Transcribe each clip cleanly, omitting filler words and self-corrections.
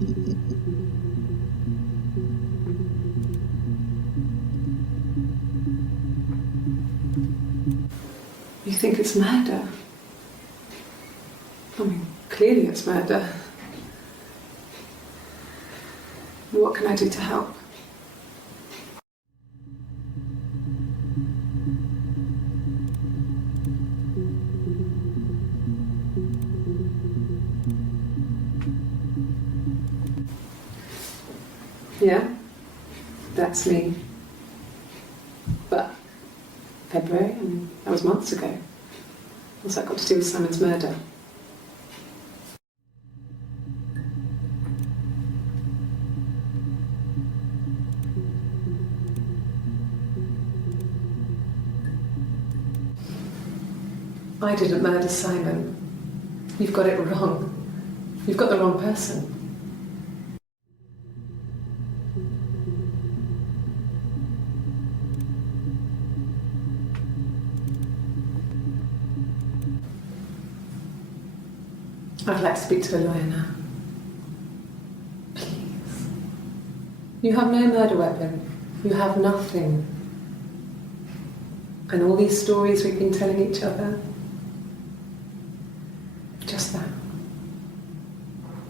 You think it's murder? I mean, clearly it's murder. What can I do to help? Yeah, that's me. But February, I mean, that was months ago. What's that got to do with Simon's murder? I didn't murder Simon. You've got it wrong. You've got the wrong person. I'd like to speak to a lawyer now. Please. You have no murder weapon. You have nothing. And all these stories we've been telling each other, just that.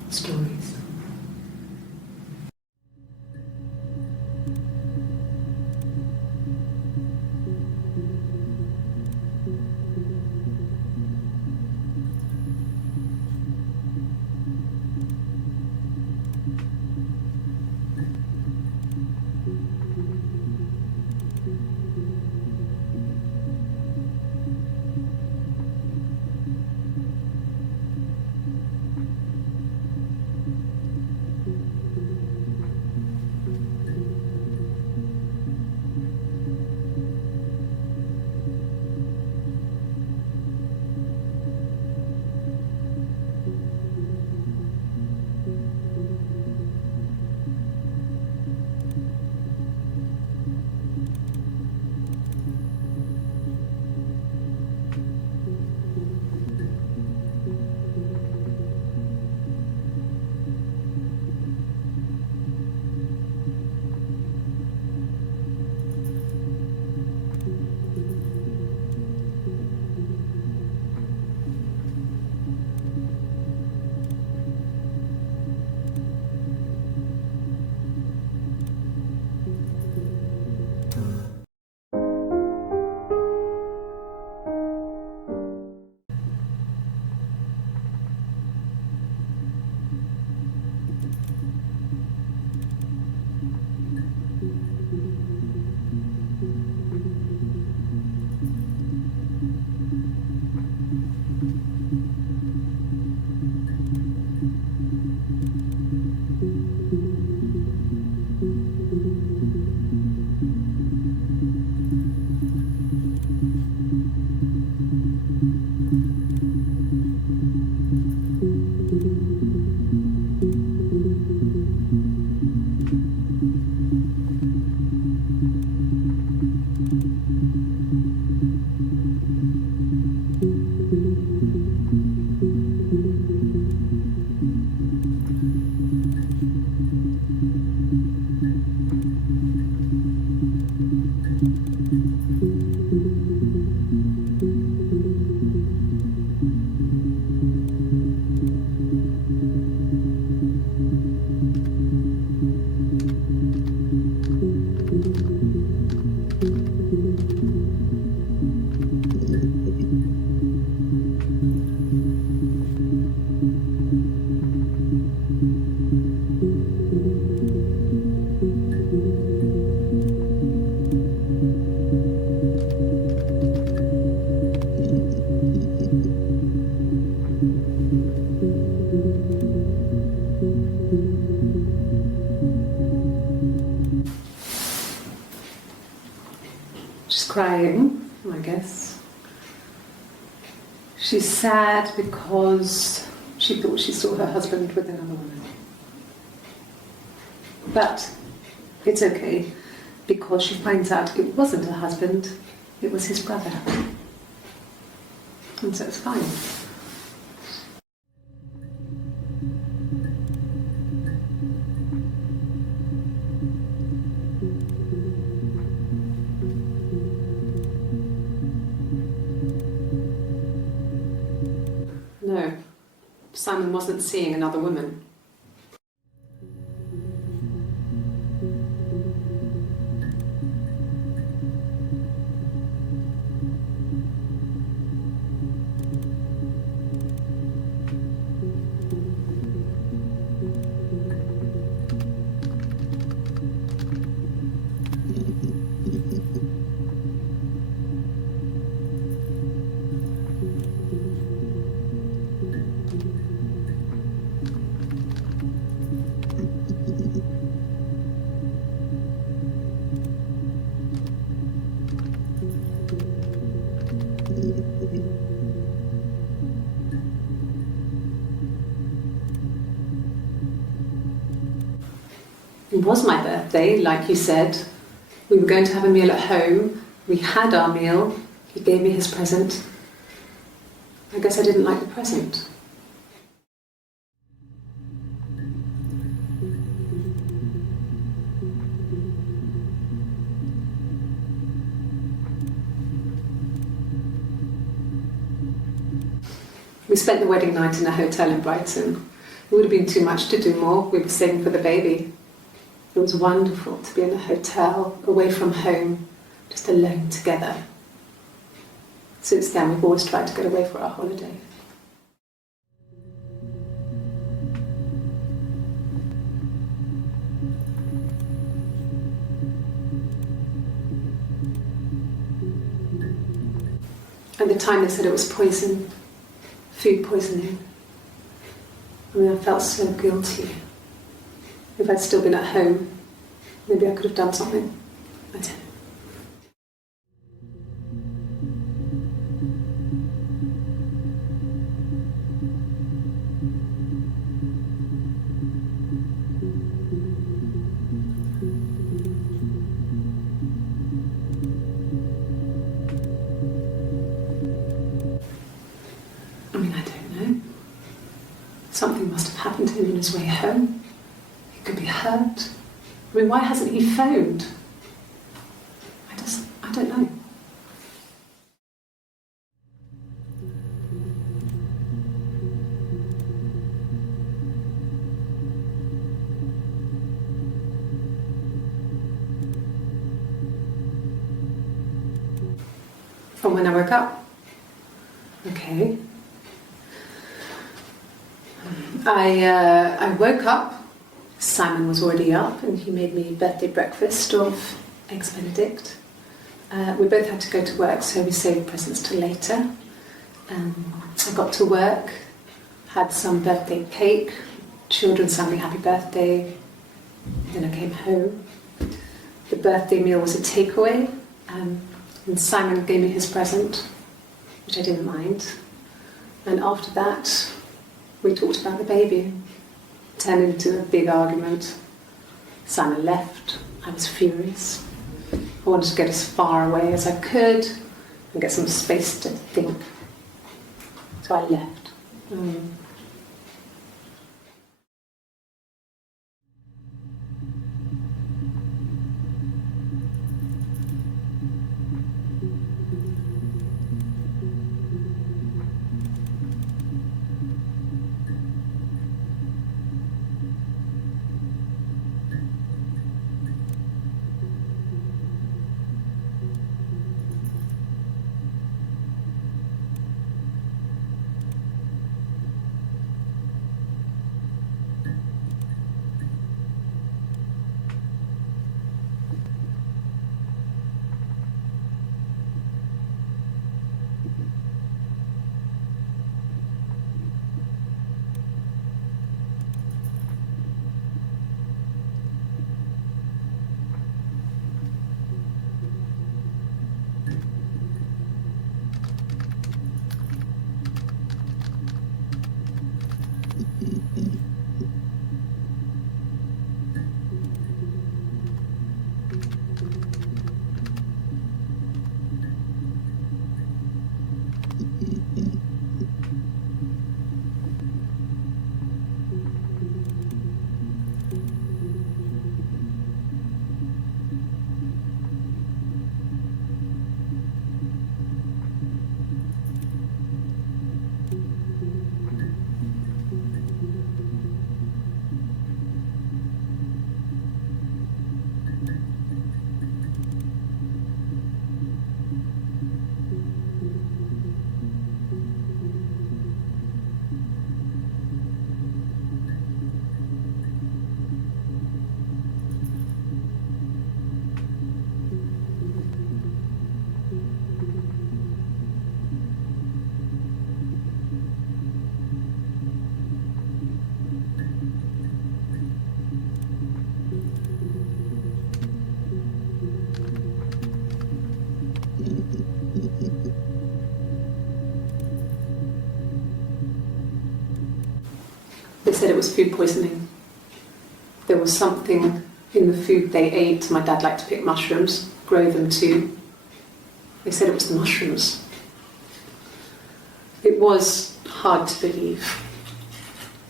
Stories. She's crying, I guess. She's sad because she thought she saw her husband with another woman. But it's okay, because she finds out it wasn't her husband, it was his brother. And so it's fine. Simon wasn't seeing another woman. It was my birthday, like you said. We were going to have a meal at home. We had our meal. He gave me his present. I guess I didn't like the present. We spent the wedding night in a hotel in Brighton. It would have been too much to do more. We were saving for the baby. It was wonderful to be in a hotel, away from home, just alone together. Since then, we've always tried to get away for our holiday. At the time, they said it was poison, food poisoning. I mean, I felt so guilty. If I'd still been at home, maybe I could have done something. I don't know. I mean, I don't know. Something must have happened to him on his way home. He could be hurt. I mean, why hasn't he phoned? I don't know. From when I woke up. Okay. I woke up. Simon was already up and he made me birthday breakfast of eggs Benedict. We both had to go to work, so we saved presents till later. I got to work, had some birthday cake, children sang me happy birthday, then I came home. The birthday meal was a takeaway, and Simon gave me his present, which I didn't mind. And after that, we talked about the baby. Turned into a big argument. Simon left. I was furious. I wanted to get as far away as I could and get some space to think. So I left. said it was food poisoning. There was something in the food they ate. My dad liked to pick mushrooms, grow them too. They said it was the mushrooms. It was hard to believe.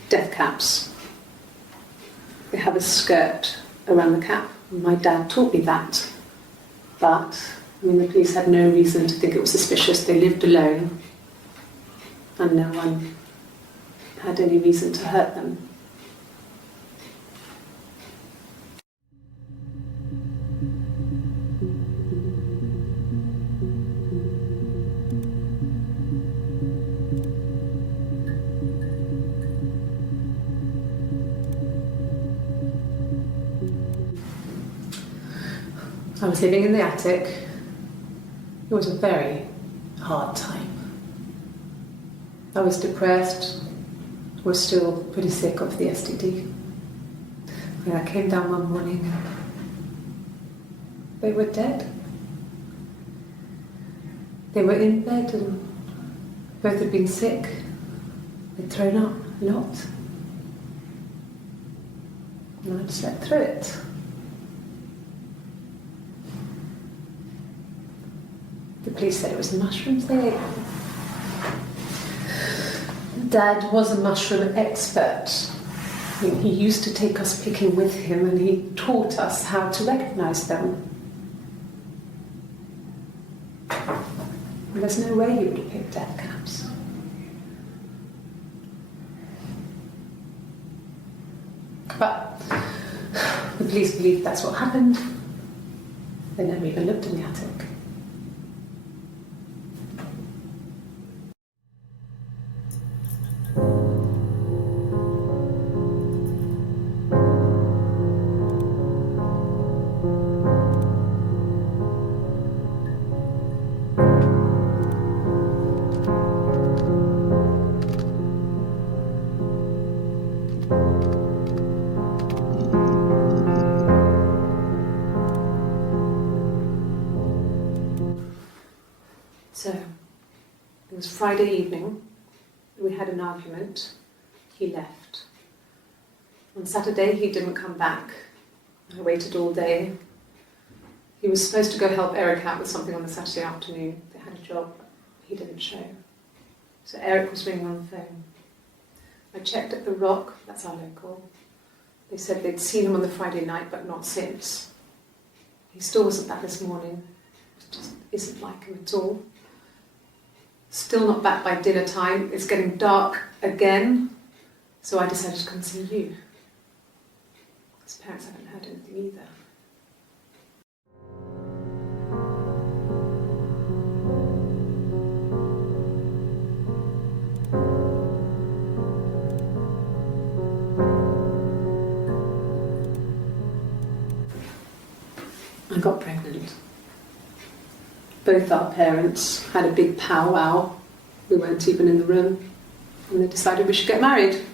Death caps. They have a skirt around the cap. My dad taught me that. But, the police had no reason to think it was suspicious. They lived alone, and no one had any reason to hurt them. I was living in the attic. It was a very hard time. I was depressed, was still pretty sick of the STD. And I came down one morning and they were dead. They were in bed and both had been sick. They'd thrown up a lot. And I'd slept through it. The police said it was mushrooms they ate. Dad was a mushroom expert. He used to take us picking with him and he taught us how to recognise them. There's no way you would have picked death caps. But the police believe that's what happened. They never even looked in the attic. So, it was Friday evening, we had an argument, he left. On Saturday he didn't come back, I waited all day. He was supposed to go help Eric out with something on the Saturday afternoon, they had a job, he didn't show. So Eric was ringing on the phone. I checked at the Rock, that's our local. They said they'd seen him on the Friday night but not since. He still wasn't back this morning, it just isn't like him at all. Still not back by dinner time. It's getting dark again. So I decided to come and see you. His parents haven't heard anything either. I got pregnant. Both our parents had a big powwow. We weren't even in the room. And they decided we should get married.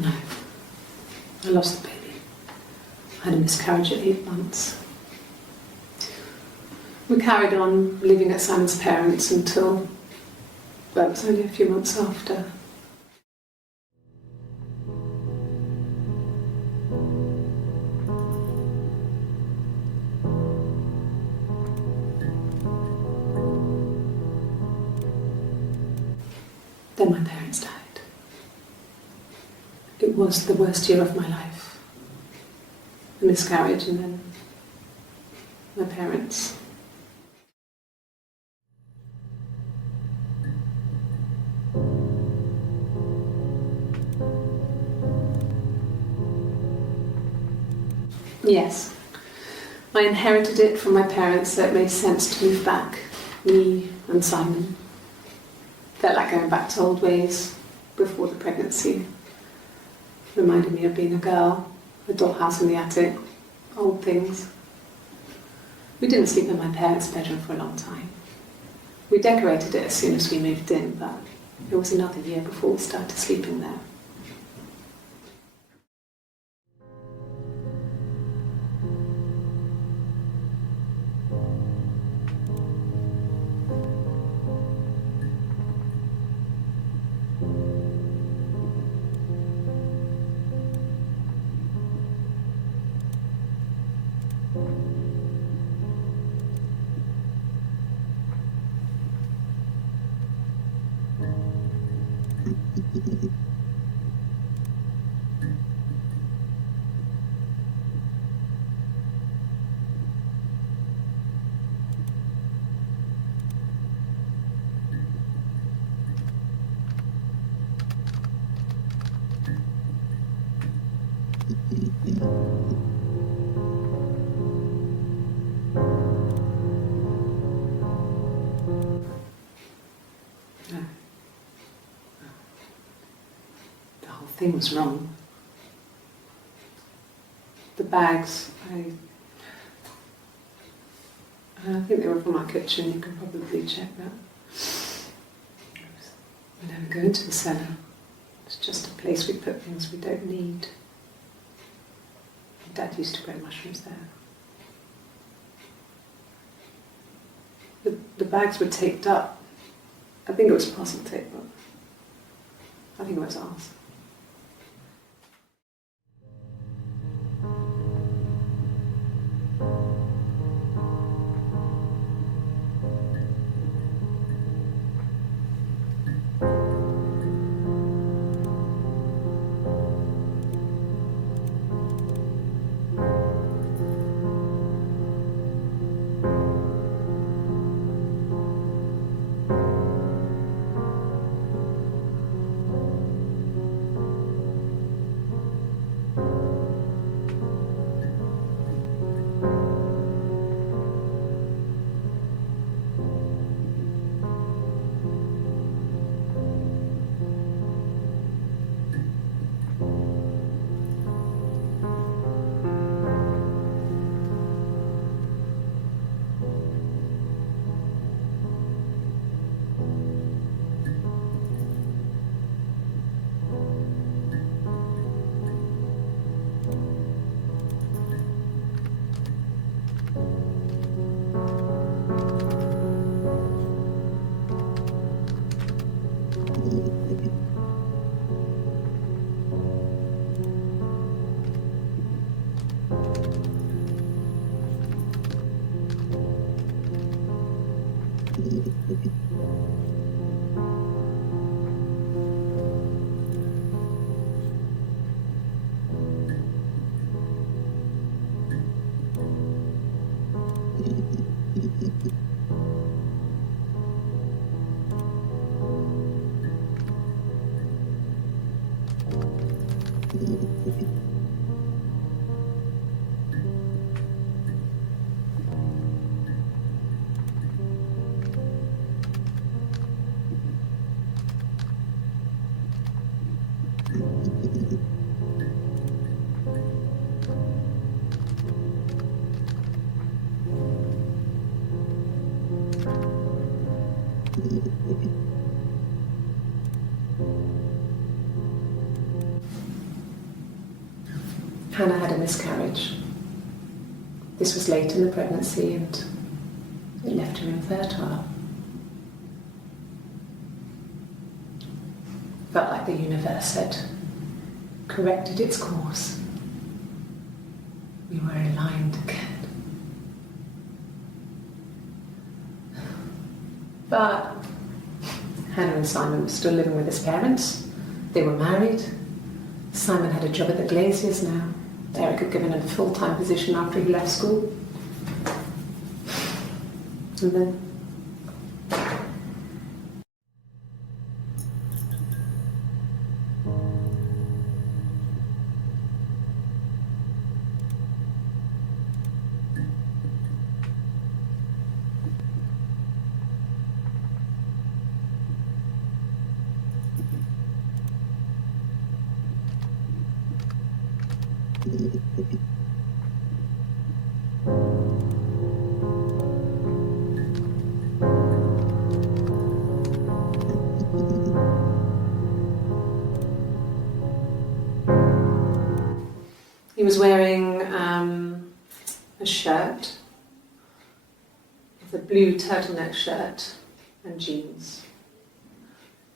No, I lost the baby. I had a miscarriage at 8 months. We carried on living at Simon's parents until, well, it was only a few months after. Then my parents died. It was the worst year of my life. A miscarriage and then my parents. Yes, I inherited it from my parents, so it made sense to move back, me and Simon. Felt like going back to old ways before the pregnancy. Reminded me of being a girl, the dollhouse in the attic, old things. We didn't sleep in my parents' bedroom for a long time. We decorated it as soon as we moved in, but it was another year before we started sleeping there. No. The whole thing was wrong. The bags, I think they were from our kitchen, you can probably check that. We never go into the cellar. It's just a place we put things we don't need. Dad used to grow mushrooms there. The bags were taped up. I think it was parcel tape, but I think it was ours. Hannah had a miscarriage. This was late in the pregnancy and it left her infertile. Felt like the universe had corrected its course. We were aligned again. But Hannah and Simon were still living with his parents. They were married. Simon had a job at the Glaziers now. Eric had given him a full-time position after he left school. And then He was wearing a shirt, with a blue turtleneck shirt and jeans.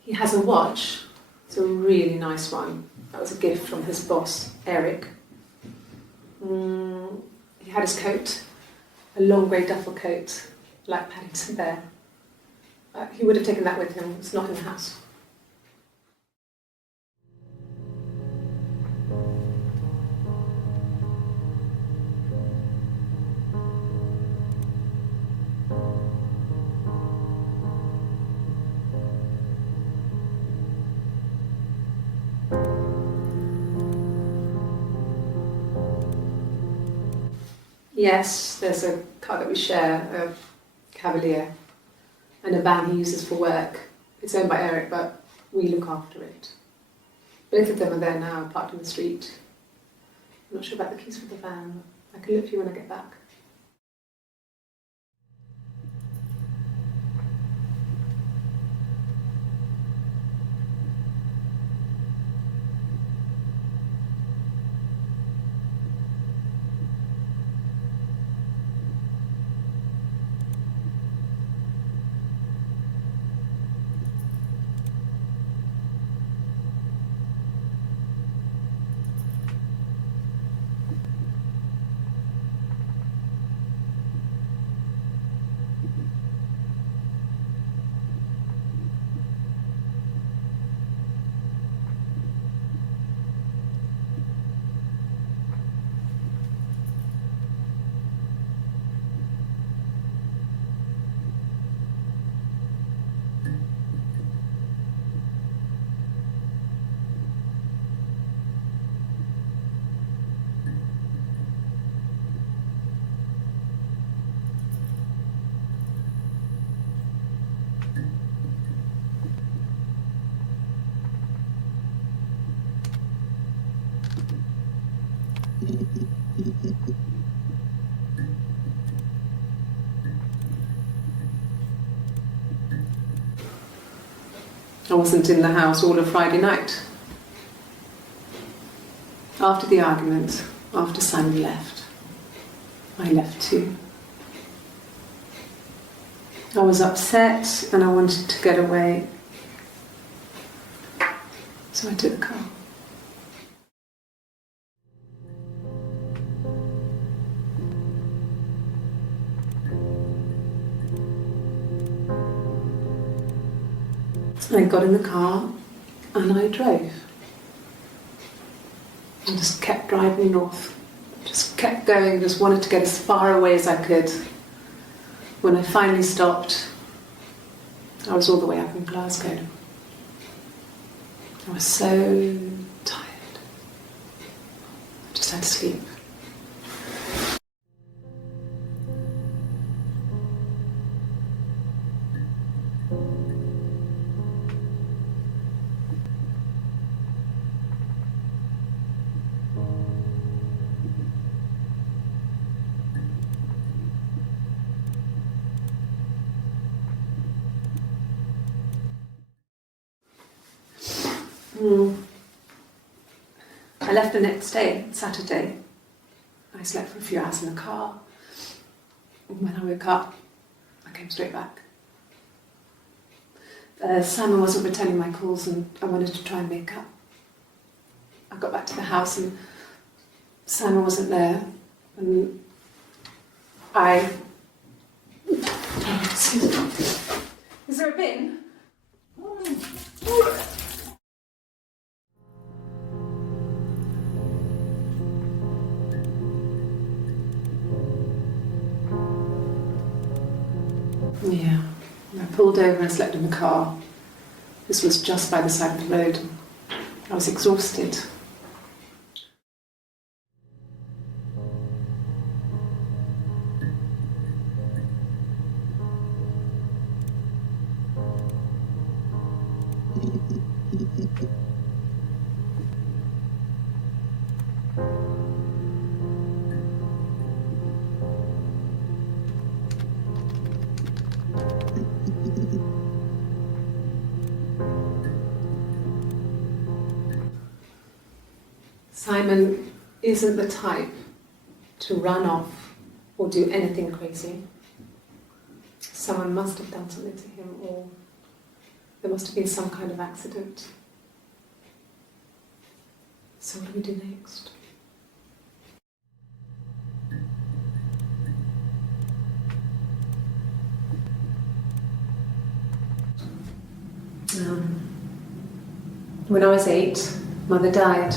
He has a watch. It's a really nice one. That was a gift from his boss, Eric. He had his coat, a long grey duffel coat, like Paddington Bear. He would have taken that with him. It's not in the house. Yes, there's a car that we share, a Cavalier, and a van he uses for work. It's owned by Eric, but we look after it. Both of them are there now, parked in the street. I'm not sure about the keys for the van. I can look for you when I get back. I wasn't in the house all of Friday night. After the argument, after Simon left, I left too. I was upset and I wanted to get away. So I took the car. I got in the car and I drove. I just kept driving north. Just kept going, just wanted to get as far away as I could. When I finally stopped, I was all the way up in Glasgow. I was so tired. I just had to sleep. I left the next day, Saturday. I slept for a few hours in the car. When I woke up, I came straight back. Simon wasn't returning my calls and I wanted to try and make up. I got back to the house and Simon wasn't there. And excuse me. Is there a bin? Yeah, I pulled over and slept in the car. This was just by the side of the road. I was exhausted. Simon isn't the type to run off or do anything crazy. Someone must have done something to him, or there must have been some kind of accident. So what do we do next? When I was 8, Mother died.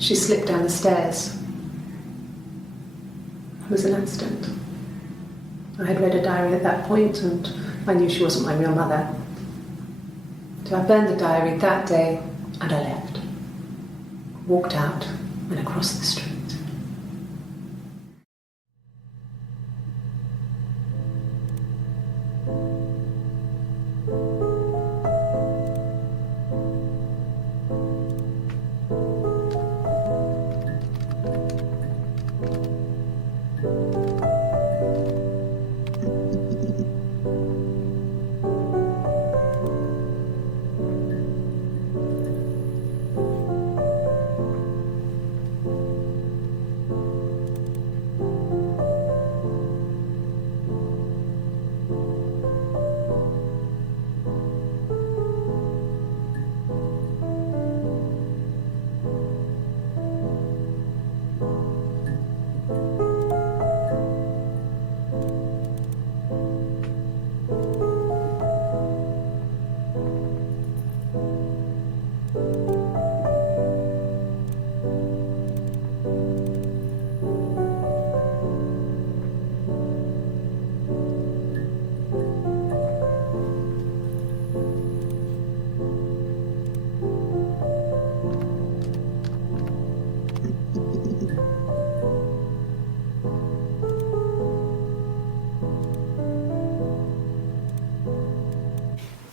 She slipped down the stairs. It was an accident. I had read a diary at that point and I knew she wasn't my real mother. So I burned the diary that day and I left. Walked out and across the street.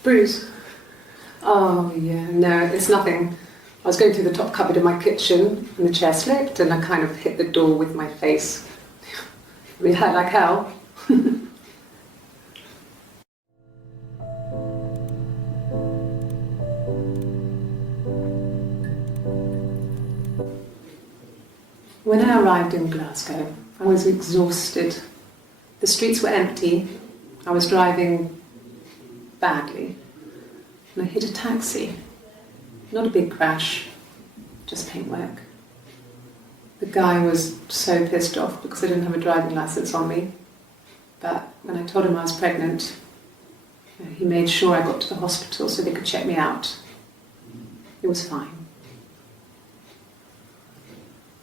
Bruise? Oh yeah, no, it's nothing. I was going through the top cupboard in my kitchen and the chair slipped and I kind of hit the door with my face. We hurt like hell. When I arrived in Glasgow, I was exhausted. The streets were empty. I was driving badly. And I hit a taxi. Not a big crash, just paintwork. The guy was so pissed off because I didn't have a driving license on me. But when I told him I was pregnant, he made sure I got to the hospital so they could check me out. It was fine.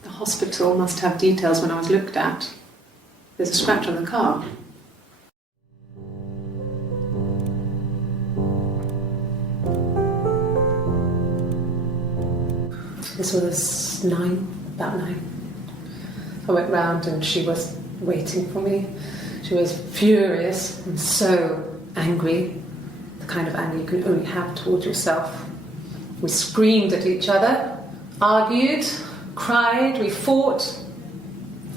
The hospital must have details when I was looked at. There's a scratch on the car. This was about 9. I went round and she was waiting for me. She was furious and so angry, the kind of anger you can only have towards yourself. We screamed at each other, argued, cried, we fought.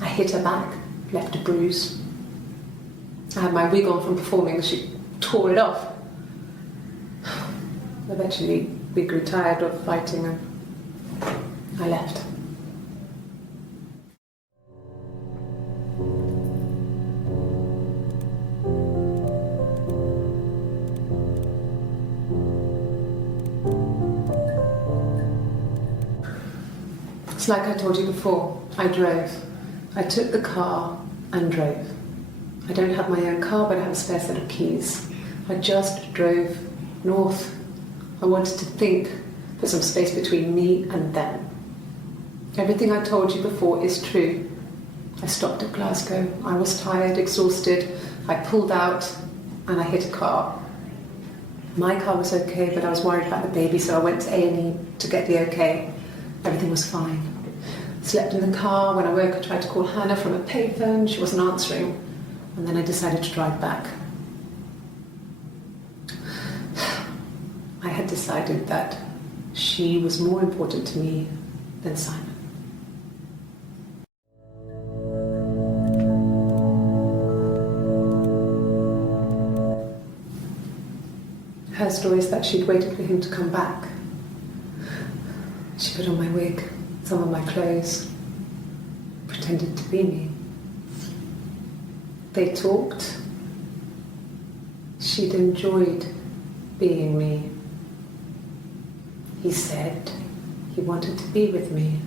I hit her back, left a bruise. I had my wig on from performing, she tore it off. Eventually we grew tired of fighting and I left. It's like I told you before, I drove. I took the car and drove. I don't have my own car, but I have a spare set of keys. I just drove north. I wanted to think, put some space between me and them. Everything I told you before is true. I stopped at Glasgow. I was tired, exhausted. I pulled out and I hit a car. My car was okay, but I was worried about the baby, so I went to A&E to get the okay. Everything was fine. Slept in the car. When I woke, I tried to call Hannah from a payphone. She wasn't answering. And then I decided to drive back. I had decided that she was more important to me than Simon. Her story is that she'd waited for him to come back. She put on my wig, some of my clothes, pretended to be me. They talked. She'd enjoyed being me. He said he wanted to be with me.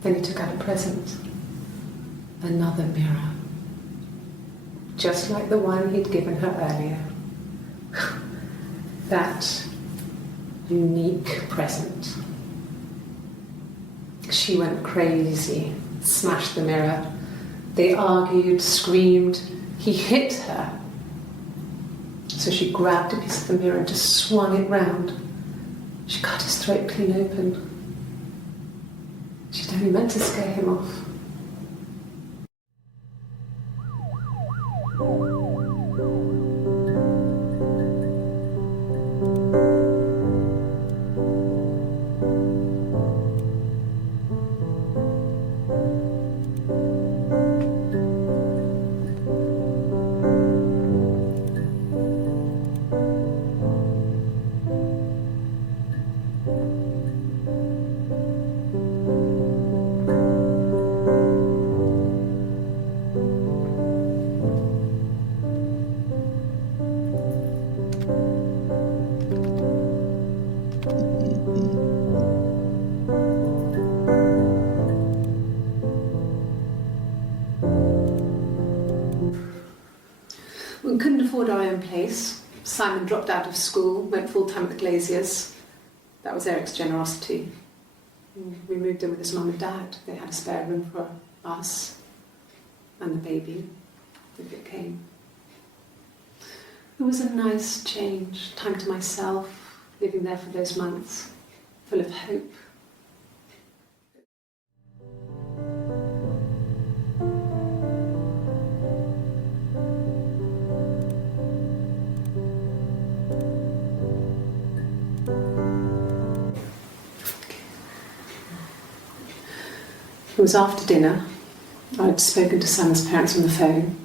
Then he took out a present, another mirror, just like the one he'd given her earlier. That unique present. She went crazy, smashed the mirror. They argued, screamed. He hit her. So she grabbed a piece of the mirror and just swung it round. She cut his throat clean open. She'd only meant to scare him off. We couldn't afford our own place. Simon dropped out of school, went full-time at the Glaziers. That was Eric's generosity. We moved in with his mum and dad. They had a spare room for us and the baby, if it came. It was a nice change, time to myself, living there for those months, full of hope. It was after dinner. I'd spoken to Simon's parents on the phone.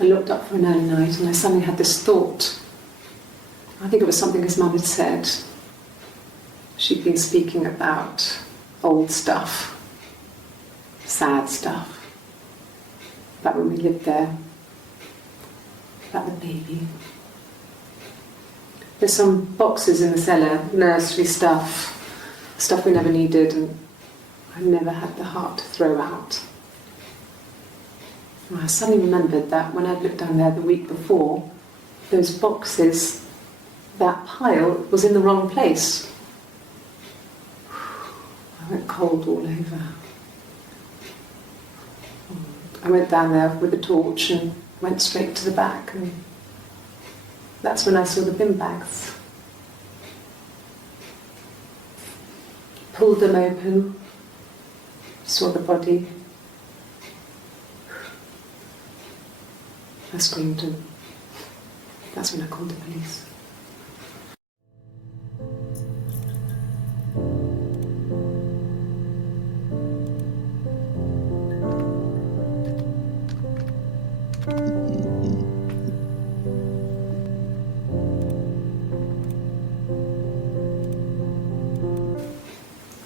I looked up for an early night and I suddenly had this thought. I think it was something his mum had said. She'd been speaking about old stuff, sad stuff, about when we lived there, about the baby. There's some boxes in the cellar, nursery stuff we never needed, and I never had the heart to throw out. And I suddenly remembered that when I'd looked down there the week before, those boxes, that pile was in the wrong place. I went cold all over. I went down there with a torch and went straight to the back, and that's when I saw the bin bags. Pulled them open, saw the body. I screamed, and that's when I called the police.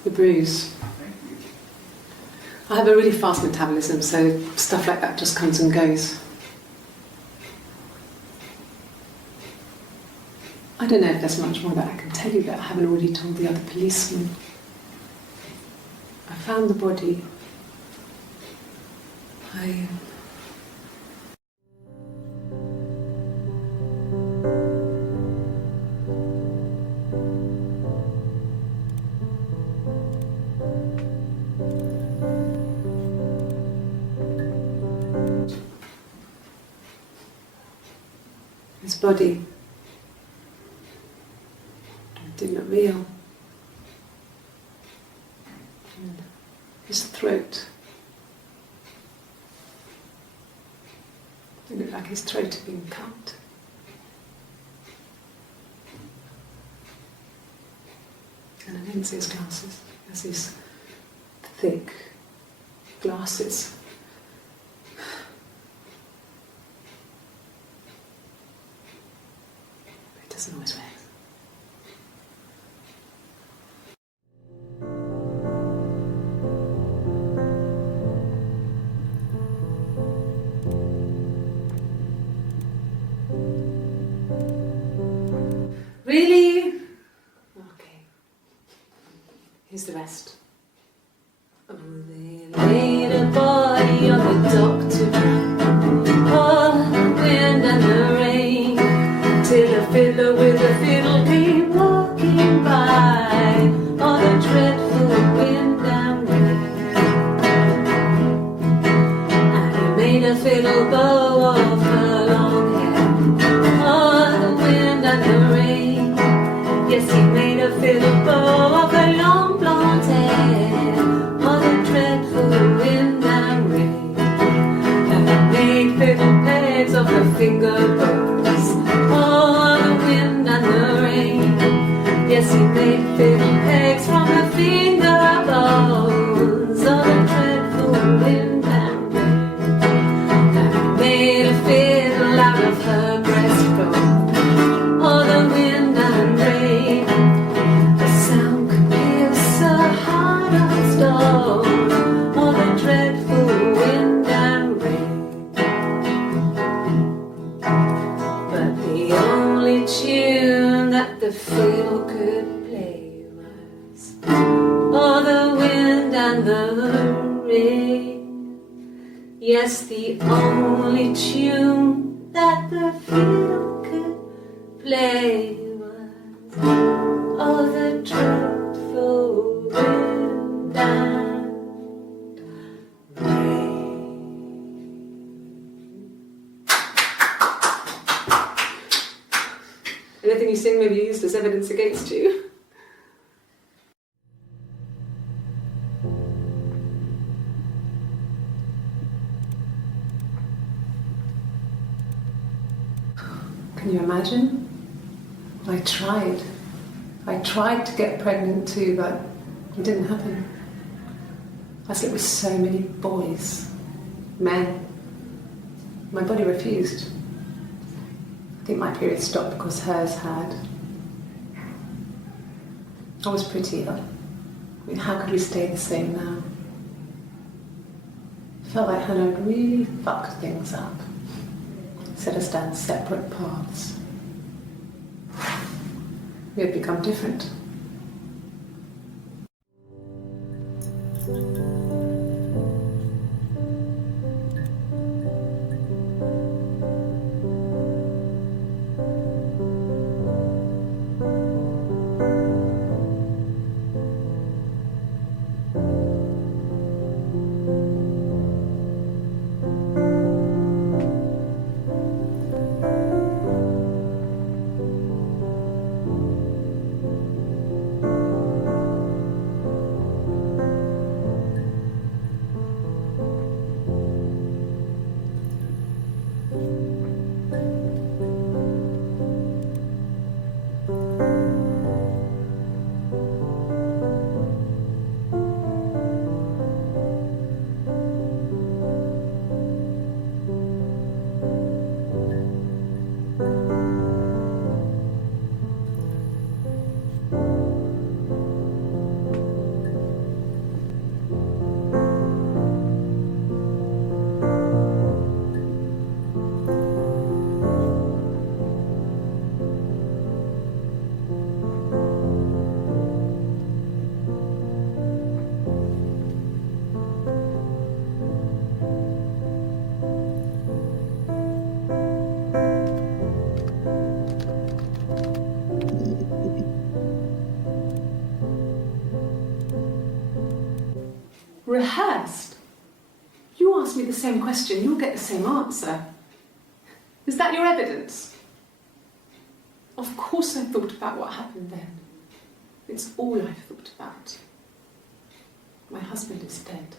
The bruise. I have a really fast metabolism, so stuff like that just comes and goes. I don't know if there's much more that I can tell you that I haven't already told the other policemen. I found the body. His body didn't look real. And his throat. It looked like his throat had been cut. And I didn't see his glasses. He has these thick glasses. He doesn't always wear. Really? Okay. Here's the rest. Oh, they laid a body on the doctor, oh, the wind and the rain, till a fiddler with a fiddle came walking by, oh, the dreadful wind and rain. And he made a fiddle bow of her long hair, oh, the wind and the rain. Yes, he made a fiddle bow of her long blonde hair, oh, the dreadful wind and rain. And he made fiddle pegs of her finger bows, oh, the wind and the rain. Yes, he made fiddle pegs from her finger bows, oh, the dreadful wind and rain. And he made a fiddle out of her breastbone, oh, the wind and rain. The sound could pierce a heart of stone, oh, the dreadful wind and rain. But the only tune that the fiddle could play was, oh, the wind and the rain. Yes, the only tune that the fiddle could play was, oh, the dreadful wind and rain. Anything you sing may be used as evidence against you. Can you imagine? I tried. I tried to get pregnant too, but it didn't happen. I slept with so many boys, men. My body refused. I think my period stopped because hers had. I was pretty ill. I mean, how could we stay the same now? I felt like Hannah had really fucked things up. Set us down separate paths. We had become different. Rehearsed? You ask me the same question, you'll get the same answer. Is that your evidence? Of course I thought about what happened then. It's all I've thought about. My husband is dead.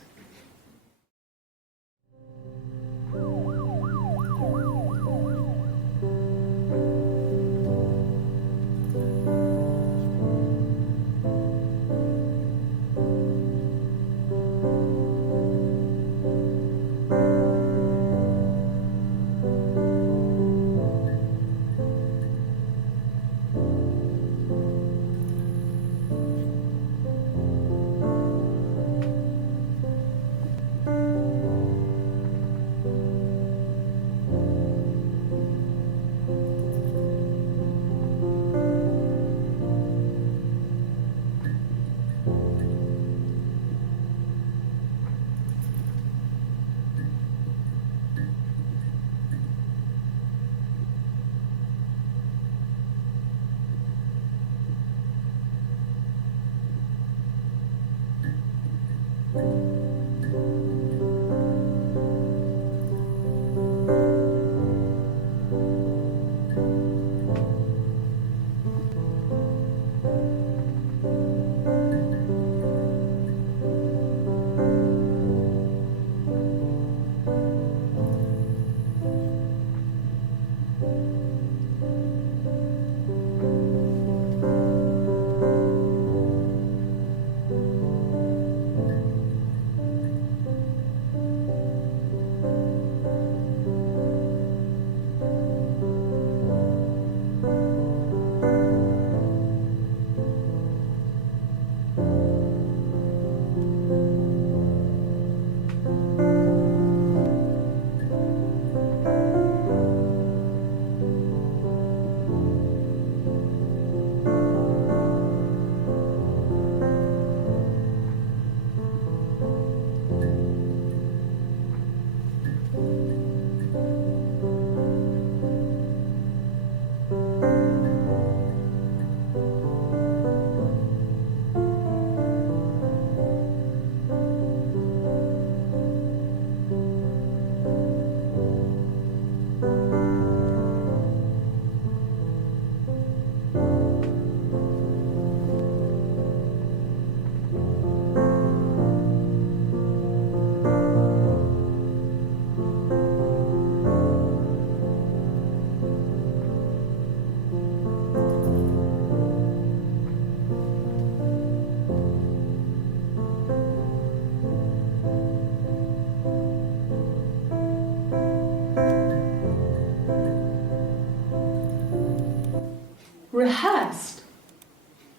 Rehearsed?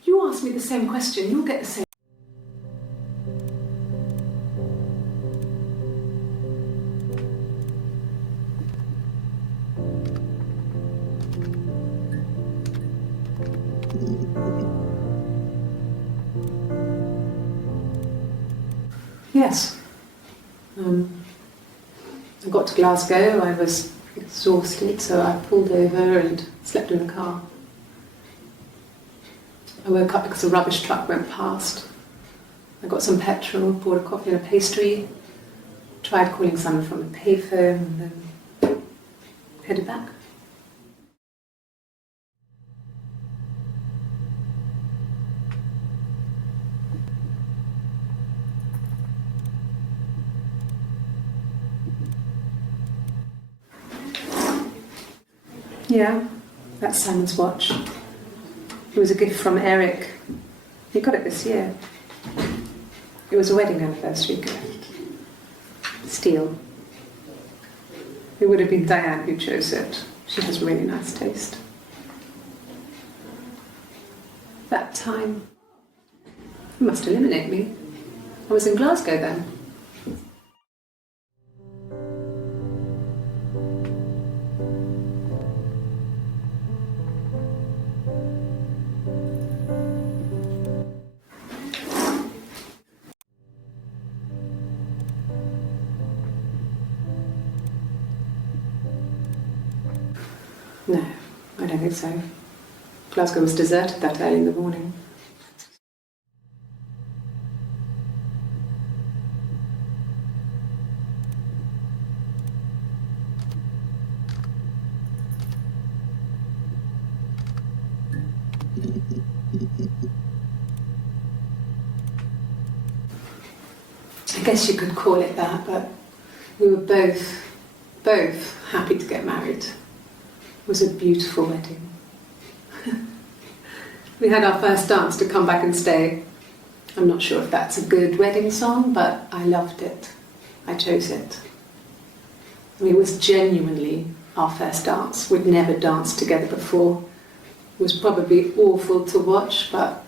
You ask me the same question, you'll get the same. Yes. I got to Glasgow, I was exhausted, so I pulled over and slept in the car. I woke up because a rubbish truck went past. I got some petrol, bought a coffee and a pastry, tried calling someone from the payphone, and then headed back. Yeah, that's Simon's watch. It was a gift from Eric. He got it this year. It was a wedding anniversary gift. Steel. It would have been Diane who chose it. She has really nice taste. That time, you must eliminate me. I was in Glasgow then. No, I don't think so. Glasgow was deserted that early in the morning. I guess you could call it that, but we were both happy to get married. It was a beautiful wedding. We had our first dance to Come Back and Stay. I'm not sure if that's a good wedding song, but I loved it. I chose it. I mean, it was genuinely our first dance. We'd never danced together before. It was probably awful to watch, but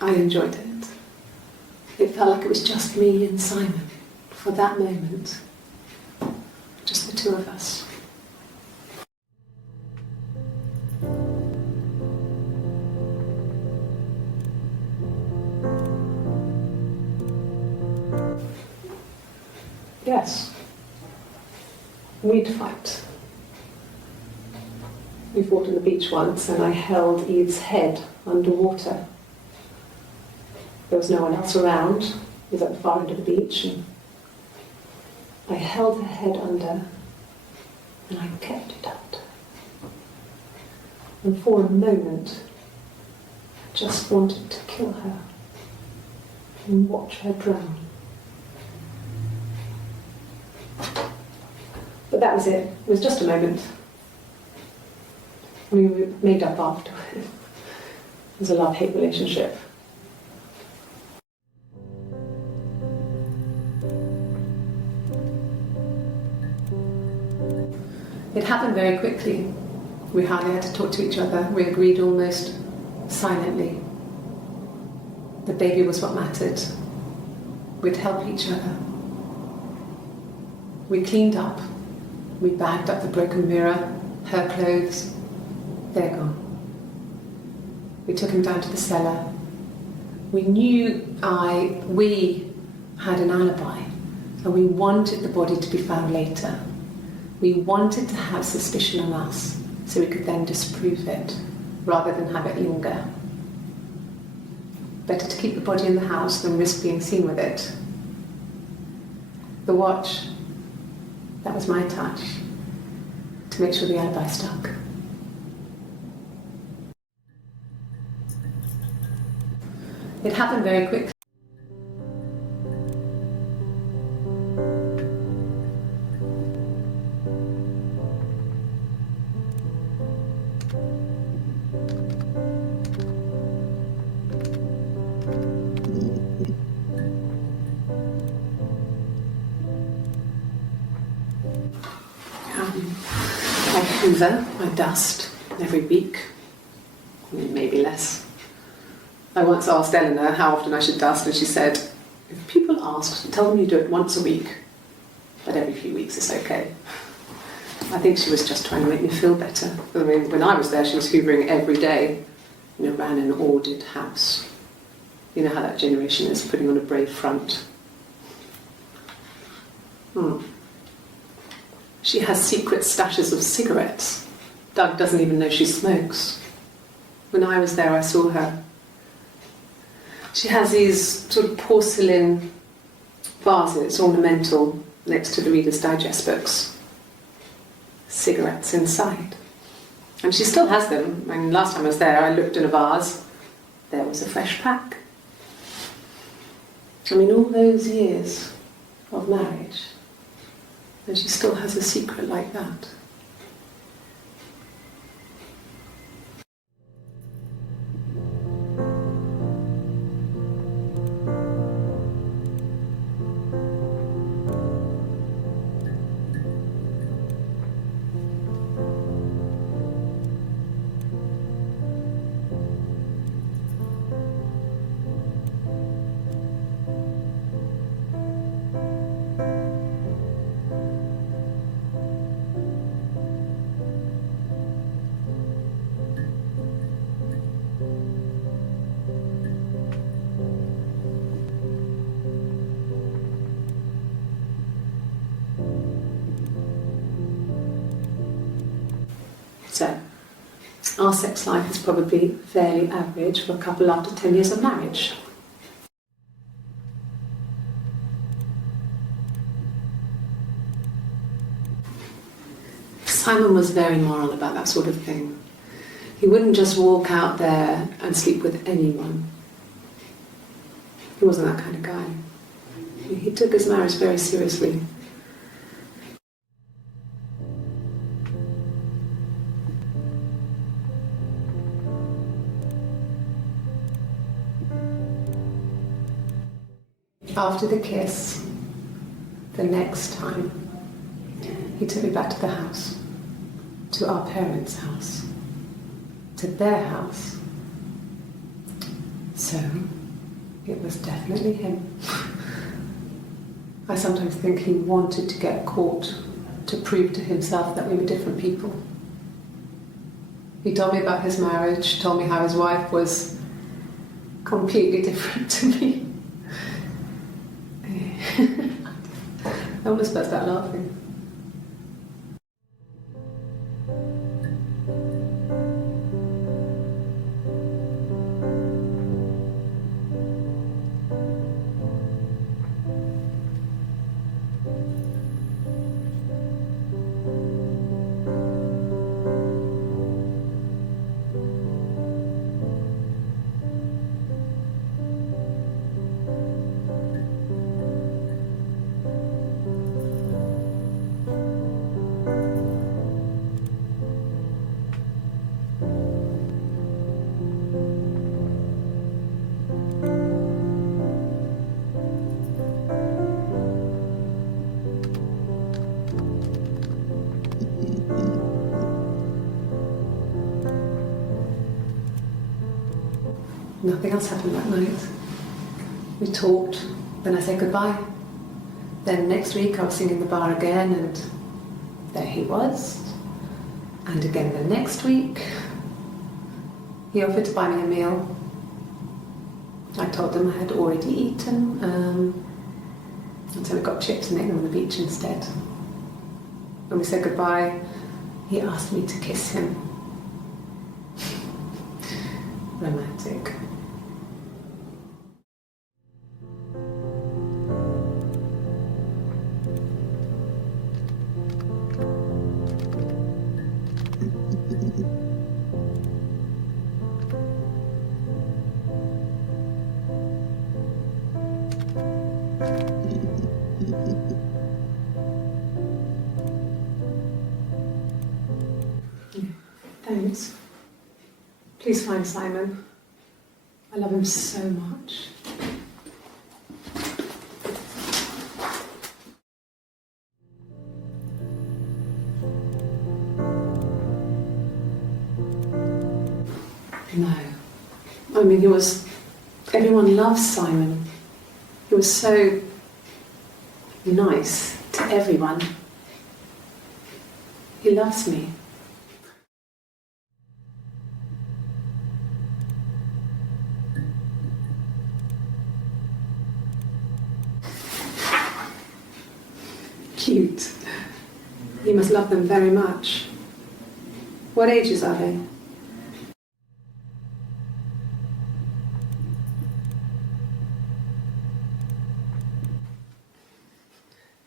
I enjoyed it. It felt like it was just me and Simon for that moment. Just the two of us. Yes. We'd fight. We fought on the beach once and I held Eve's head underwater. There was no one else around. was at the far end of the beach, and I held her head under and I kept it out. And for a moment, I just wanted to kill her and watch her drown. But that was it. It was just a moment. We made up afterwards. It was a love-hate relationship. It happened very quickly. We hardly had to talk to each other. We agreed almost silently. The baby was what mattered. We'd help each other. We cleaned up. We bagged up the broken mirror, her clothes. They're gone. We took him down to the cellar. We had an alibi, and we wanted the body to be found later. We wanted to have suspicion on us, so we could then disprove it, rather than have it linger. Better to keep the body in the house than risk being seen with it. The watch, that was my touch, to make sure the alibi stuck. It happened very quickly. I hoover, I dust every week, maybe less. I once asked Eleanor how often I should dust, and she said, if people ask, tell them you do it once a week, but every few weeks is okay. I think she was just trying to make me feel better. I mean, when I was there, she was hoovering every day, ran an ordered house. You know how that generation is, putting on a brave front. She has secret stashes of cigarettes. Doug doesn't even know she smokes. When I was there, I saw her. She has these sort of porcelain vases, ornamental, next to the Reader's Digest books. Cigarettes inside. And she still has them. I mean, last time I was there, I looked in a vase. There was a fresh pack. I mean, all those years of marriage, and she still has a secret like that. So, our sex life is probably fairly average for a couple after 10 years of marriage. Simon was very moral about that sort of thing. He wouldn't just walk out there and sleep with anyone. He wasn't that kind of guy. He took his marriage very seriously. After the kiss, the next time, he took me back to the house, to our parents' house, to their house. So, it was definitely him. I sometimes think he wanted to get caught to prove to himself that we were different people. He told me about his marriage, told me how his wife was completely different to me. I almost burst out laughing. Nothing else happened that night. We talked, then I said goodbye. Then next week I was singing in the bar again, and there he was. And again the next week, he offered to buy me a meal. I told him I had already eaten, and so we got chips and ate them on the beach instead. When we said goodbye, he asked me to kiss him. Romantic. Thanks. Please find Simon. I love him so much. No. I mean, everyone loves Simon. He was so nice to everyone. He loves me. Cute. You must love them very much. What ages are they?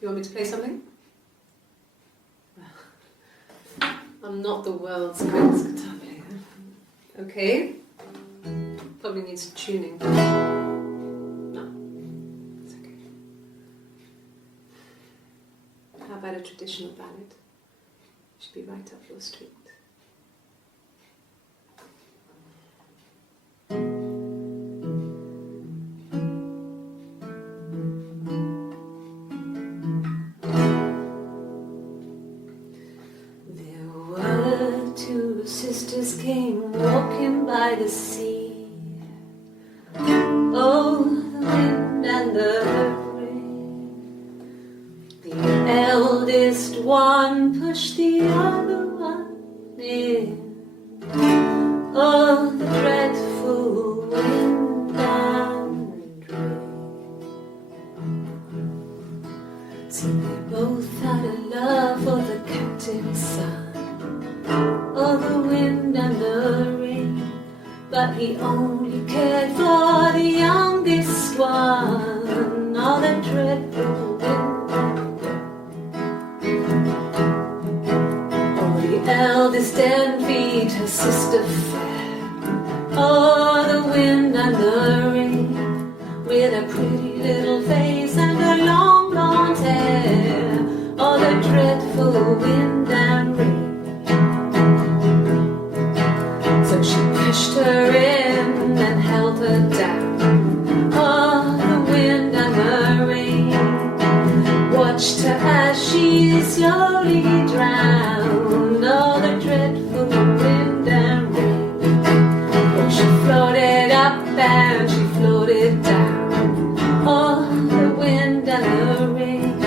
You want me to play something? I'm not the world's greatest guitar player. Okay. Probably needs tuning. No. It's okay. How about a traditional ballad? Should be right up your street. Two sisters came walking by the sea. Oh, the wind and the rain. The eldest one pushed the other one in. Oh, the dreadful wind and rain. See, they both had a love for the captain's son. Oh, the wind and the rain, but he only cared for the youngest one. Oh, the dreadful wind and rain. Oh, the eldest envied her sister fair. Oh, the wind and the rain, with a pretty little face and her long blonde hair. Oh, the dreadful wind and rain. So she pushed her in and held her down. Oh, the wind and the rain watched her as she slowly drowned. Oh, the dreadful wind and rain. Oh, she floated up and she floated down. Oh, the wind and the rain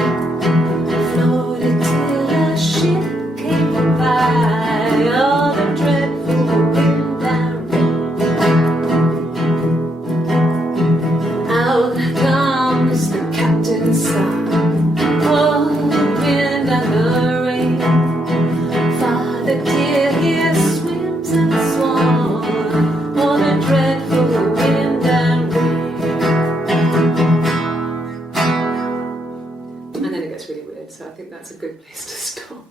floated till a ship came by. Oh, the dreadful wind. Out comes the captain's son. Oh, the wind and the rain. Father dear, here swims and swan. Oh, the dreadful wind and rain. And then it gets really weird, so I think that's a good place to stop.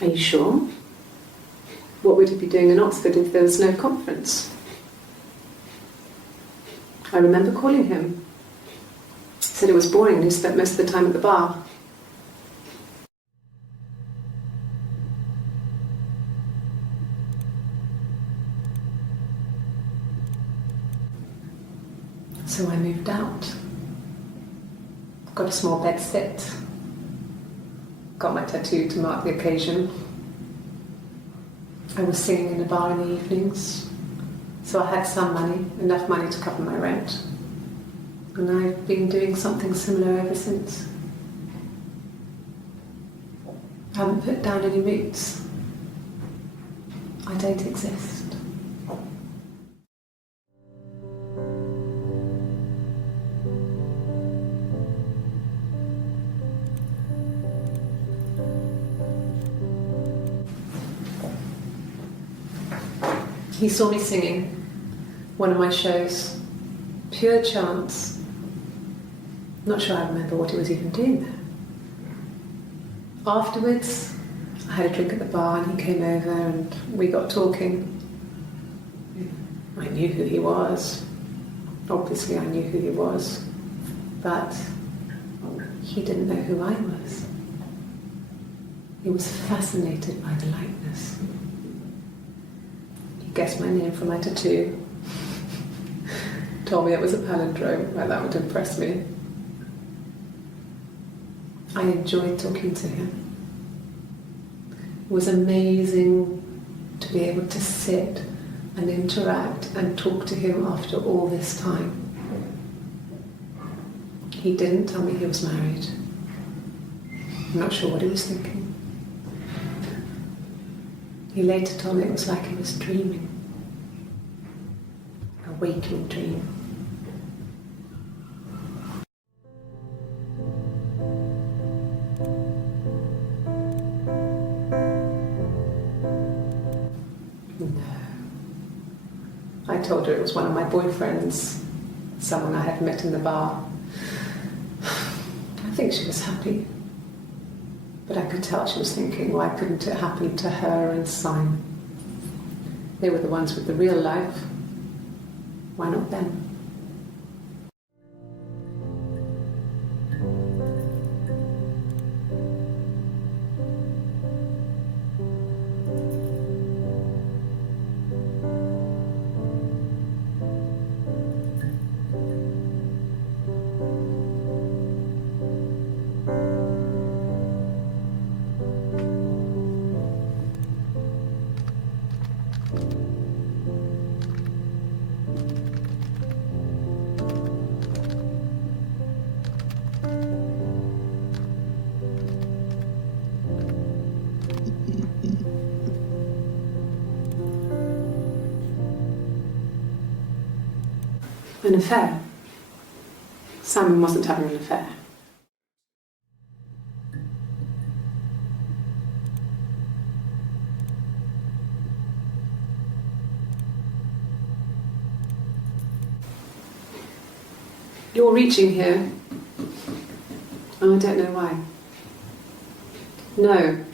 Are you sure? What would he be doing in Oxford if there was no conference? I remember calling him. He said it was boring and he spent most of the time at the bar. So I moved out. Got a small bed sit. Got my tattoo to mark the occasion. I was singing in a bar in the evenings, so I had some money, enough money to cover my rent. And I've been doing something similar ever since. I haven't put down any roots. I don't exist. He saw me singing one of my shows, pure chance. Not sure I remember what he was even doing there. Afterwards, I had a drink at the bar and he came over and we got talking. I knew who he was. Obviously I knew who he was, but he didn't know who I was. He was fascinated by the likeness. Guessed my name from my tattoo. Told me it was a palindrome, like that would impress me. I enjoyed talking to him. It was amazing to be able to sit and interact and talk to him after all this time. He didn't tell me he was married. I'm not sure what he was thinking. He later told me it was like he was dreaming. A waking dream. No. I told her it was one of my boyfriends, someone I had met in the bar. I think she was happy. But I could tell she was thinking, why couldn't it happen to her and Simon? They were the ones with the real life. Why not them? An affair. Simon wasn't having an affair. You're reaching here. Oh, I don't know why. No,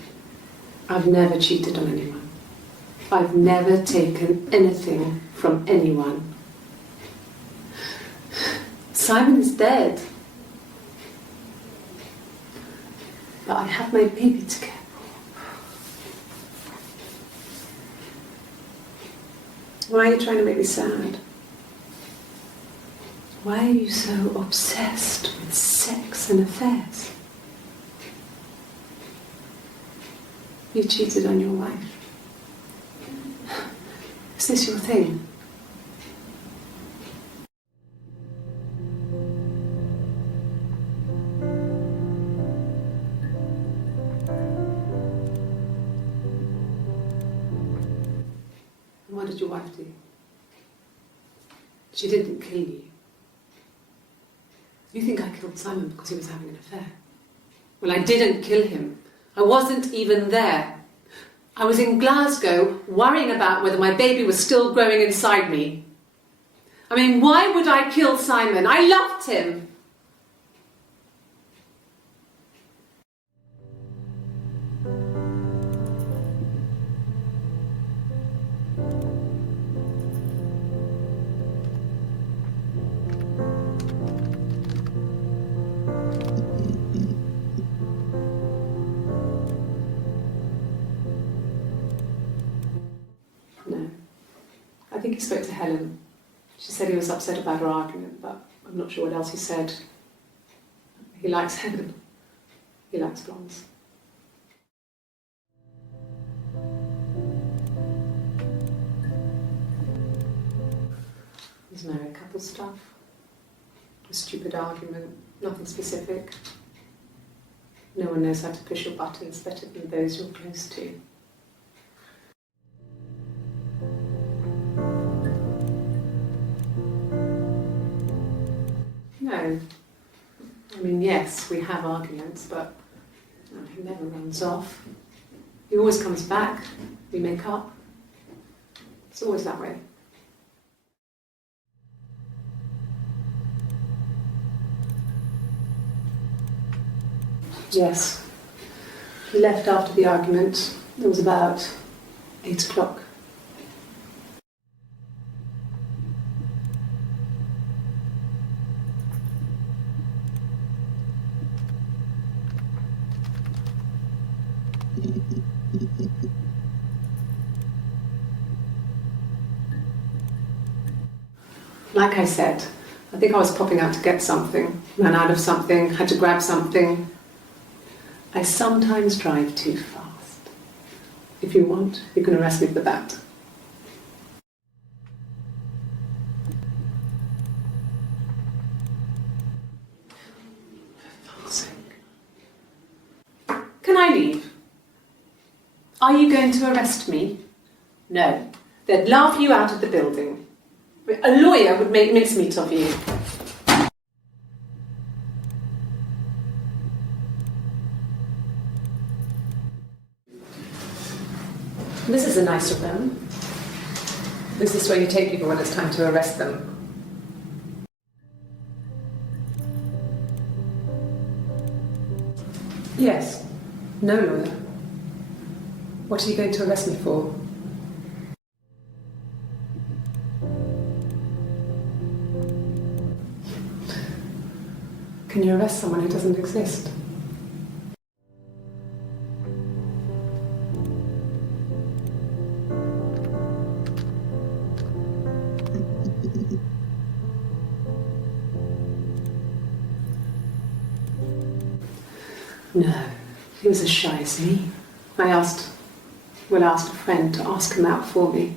I've never cheated on anyone. I've never taken anything from anyone. Simon is dead. But I have my baby to care for. Why are you trying to make me sad? Why are you so obsessed with sex and affairs? You cheated on your wife. Is this your thing? And what did your wife do? She didn't kill you. You think I killed Simon because he was having an affair? Well, I didn't kill him. I wasn't even there. I was in Glasgow worrying about whether my baby was still growing inside me. I mean, why would I kill Simon? I loved him. he spoke to Helen. She said he was upset about her argument, but I'm not sure what else he said. He likes Helen. He likes blondes. There's married couple stuff. A stupid argument, nothing specific. No one knows how to push your buttons better than those you're close to. No. I mean, yes, we have arguments, but he never runs off. He always comes back. We make up. It's always that way. Yes. He left after the argument. It was about 8 o'clock. Like I said, I think I was popping out to get something, ran out of something, had to grab something. I sometimes drive too fast. If you want, you can arrest me for that. For fuck's sake. Can I leave? Are you going to arrest me? No. They'd laugh you out of the building. A lawyer would make mincemeat of you. This is a nicer room. Is this where you take people when it's time to arrest them? Yes. No lawyer. What are you going to arrest me for? Can you arrest someone who doesn't exist? No, he was as shy as me. I asked a friend to ask him out for me.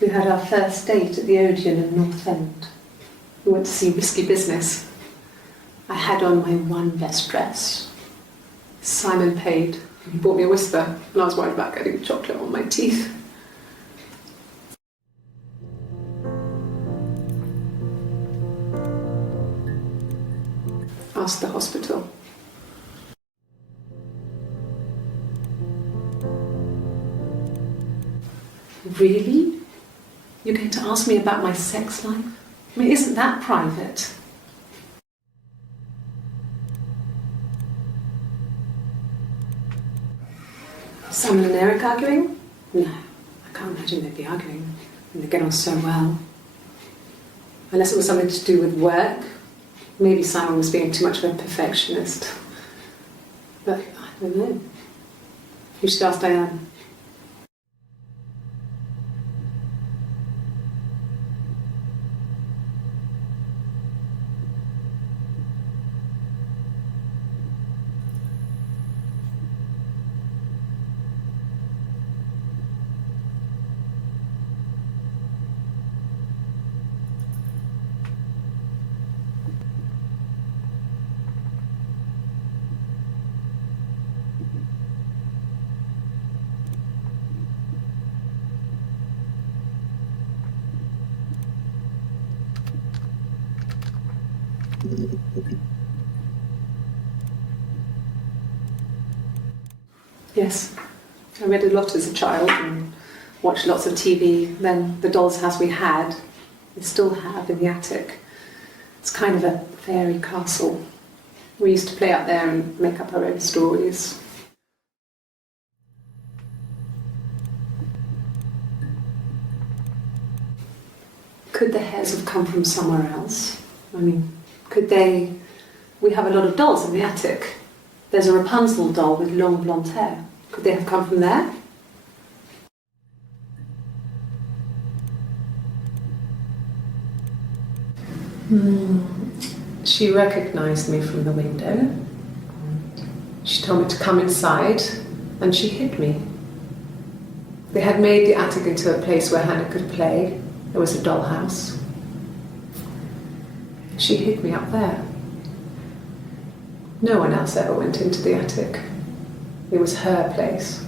We had our first date at the Odeon in North End. We went to see Risky Business. I had on my one best dress. Simon paid, and he bought me a Whisper, and I was worried about getting chocolate on my teeth. Asked the hospital. Really? You're going to ask me about my sex life? I mean, isn't that private? Simon and Eric arguing? No, I can't imagine they'd be arguing. And they get on so well. Unless it was something to do with work. Maybe Simon was being too much of a perfectionist. But I don't know. You should ask Diane. Yes, I read a lot as a child and watched lots of TV. Then the doll's house we had, we still have in the attic. It's kind of a fairy castle. We used to play out there and make up our own stories. Could the hairs have come from somewhere else? I mean, could they... We have a lot of dolls in the attic. There's a Rapunzel doll with long blonde hair. Could they have come from there? She recognised me from the window. She told me to come inside, and she hid me. They had made the attic into a place where Hannah could play. There was a dollhouse. She hid me up there. No one else ever went into the attic. It was her place.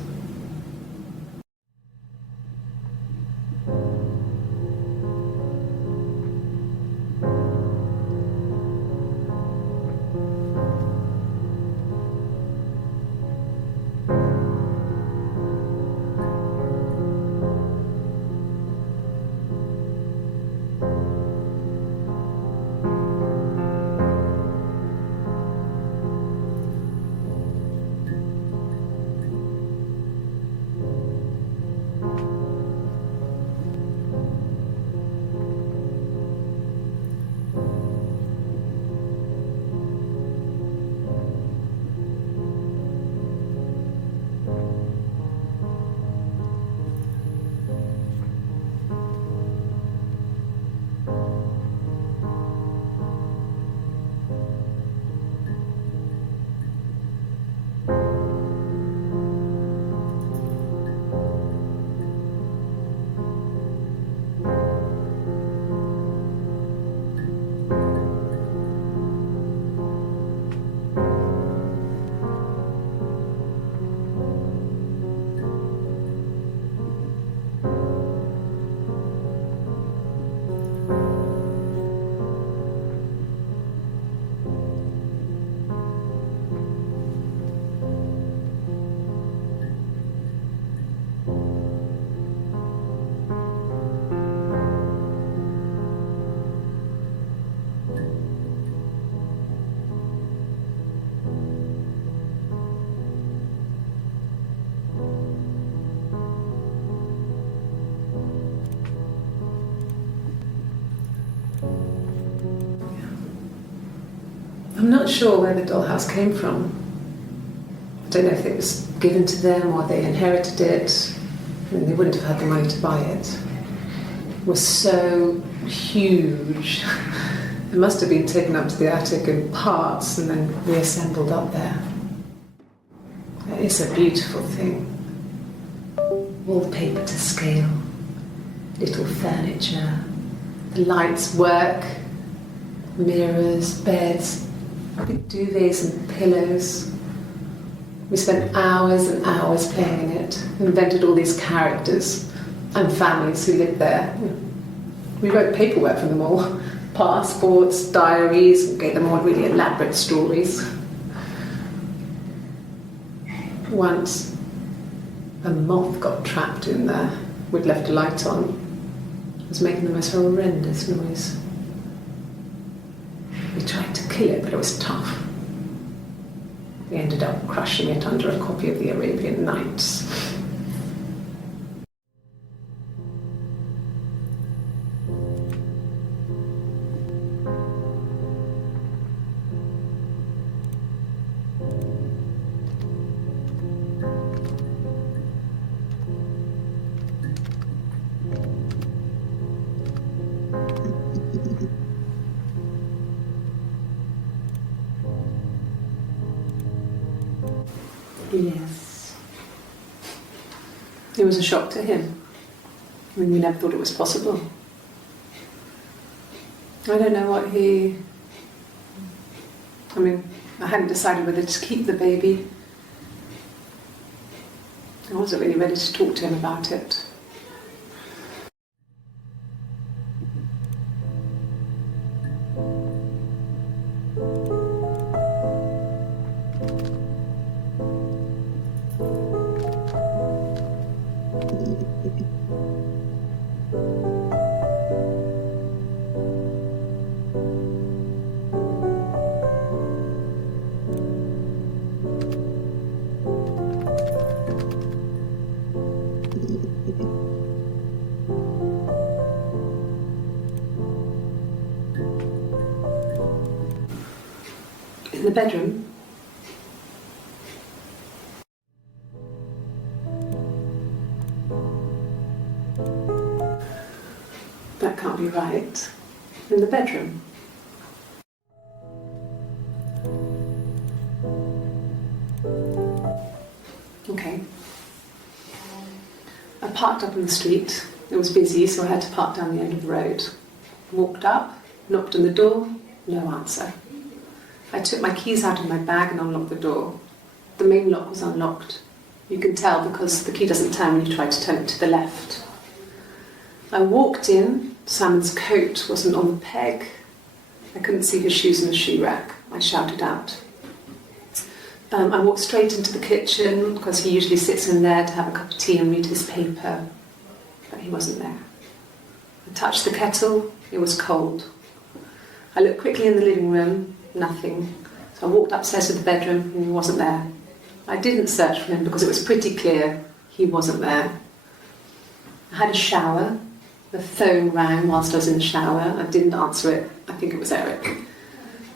I'm not sure where the dollhouse came from. I don't know if it was given to them or they inherited it. I mean, they wouldn't have had the money to buy it. It was so huge. It must have been taken up to the attic in parts and then reassembled up there. It's a beautiful thing. Wallpaper to scale, little furniture, the lights work, mirrors, beds, big duvets and pillows. We spent hours and hours playing in it, invented all these characters and families who lived there. We wrote paperwork for them all, passports, diaries, and gave them all really elaborate stories. Once, a moth got trapped in there. We'd left a light on. It was making the most horrendous noise. We tried to kill it, but it was tough. We ended up crushing it under a copy of the Arabian Nights. Yes. It was a shock to him. I mean, we never thought it was possible. I don't know what he... I mean, I hadn't decided whether to keep the baby. I wasn't really ready to talk to him about it. In the bedroom. That can't be right. In the bedroom. parked up in the street. It was busy, so I had to park down the end of the road. Walked up, knocked on the door, no answer. I took my keys out of my bag and unlocked the door. The main lock was unlocked. You can tell because the key doesn't turn when you try to turn it to the left. I walked in. Simon's coat wasn't on the peg. I couldn't see his shoes in the shoe rack. I shouted out. I walked straight into the kitchen because he usually sits in there to have a cup of tea and read his paper, but he wasn't there. I touched the kettle. It was cold. I looked quickly in the living room. Nothing. So I walked upstairs to the bedroom and he wasn't there. I didn't search for him because it was pretty clear he wasn't there. I had a shower. The phone rang whilst I was in the shower. I didn't answer it. I think it was Eric.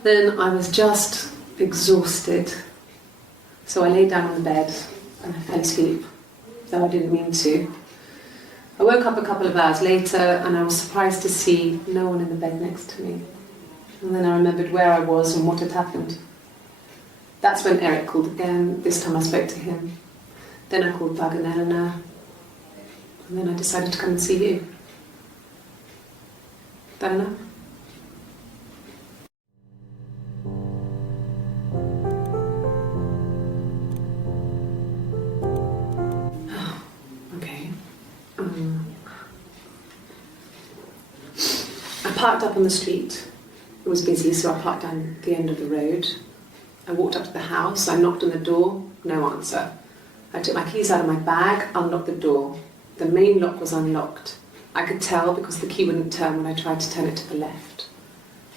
Then I was just exhausted. So I lay down on the bed and I fell asleep, though I didn't mean to. I woke up a couple of hours later and I was surprised to see no one in the bed next to me. And then I remembered where I was and what had happened. That's when Eric called again. This time I spoke to him. Then I called Doug and Eleanor. And then I decided to come and see you. That enough? Okay. I parked up on the street. It was busy, so I parked down the end of the road. I walked up to the house. I knocked on the door. No answer. I took my keys out of my bag, unlocked the door. The main lock was unlocked. I could tell because the key wouldn't turn when I tried to turn it to the left.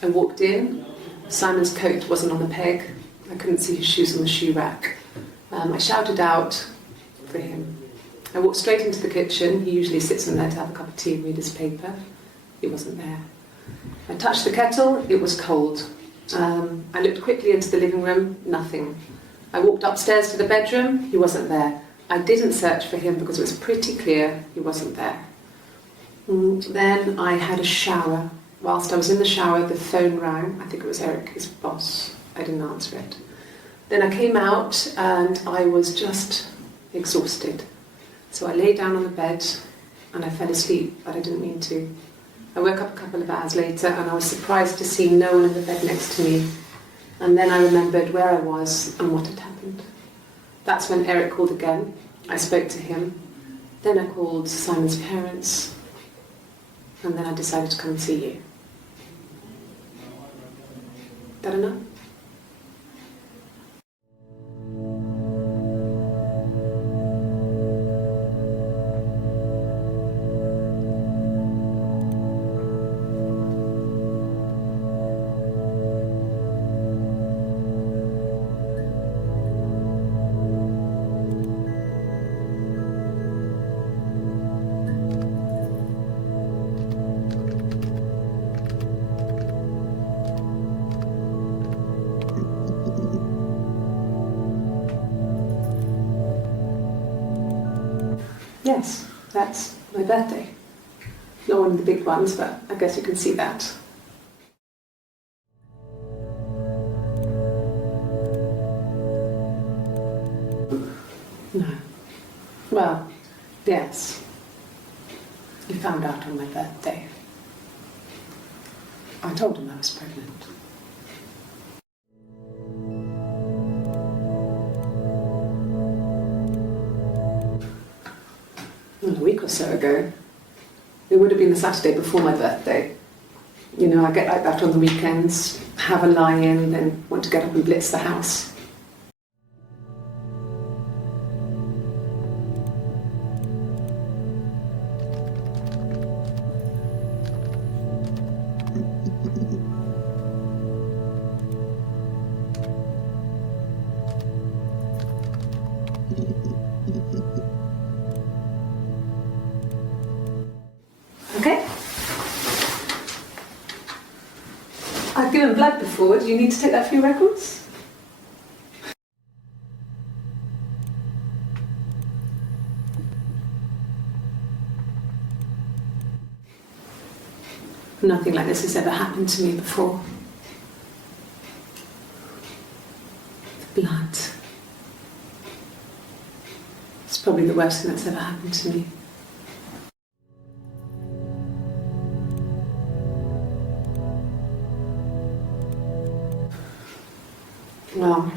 I walked in. Simon's coat wasn't on the peg. I couldn't see his shoes on the shoe rack. I shouted out for him. I walked straight into the kitchen. He usually sits in there to have a cup of tea and read his paper. He wasn't there. I touched the kettle. It was cold. I looked quickly into the living room. Nothing. I walked upstairs to the bedroom. He wasn't there. I didn't search for him because it was pretty clear he wasn't there. Then I had a shower. Whilst I was in the shower, the phone rang. I think it was Eric, his boss. I didn't answer it. Then I came out and I was just exhausted. So I lay down on the bed and I fell asleep, but I didn't mean to. I woke up a couple of hours later and I was surprised to see no one in the bed next to me. And then I remembered where I was and what had happened. That's when Eric called again. I spoke to him. Then I called Simon's parents. And then I decided to come and see you. That enough? Yes, that's my birthday. Not one of the big ones, but I guess you can see that. No. Well, yes. He found out on my birthday. I told him I was pregnant. Well, a week or so ago. It would have been the Saturday before my birthday. You know, I get like that on the weekends, have a lie-in, then want to get up and blitz the house. Okay? I've given blood before. Do you need to take that for your records? Nothing like this has ever happened to me before. The blood. It's probably the worst thing that's ever happened to me. Well,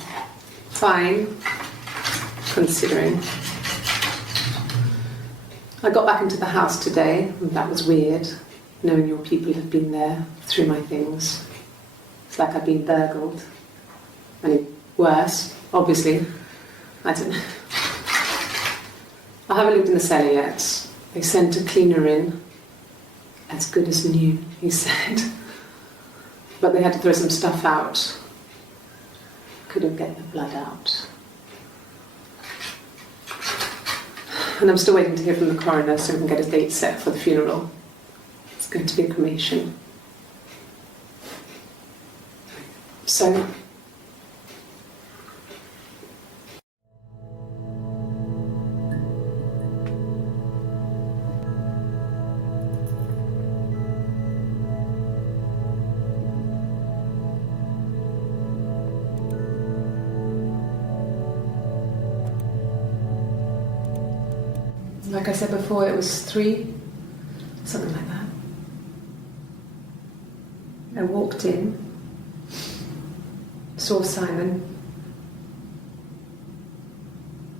fine, considering. I got back into the house today, and that was weird, knowing your people have been there through my things. It's like I've been burgled. I mean, worse, obviously. I don't know. I haven't lived in the cellar yet. They sent a cleaner in. As good as new, he said. But they had to throw some stuff out. Couldn't get the blood out. And I'm still waiting to hear from the coroner so we can get a date set for the funeral. It's going to be a cremation. So, like I said before, it was 3, something like that. I walked in, saw Simon.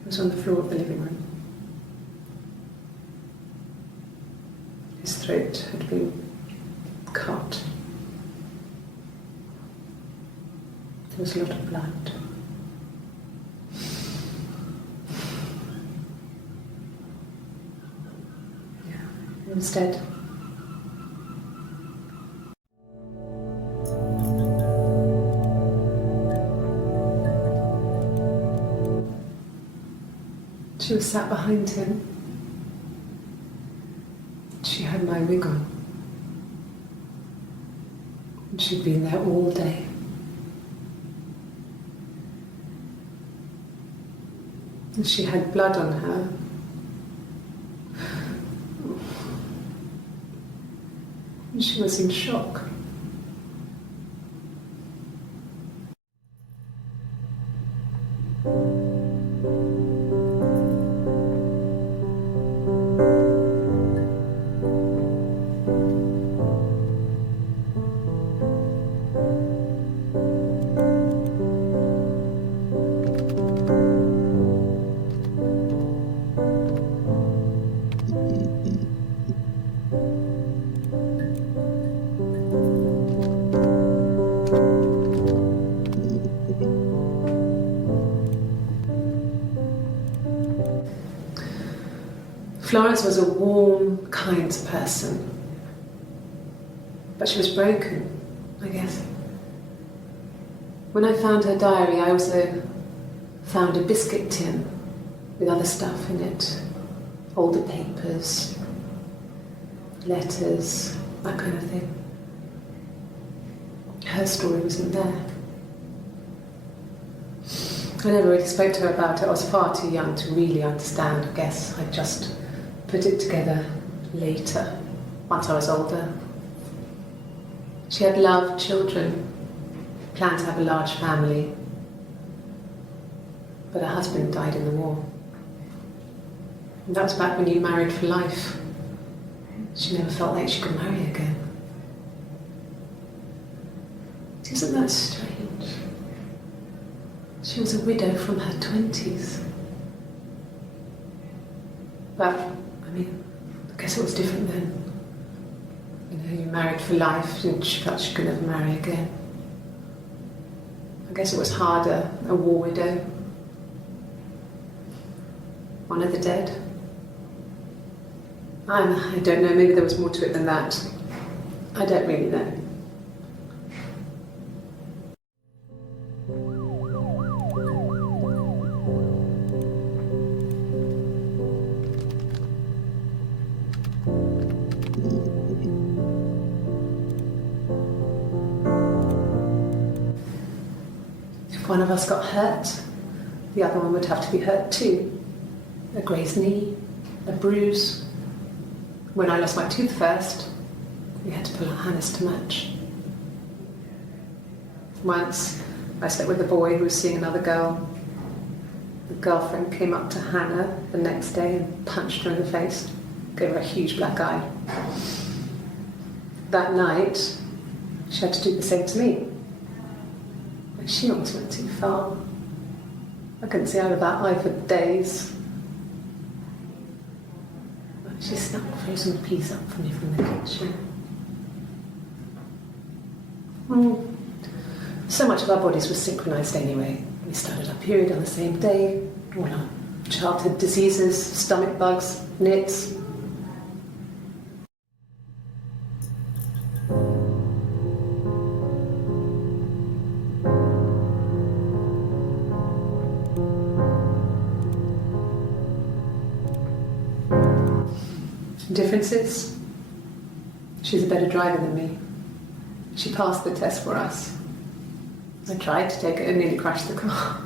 He was on the floor of the living room. His throat had been cut. There was a lot of blood. Yeah, he was dead. She was sat behind him. She had my wig on. And she'd been there all day. And she had blood on her. And she was in shock. Florence was a warm, kind person, but she was broken, I guess. When I found her diary, I also found a biscuit tin with other stuff in it, older papers, letters, that kind of thing. Her story wasn't there. I never really spoke to her about it. I was far too young to really understand, I guess. I just put it together later, once I was older. She had loved children, planned to have a large family, but her husband died in the war. And that was back when you married for life. She never felt like she could marry again. Isn't that strange? She was a widow from her 20s. But, I mean, I guess it was different then. You know, you married for life and she felt she could never marry again. I guess it was harder, a war widow. One of the dead. I don't know, maybe there was more to it than that. I don't really know. If one of us got hurt, the other one would have to be hurt too. A grazed knee, a bruise. When I lost my tooth first, we had to pull out Hannah's to match. Once, I slept with a boy who was seeing another girl. The girlfriend came up to Hannah the next day and punched her in the face, gave her a huge black eye. That night, she had to do the same to me. I She almost went too far. I couldn't see out of that eye for days. She snuck frozen peas up for me from the kitchen. So much of our bodies were synchronised anyway. We started our period on the same day. All our childhood diseases, stomach bugs, nits. Differences? She's a better driver than me. She passed the test for us. I tried to take it and nearly crashed the car.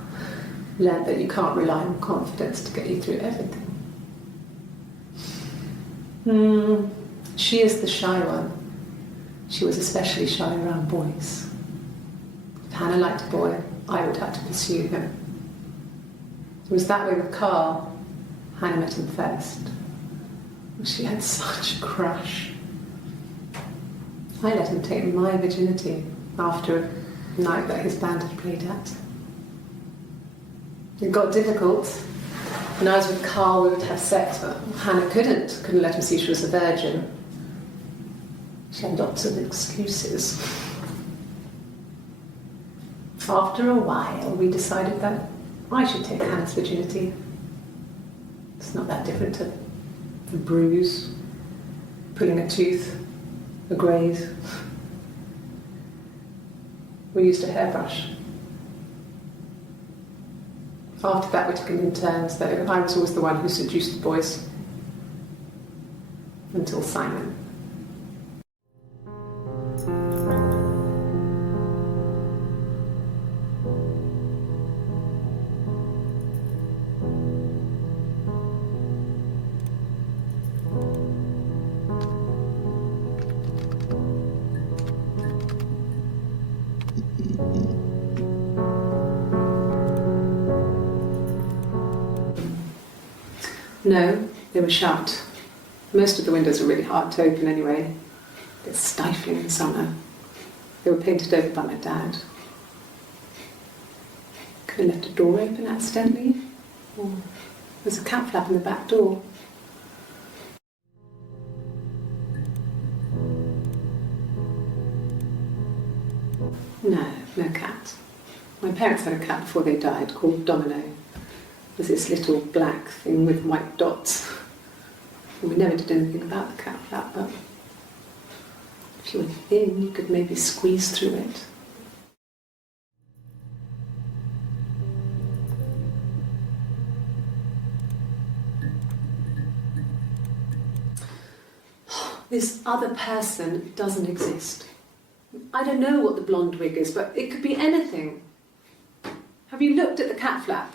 Learned that you can't rely on confidence to get you through everything. She is the shy one. She was especially shy around boys. If Hannah liked a boy, I would have to pursue him. It was that way with Carl. Hannah met him first. She had such a crush. I let him take my virginity after a night that his band had played at. It got difficult. When I was with Carl, we would have sex, but Hannah couldn't let him see she was a virgin. She had lots of excuses. After a while, we decided that I should take Hannah's virginity. It's not that different to a bruise, pulling a tooth, a graze. We used a hairbrush. After that, we took it in turns, though. I was always the one who seduced the boys. Until Simon. No, they were shut. Most of the windows are really hard to open anyway. It's stifling in summer. They were painted over by my dad. Could have left a door open accidentally. Or there's a cat flap in the back door. No cat. My parents had a cat before they died called Domino. It was this little black thing with white dots. And we never did anything about the cat flap, but if you were thin, you could maybe squeeze through it. This other person doesn't exist. I don't know what the blonde wig is, but it could be anything. Have you looked at the cat flap?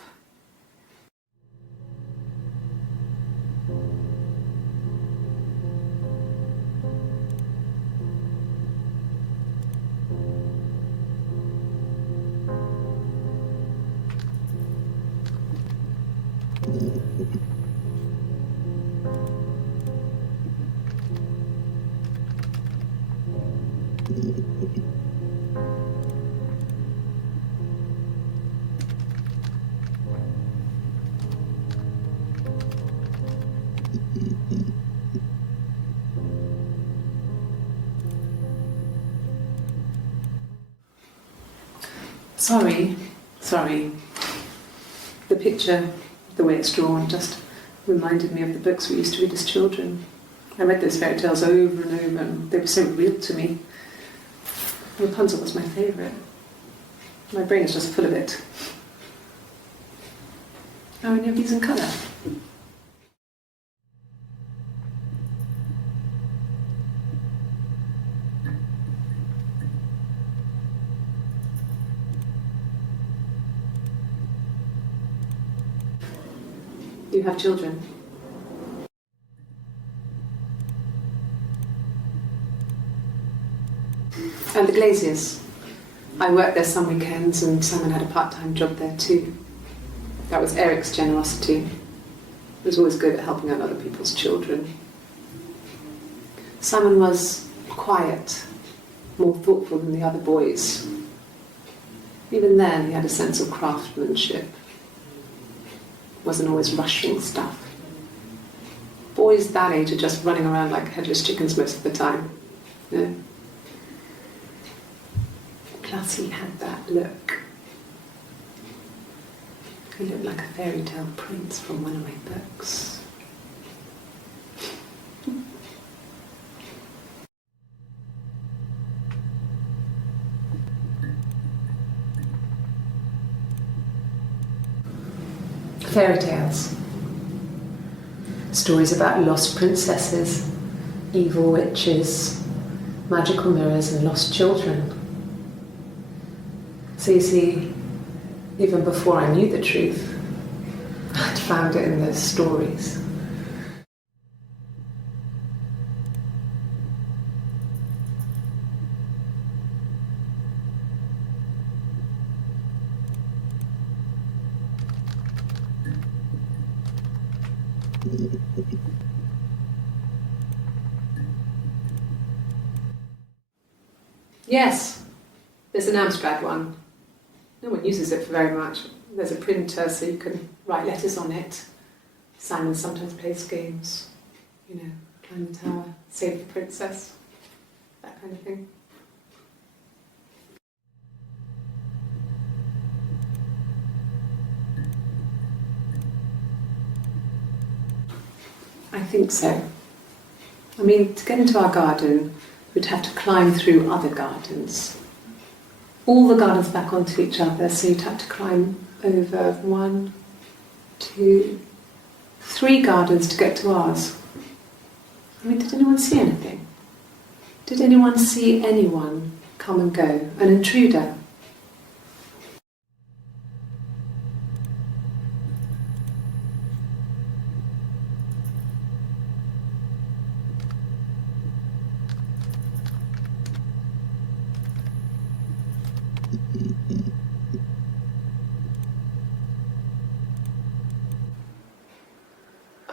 Sorry. The picture, the way it's drawn, just reminded me of the books we used to read as children. I read those fairy tales over and over, and they were so real to me. Rapunzel was my favourite. My brain is just full of it. Are any of these in colour? Do you have children? And the Glaziers. I worked there some weekends, and Simon had a part-time job there too. That was Eric's generosity. He was always good at helping out other people's children. Simon was quiet, more thoughtful than the other boys. Even then, he had a sense of craftsmanship. Wasn't always rushing stuff. Boys that age are just running around like headless chickens most of the time. You know? Plus, he had that look. He looked like a fairy tale prince from one of my books. Fairy tales. Stories about lost princesses, evil witches, magical mirrors and lost children. So you see, even before I knew the truth, I'd found it in those stories. Yes, there's an Amstrad one. No one uses it for very much. There's a printer so you can write letters on it. Simon sometimes plays games, you know, climb the tower, save the princess, that kind of thing. I think so. I mean, to get into our garden, we'd have to climb through other gardens. All the gardens back onto each other, so you'd have to climb over 1, 2, 3 gardens to get to ours. I mean, did anyone see anything? Did anyone see anyone come and go? An intruder?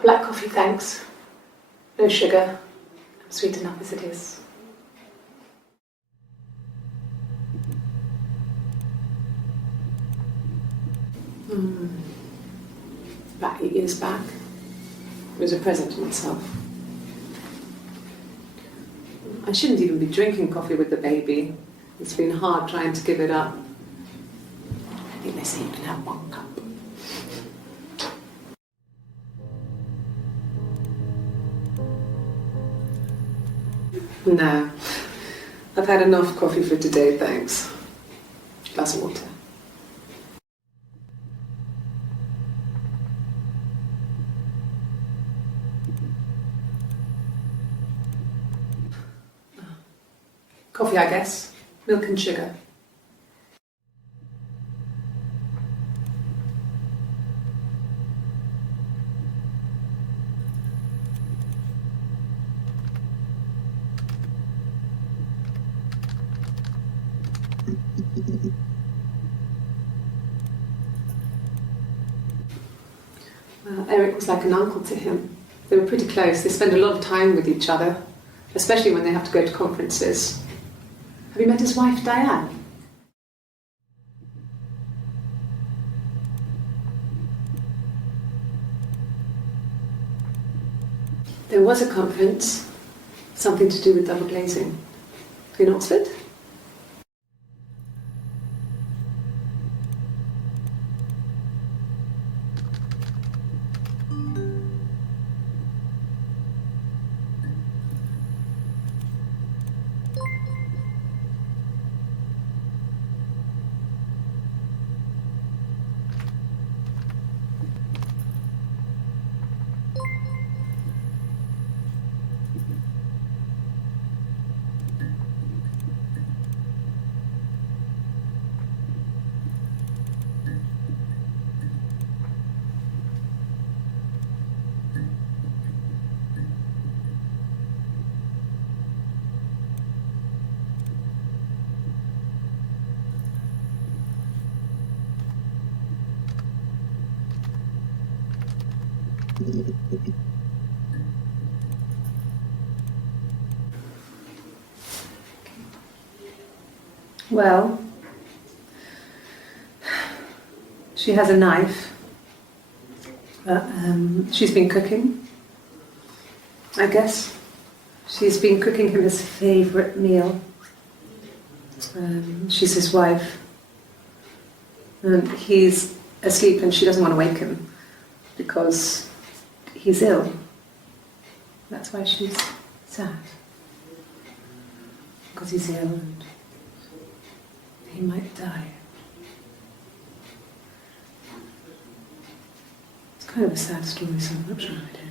Black coffee, thanks. No sugar. I'm sweet enough as it is. About 8 years back, it was a present to myself. I shouldn't even be drinking coffee with the baby. It's been hard trying to give it up. I think they say you can have 1 cup. No, I've had enough coffee for today, thanks. Glass of water. Coffee, I guess. Milk and sugar. Eric was like an uncle to him. They were pretty close. They spent a lot of time with each other, especially when they have to go to conferences. Have you met his wife, Diane? There was a conference, something to do with double glazing, in Oxford. Well, She has a knife. She's been cooking, I guess. She's been cooking him his favourite meal. She's his wife. And he's asleep and she doesn't want to wake him because he's ill. That's why she's sad. Because he's ill and he might die. It's kind of a sad story, so I'm not sure how it ends.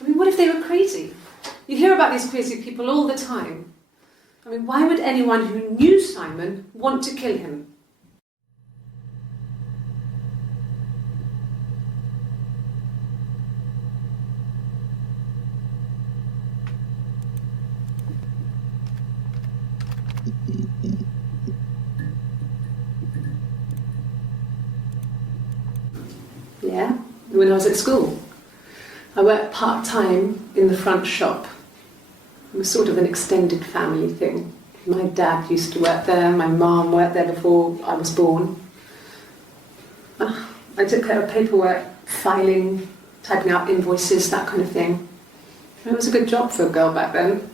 I mean, what if they were crazy? You hear about these crazy people all the time. I mean, why would anyone who knew Simon want to kill him? Yeah, when I was at school. I worked part-time in the front shop. It was sort of an extended family thing. My dad used to work there, my mum worked there before I was born. I took care of paperwork, filing, typing out invoices, that kind of thing. It was a good job for a girl back then.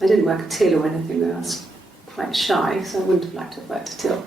I didn't work a till or anything though, I was quite shy, so I wouldn't have liked to have worked a till.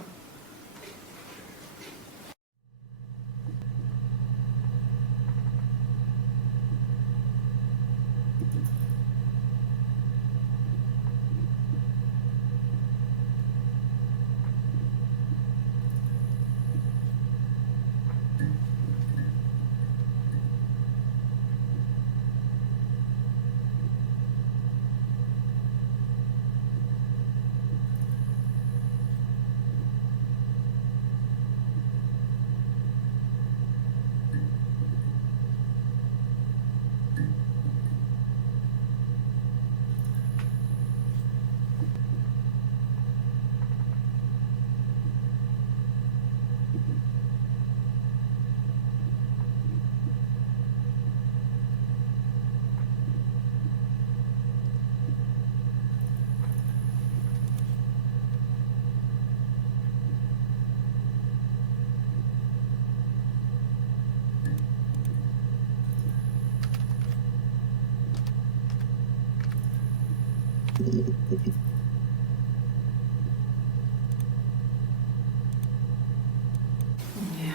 Yeah.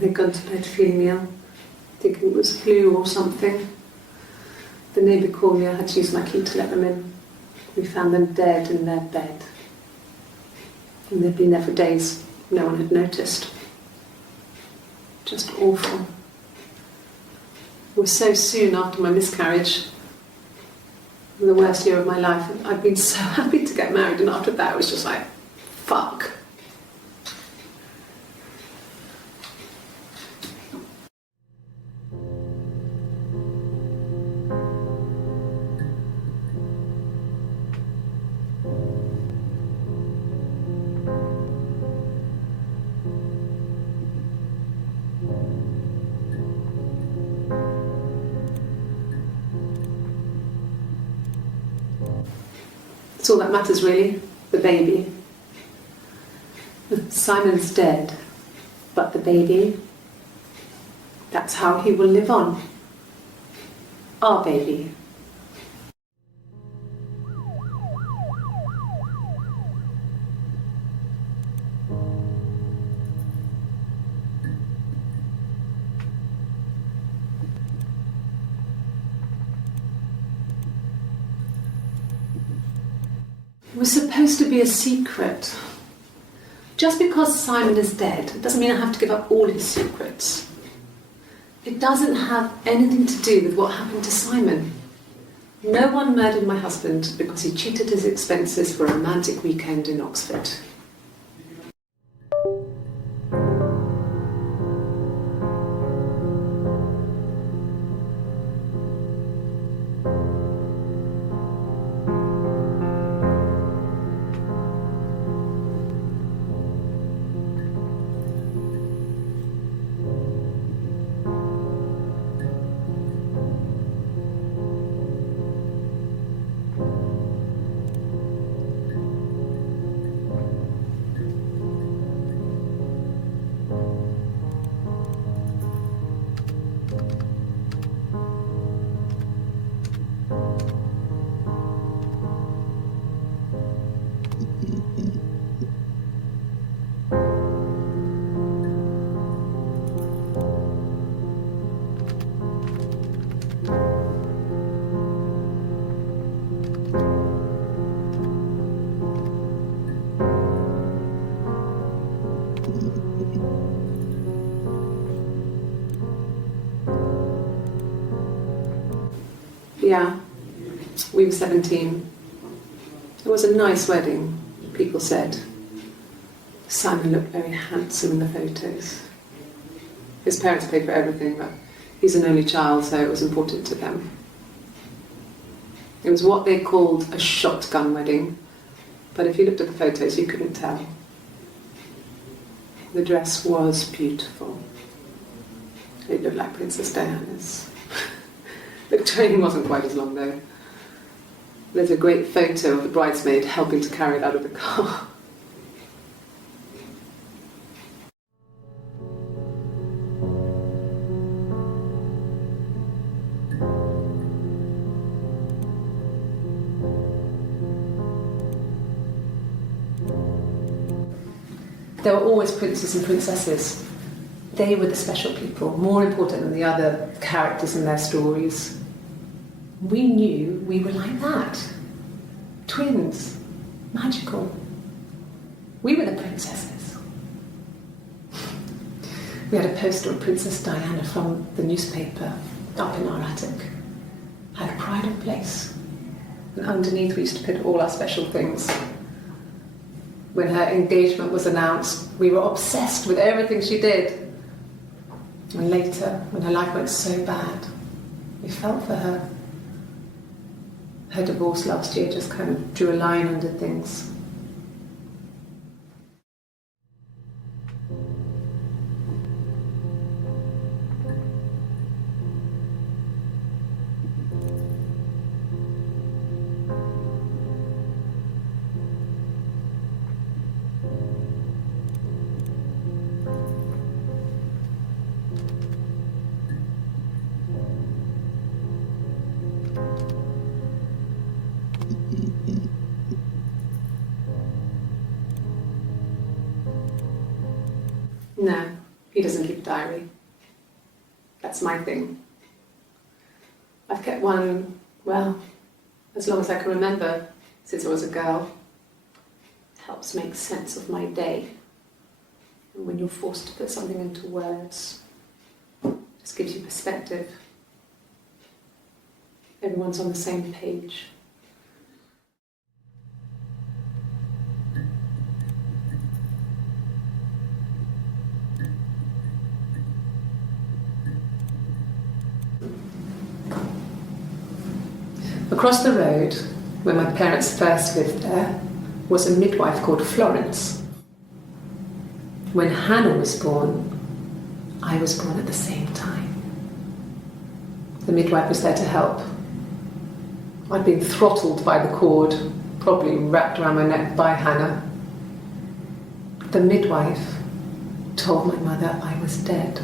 They'd gone to bed feeling ill, thinking it was flu or something. The neighbour called me, I had to use my key to let them in. We found them dead in their bed. And they'd been there for days. No one had noticed. Just awful. It was so soon after my miscarriage, the worst year of my life. I'd been so happy to get married, and after that it was just like, fuck. It's all that matters really, the baby. Simon's dead, but the baby, that's how he will live on. Our baby. It was supposed to be a secret. Just because Simon is dead, it doesn't mean I have to give up all his secrets. It doesn't have anything to do with what happened to Simon. No one murdered my husband because he cheated his expenses for a romantic weekend in Oxford. Yeah, we were 17. It was a nice wedding, people said. Simon looked very handsome in the photos. His parents paid for everything, but he's an only child, so it was important to them. It was what they called a shotgun wedding, but if you looked at the photos, you couldn't tell. The dress was beautiful. It looked like Princess Diana's. The train wasn't quite as long though. There's a great photo of the bridesmaid helping to carry it out of the car. There were always princes and princesses. They were the special people, more important than the other characters in their stories. We knew we were like that. Twins. Magical. We were the princesses. We had a poster of Princess Diana from the newspaper up in our attic. Had a pride of place. And underneath we used to put all our special things. When her engagement was announced, we were obsessed with everything she did. And later, when her life went so bad, we felt for her. Her divorce last year just kind of drew a line under things. No, He doesn't keep a diary. That's my thing. I've kept one, well, as long as I can remember, since I was a girl. It helps make sense of my day. And when you're forced to put something into words, it just gives you perspective. Everyone's on the same page. Across the road, where my parents first lived there, was a midwife called Florence. When Hannah was born, I was born at the same time. The midwife was there to help. I'd been throttled by the cord, probably wrapped around my neck by Hannah. The midwife told my mother I was dead,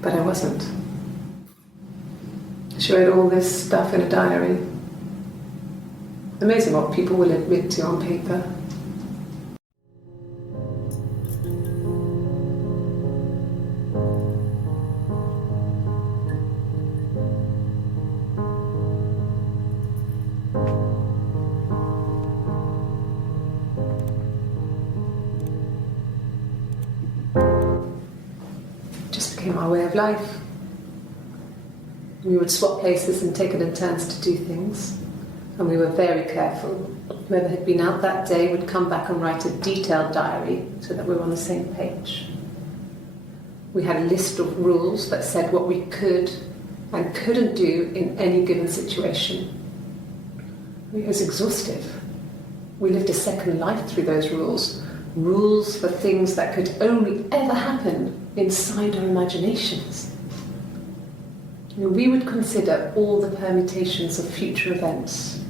but I wasn't. She wrote all this stuff in a diary. Amazing what people will admit to on paper. It just became our way of life. We would swap places and take it in turns to do things, and we were very careful. Whoever had been out that day would come back and write a detailed diary so that we were on the same page. We had a list of rules that said what we could and couldn't do in any given situation. It was exhaustive. We lived a second life through those rules. Rules for things that could only ever happen inside our imaginations. We would consider all the permutations of future events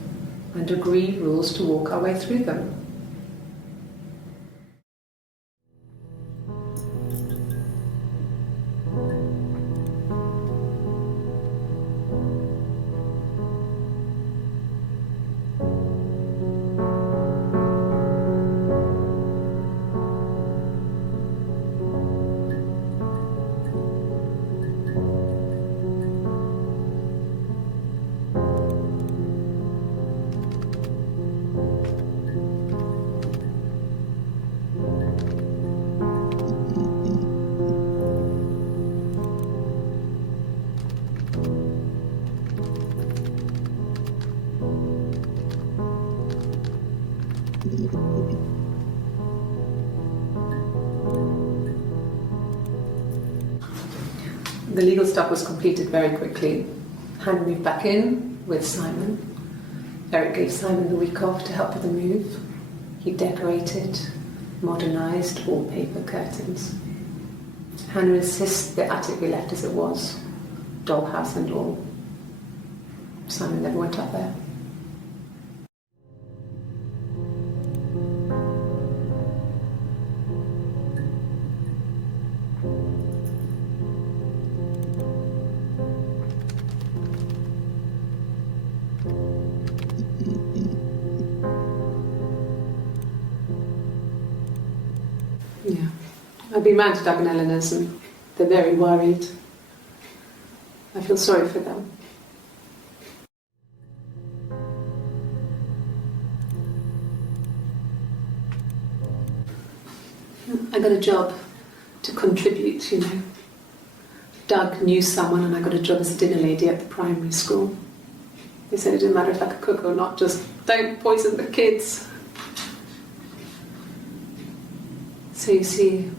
and agree rules to walk our way through them. The legal stuff was completed very quickly. Hannah moved back in with Simon. Eric gave Simon the week off to help with the move. He decorated, modernised wallpaper, curtains. Hannah insists the attic be left as it was, dollhouse and all. Simon never went up there. Yeah, I've been round to Doug and Eleanor's and they're very worried. I feel sorry for them. I got a job to contribute, you know. Doug knew someone and I got a job as a dinner lady at the primary school. They said it didn't matter if I could cook or not, just don't poison the kids. So you see,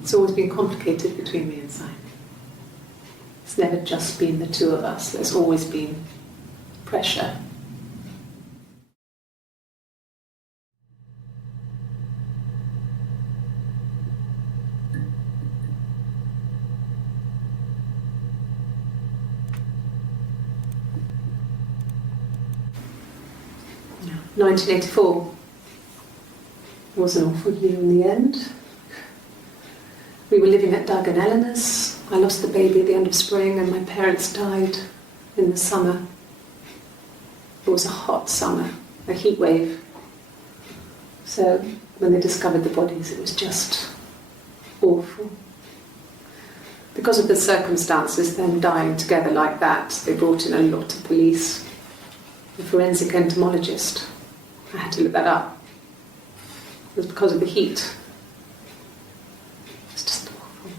it's always been complicated between me and Simon. It's never just been the two of us. There's always been pressure. Yeah. 1984 was an awful year in the end. We were living at Doug and Eleanor's. I lost the baby at the end of spring and my parents died in the summer. It was a hot summer, a heat wave. So when they discovered the bodies, it was just awful. Because of the circumstances, them dying together like that, they brought in a lot of police. A forensic entomologist. I had to look that up. It was because of the heat. It's just awful.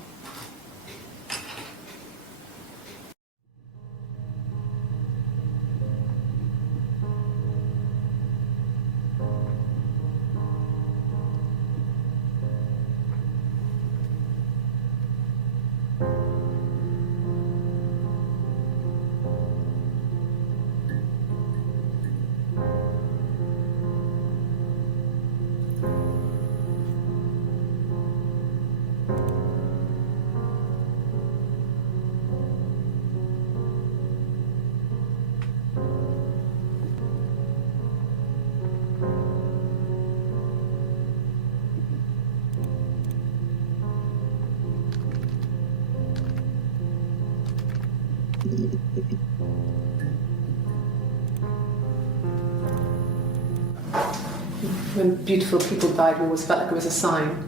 When beautiful people died, we always felt like it was a sign.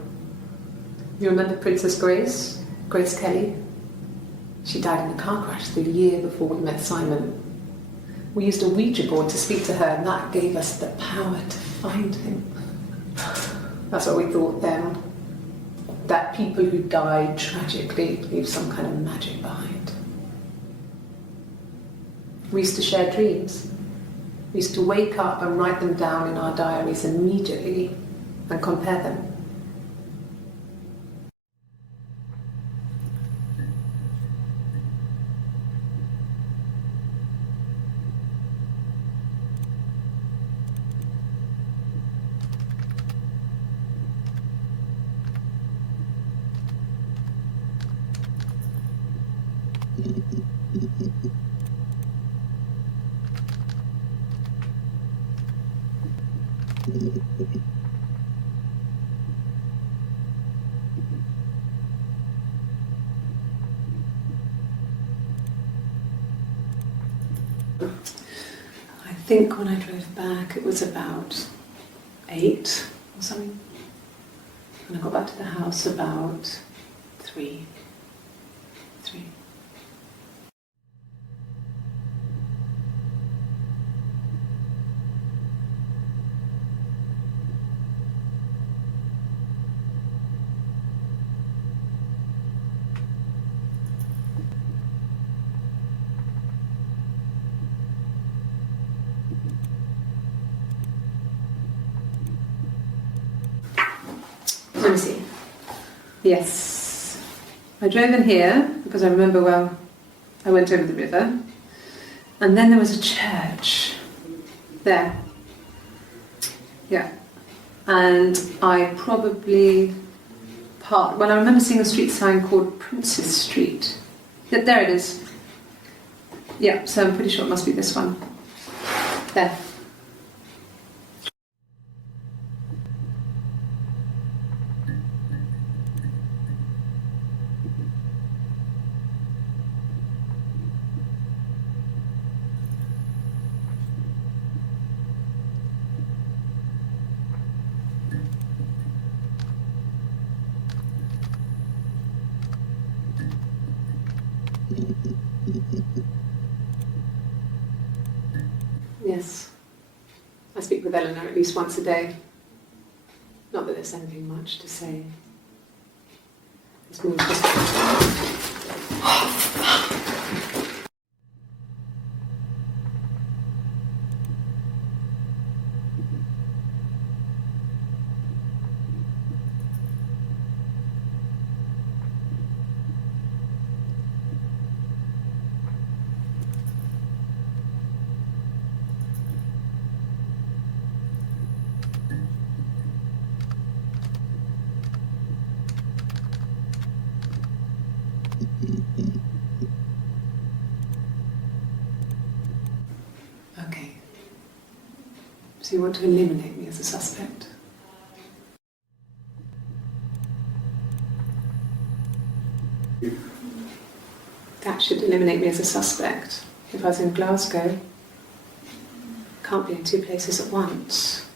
You remember Princess Grace? Grace Kelly? She died in a car crash the year before we met Simon. We used a Ouija board to speak to her, and that gave us the power to find him. That's what we thought then. That people who died tragically leave some kind of magic behind. We used to share dreams. We used to wake up and write them down in our diaries immediately and compare them. I think when I drove back it was about 8 or something, and I got back to the house about 3. Let me see. Yes. I drove in here because I remember, well, I went over the river, and then there was a church there. Yeah. And I probably parked, well, I remember seeing a street sign called Princess Street. Yeah, there it is. Yeah, so I'm pretty sure it must be this one. There. Yes. I speak with Eleanor at least once a day. Not that there's anything much to say. It's more just... Okay. So you want to eliminate me as a suspect? That should eliminate me as a suspect. If I was in Glasgow, can't be in 2 places at once.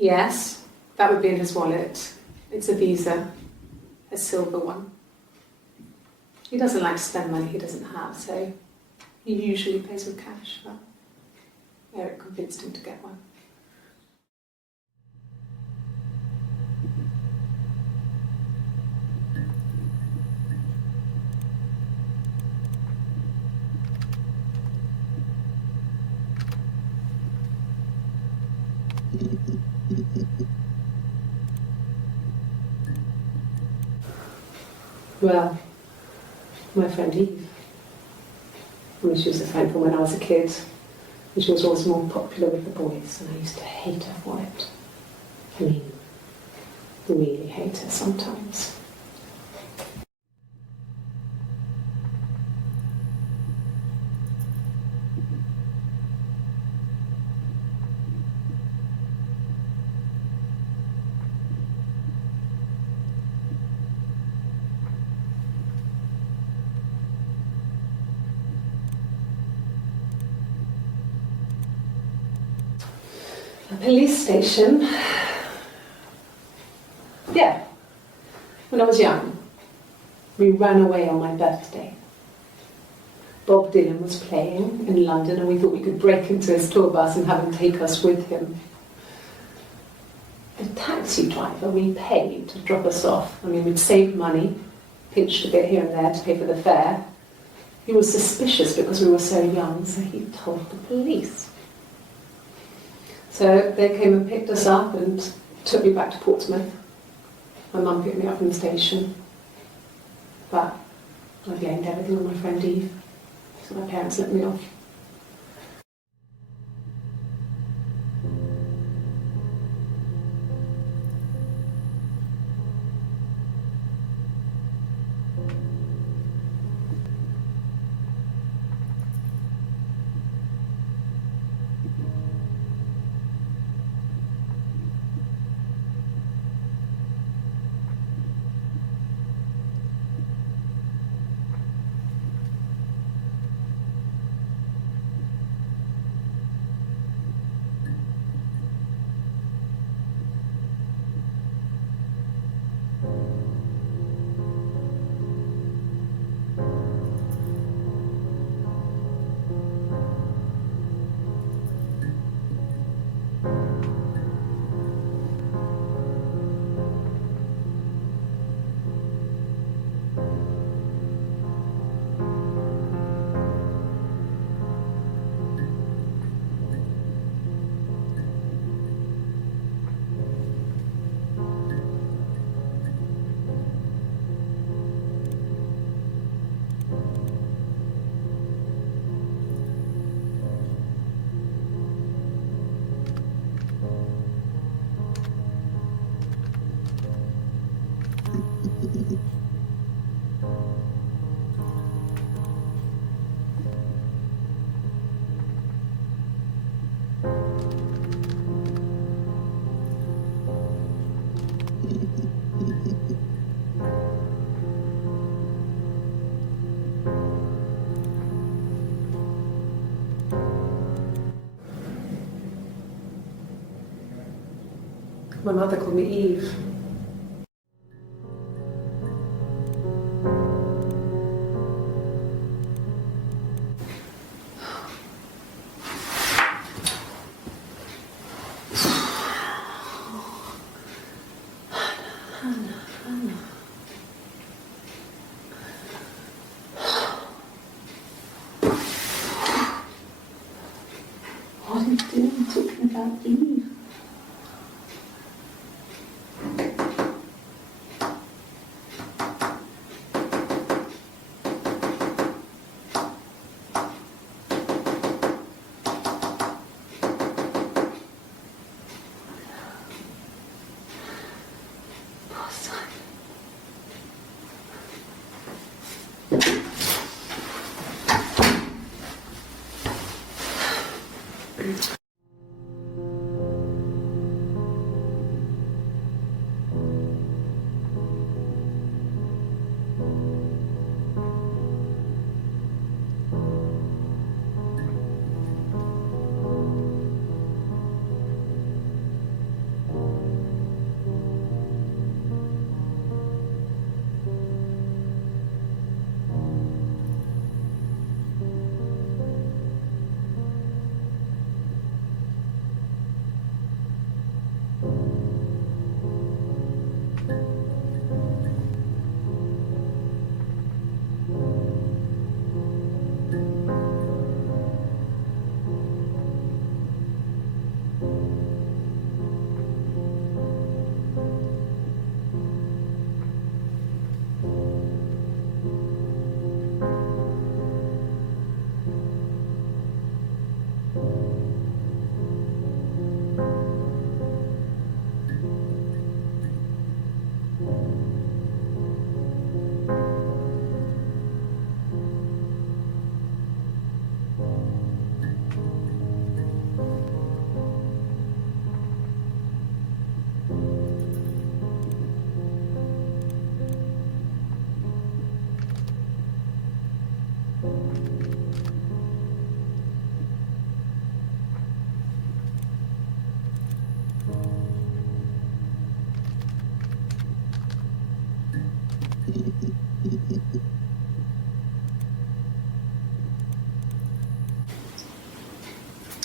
Yes, that would be in his wallet. It's a Visa, a silver one. He doesn't like to spend money he doesn't have, so he usually pays with cash, but Eric convinced him to get one. Well, my friend Eve. I mean, she was a friend from when I was a kid, and she was always more popular with the boys, and I used to hate her for it. I mean, really hate her sometimes. A police station. Yeah, when I was young, we ran away on my birthday. Bob Dylan was playing in London and we thought we could break into his tour bus and have him take us with him. The taxi driver we paid to drop us off, I mean, we'd saved money, pinched a bit here and there to pay for the fare. He was suspicious because we were so young, so he told the police. So they came and picked us up and took me back to Portsmouth. My mum picked me up from the station. But I blamed everything on my friend Eve, so my parents let me off. My mother called me Eve. What are you doing talking about Eve?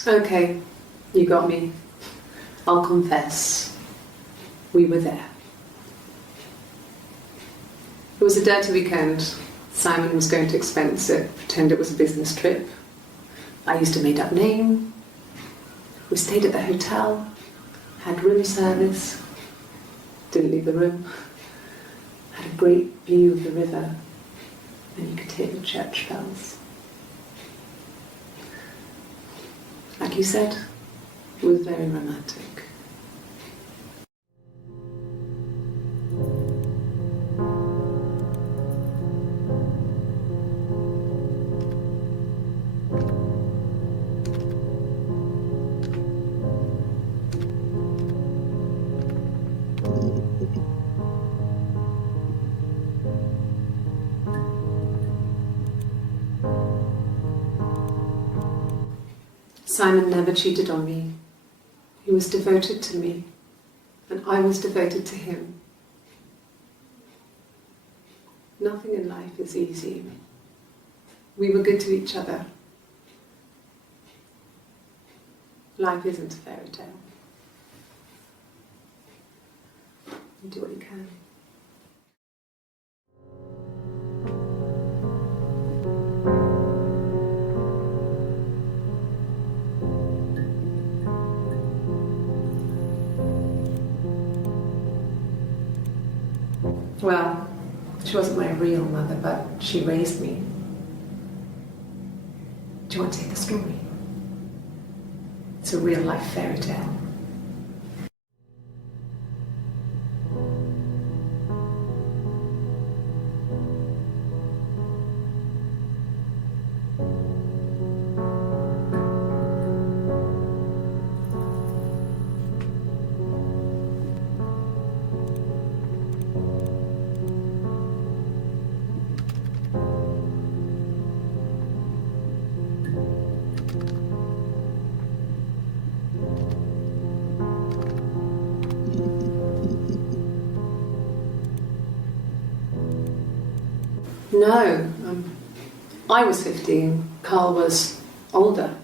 Okay, you got me. I'll confess. We were there. It was a dirty weekend. Simon was going to expense it, pretend it was a business trip. I used a made-up name. We stayed at the hotel, had room service, didn't leave the room, had a great view of the river, and you could hear the church bells. Like you said, it was very romantic. Simon never cheated on me. He was devoted to me, and I was devoted to him. Nothing in life is easy. We were good to each other. Life isn't a fairy tale. You do what you can. Well, she wasn't my real mother, but she raised me. Do you want to hear the story? It's a real-life fairy tale. No, I was 15, Carl was older,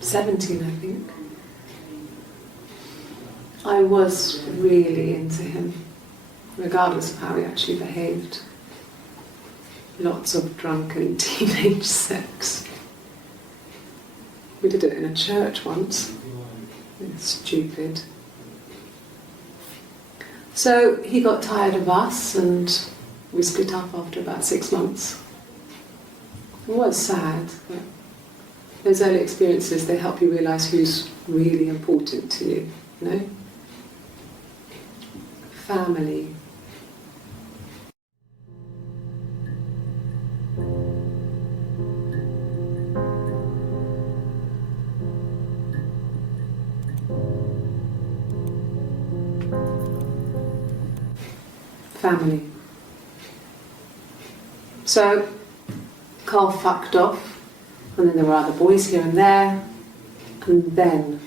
17 I think. I was really into him, regardless of how he actually behaved. Lots of drunken teenage sex. We did it in a church once. It's stupid. So he got tired of us and we split up after about 6 months. It was sad, but those early experiences, they help you realise who's really important to you, you know? Family. Family. So, Carl fucked off, and then there were other boys here and there, and then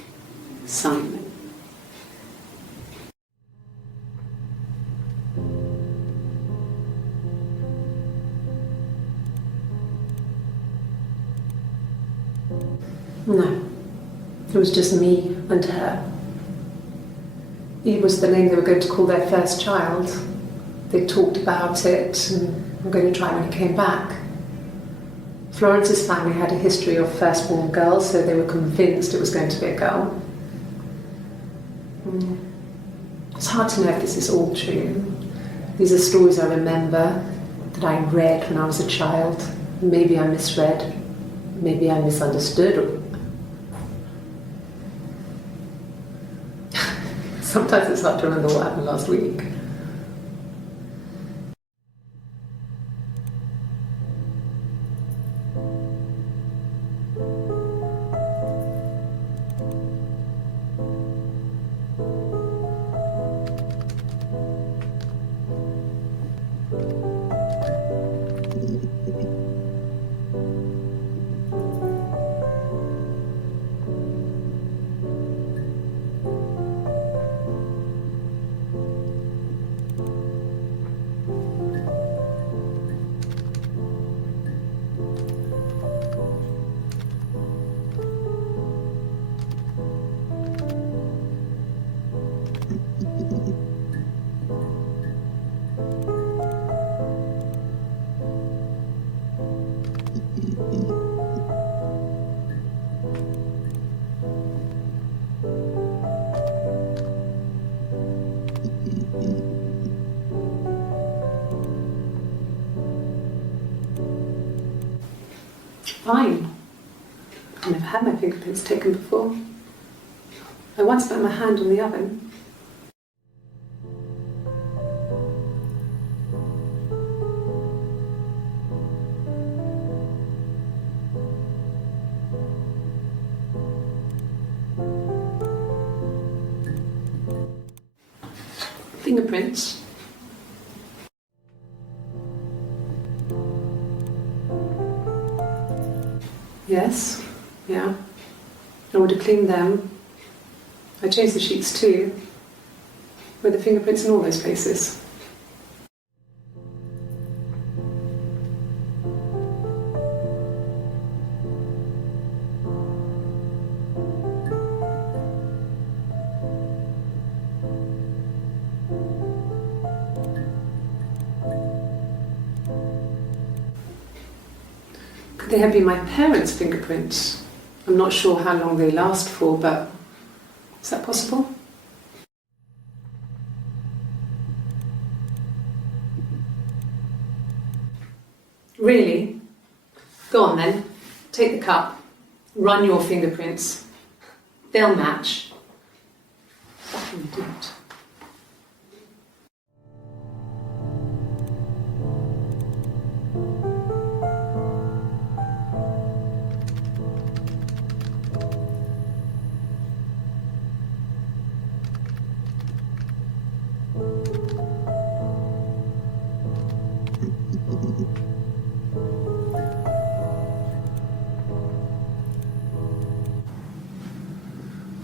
Simon. No, it was just me and her. It was the name they were going to call their first child. They talked about it, and I'm going to try when he came back. Florence's family had a history of firstborn girls, so they were convinced it was going to be a girl. It's hard to know if this is all true. These are stories I remember, that I read when I was a child. Maybe I misread, maybe I misunderstood. Sometimes it's hard to remember what happened last week. fine. I've never had my fingerprints taken before. I once put my hand on the oven. Fingerprints. Yes, yeah. I would have cleaned them. I changed the sheets too. Were the fingerprints in all those places? Could they have been my parents' fingerprints? I'm not sure how long they last for, but is that possible? Really? Go on then. Take the cup. Run your fingerprints. They'll match. Fucking idiot.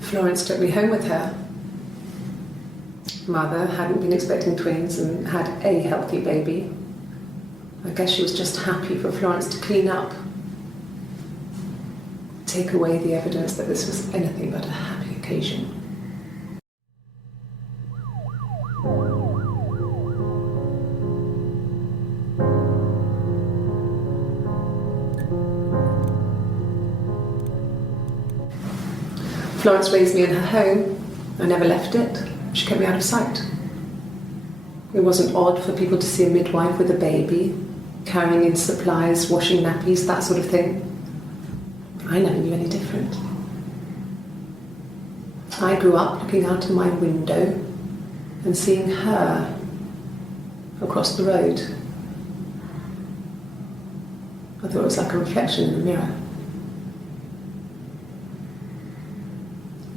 Florence took me home with her. Mother hadn't been expecting twins and had a healthy baby. I guess she was just happy for Florence to clean up. Take away the evidence that this was anything but a happy occasion. Florence raised me in her home. I never left it. She kept me out of sight. It wasn't odd for people to see a midwife with a baby, carrying in supplies, washing nappies, that sort of thing. I never knew any different. I grew up looking out of my window and seeing her across the road. I thought it was like a reflection in the mirror.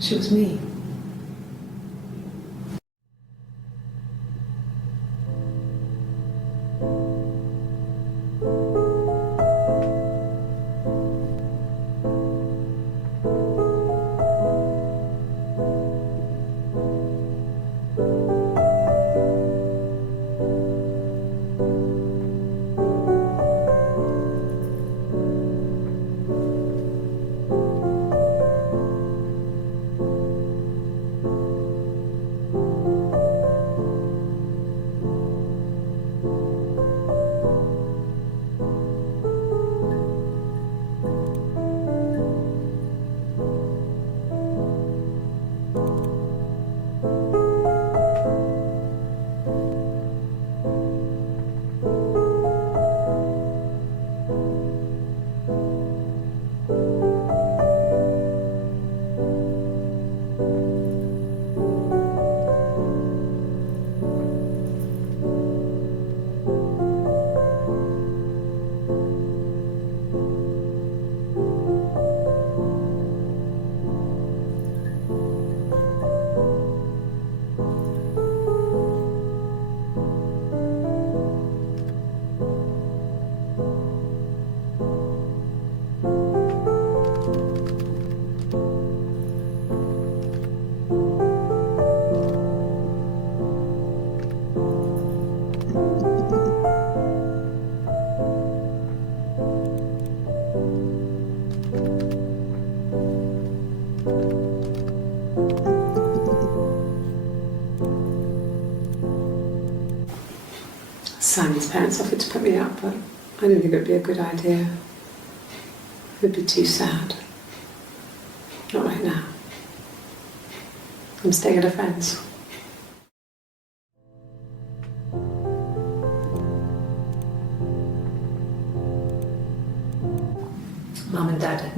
She was me. Simon's parents offered to put me up, but I didn't think it would be a good idea. It would be too sad. Not right now. I'm staying at a friend's.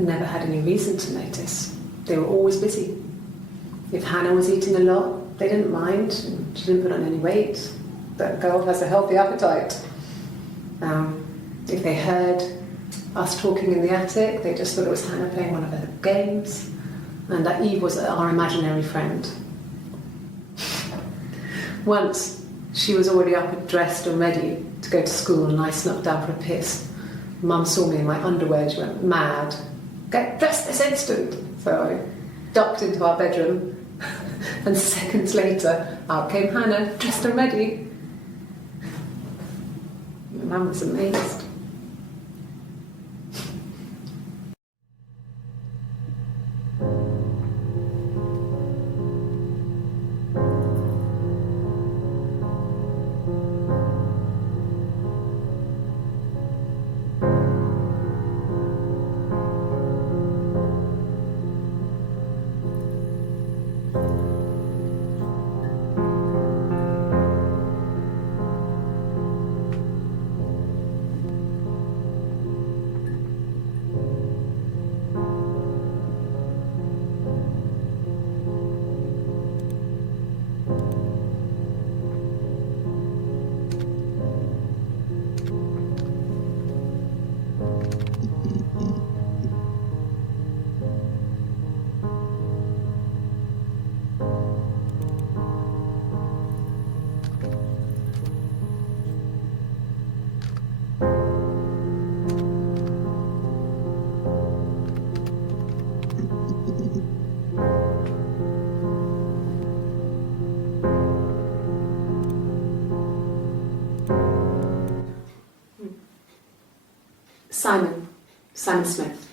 never had any reason to notice. They were always busy. If Hannah was eating a lot, they didn't mind. She didn't put on any weight. That girl has a healthy appetite. If they heard us talking in the attic, they just thought it was Hannah playing one of her games, and that Eve was our imaginary friend. Once, she was already up and dressed and ready to go to school, and I snuck down for a piss. Mum saw me in my underwear, she went mad. "Get dressed this instant!" So I ducked into our bedroom, and seconds later, out came Hannah, dressed and ready. Mum was amazed. Simon Smith.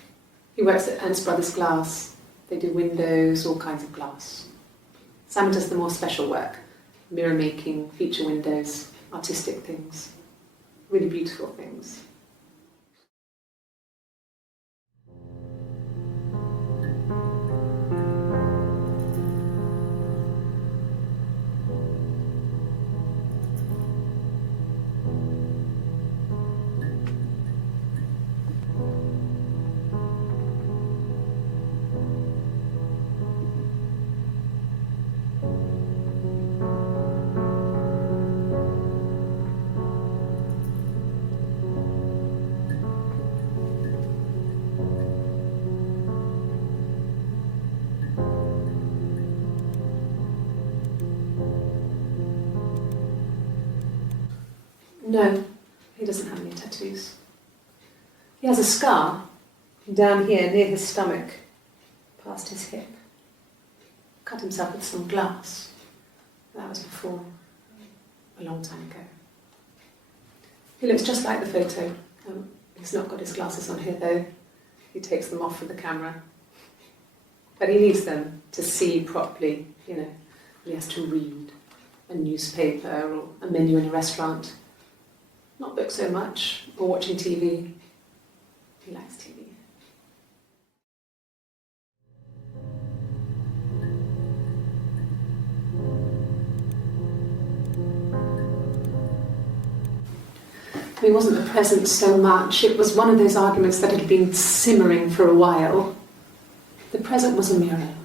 He works at Ernst Brothers Glass. They do windows, all kinds of glass. Simon does the more special work, mirror making, feature windows, artistic things, really beautiful things. No, he doesn't have any tattoos. He has a scar down here near his stomach, past his hip. Cut himself with some glass. That was before, a long time ago. He looks just like the photo. He's not got his glasses on here though. He takes them off for the camera. But he needs them to see properly, you know. He has to read a newspaper or a menu in a restaurant. Not books so much, or watching TV. He likes TV. He wasn't present so much. It was one of those arguments that had been simmering for a while. The present was a mirror,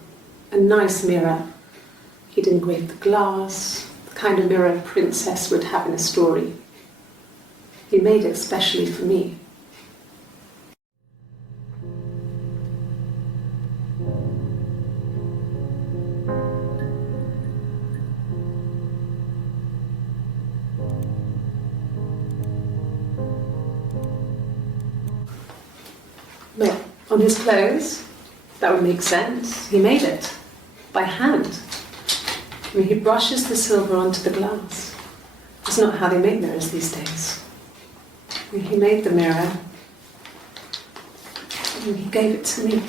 a nice mirror. He'd engraved the glass, the kind of mirror a princess would have in a story. He made it specially for me. Well, on his clothes, that would make sense. He made it by hand. I mean, he brushes the silver onto the glass. It's not how they make mirrors these days. I mean, he made the mirror and he gave it to me.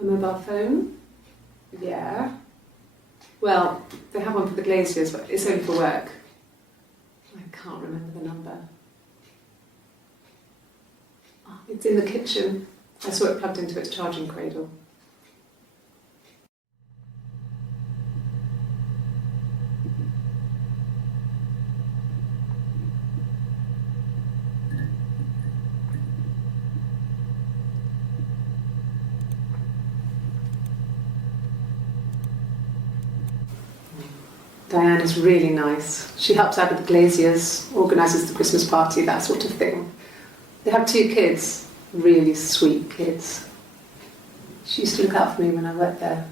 A mobile phone? Yeah. Well, they have one for the Glaziers, but it's only for work. I can't remember the number. Oh, it's in the kitchen. I saw it plugged into its charging cradle. Diane is really nice. She helps out with the Glaziers, organises the Christmas party, that sort of thing. They have 2 kids, really sweet kids. She used to look out for me when I worked there.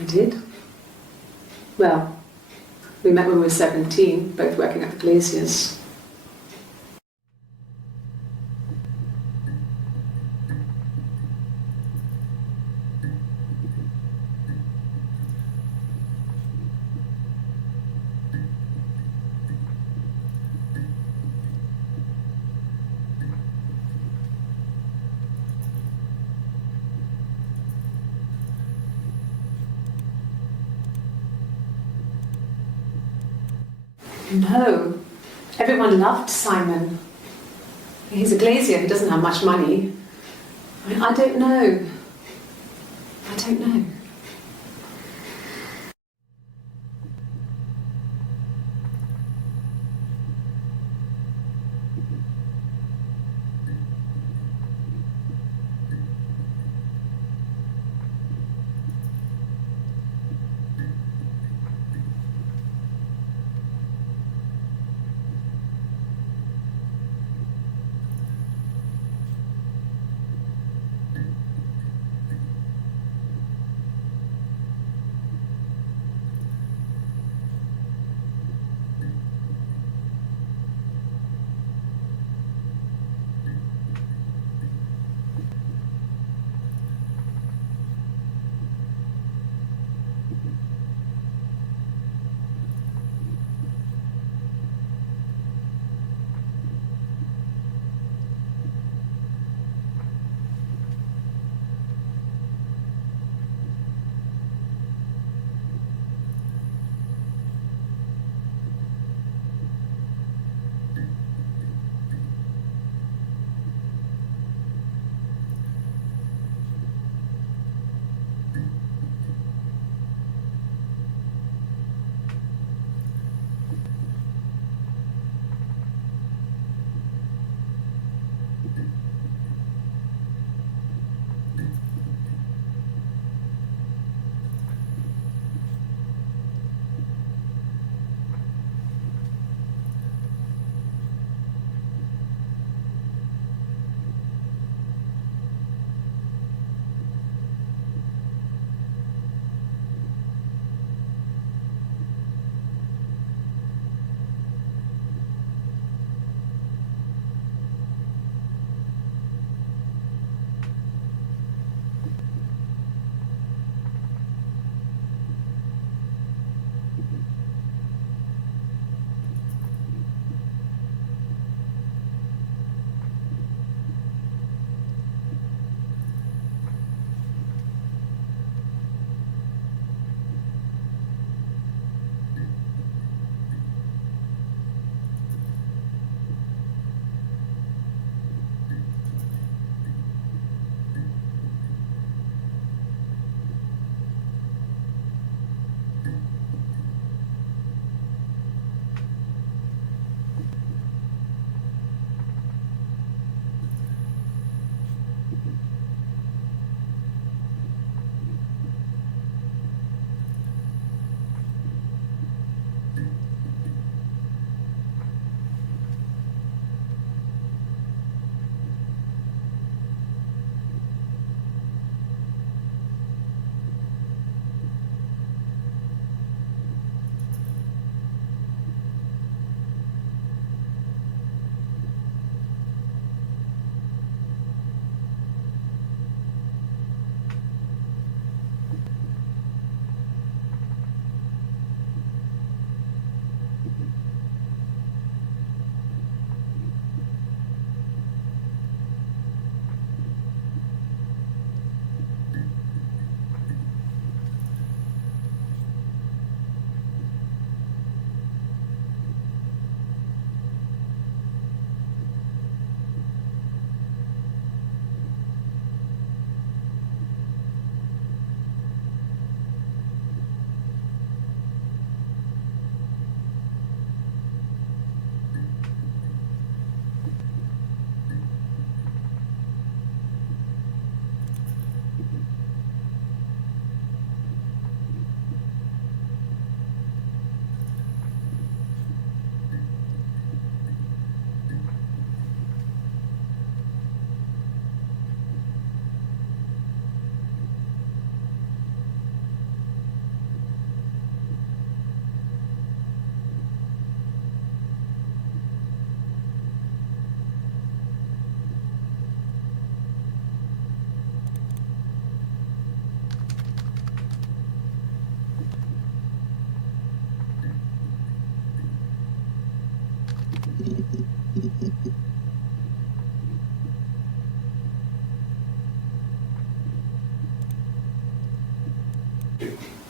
I did. Well, we met when we were 17, both working at the Glaziers. No, everyone loved Simon. He's a Glazier who doesn't have much money. I don't know. I don't know.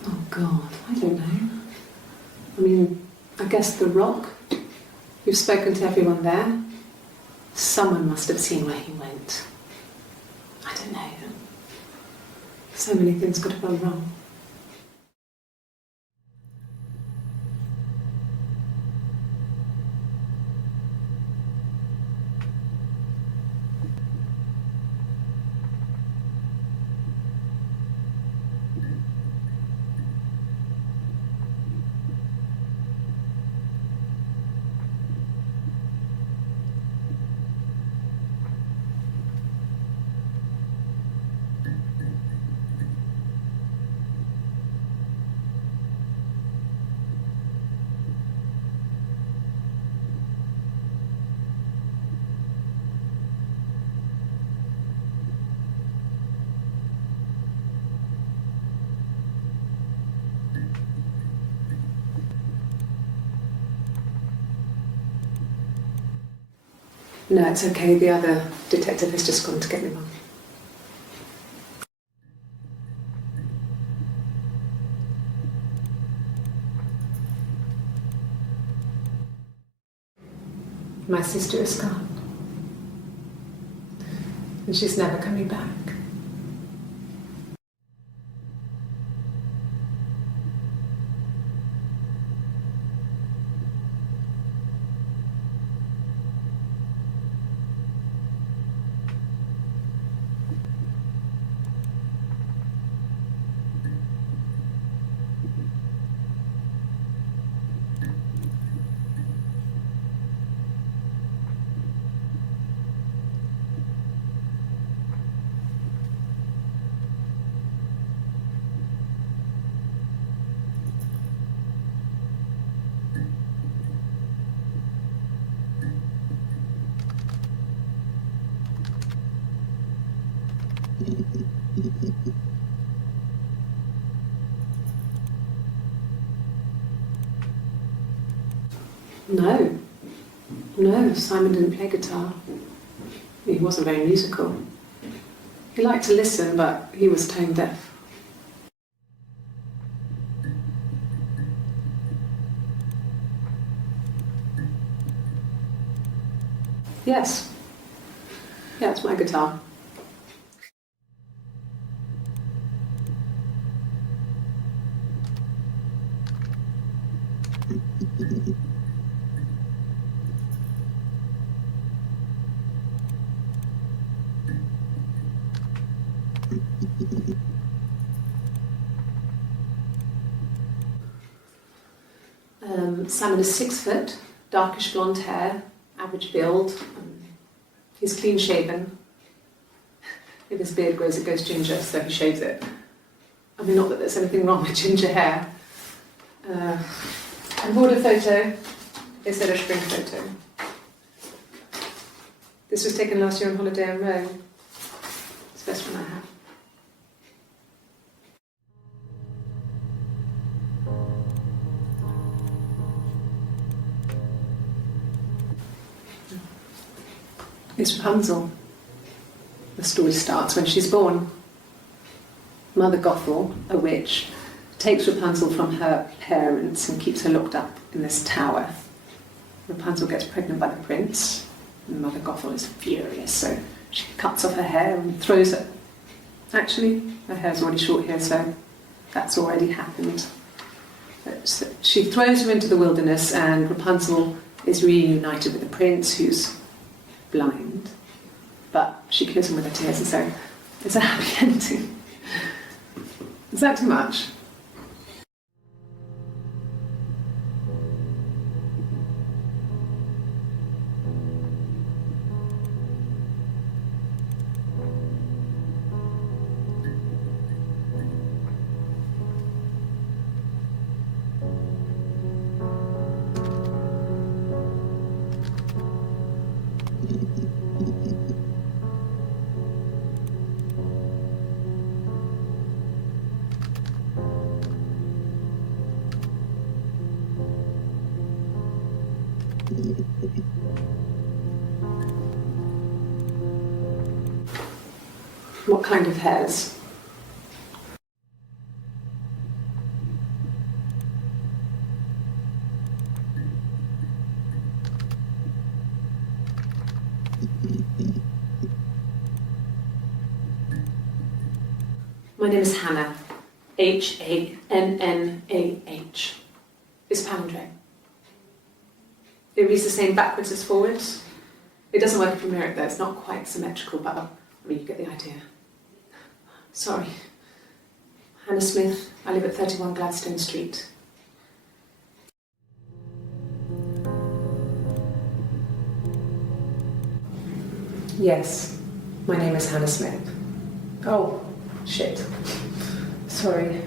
Oh God, I don't know. I mean, I guess the Rock. You've spoken to everyone there. Someone must have seen where he went. I don't know. So many things could have gone wrong. No, it's okay. The other detective has just gone to get me one. My sister is gone. And she's never coming back. No. No, Simon didn't play guitar. He wasn't very musical. He liked to listen, but he was tone deaf. Yes. Yeah, it's my guitar. Simon is 6 foot, darkish blonde hair, average build. He's clean shaven. If his beard grows, it goes ginger, so he shaves it. I mean, not that there's anything wrong with ginger hair. I bought a photo instead of spring photo. This was taken last year on holiday in Rome. It's the best one I have. It's Rapunzel. The story starts when she's born. Mother Gothel, a witch, takes Rapunzel from her parents and keeps her locked up in this tower. Rapunzel gets pregnant by the prince, and Mother Gothel is furious, so she cuts off her hair and throws it. Actually, her hair's already short here, so that's already happened. So she throws her into the wilderness, and Rapunzel is reunited with the prince, who's blind, but she kills him with her tears, and so it's a happy ending. Is that too much? What kind of hairs? My name is Hannah. Hannah. It's palindrome. It reads the same backwards as forwards. It doesn't work if you mirror it though, it's not quite symmetrical, but I mean, you get the idea. Sorry. Hannah Smith, I live at 31 Gladstone Street. Yes, my name is Hannah Smith. Oh, shit. Sorry.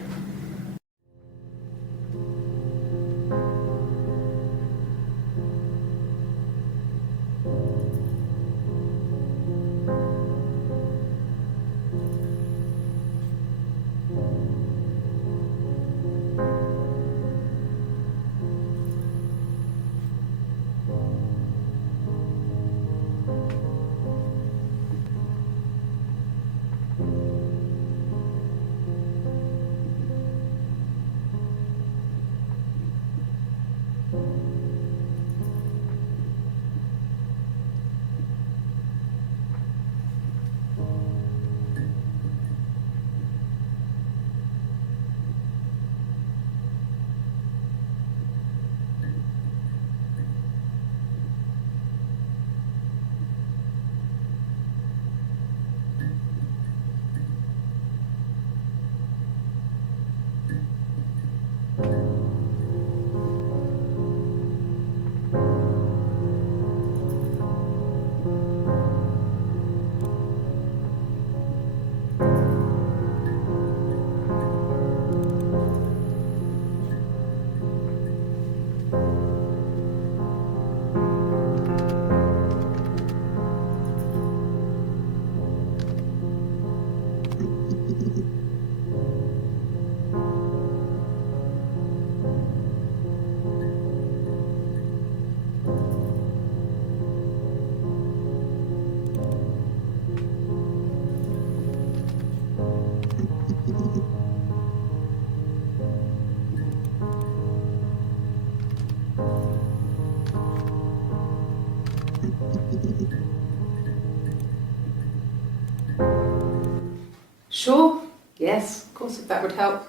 Sure, yes, of course, if that would help.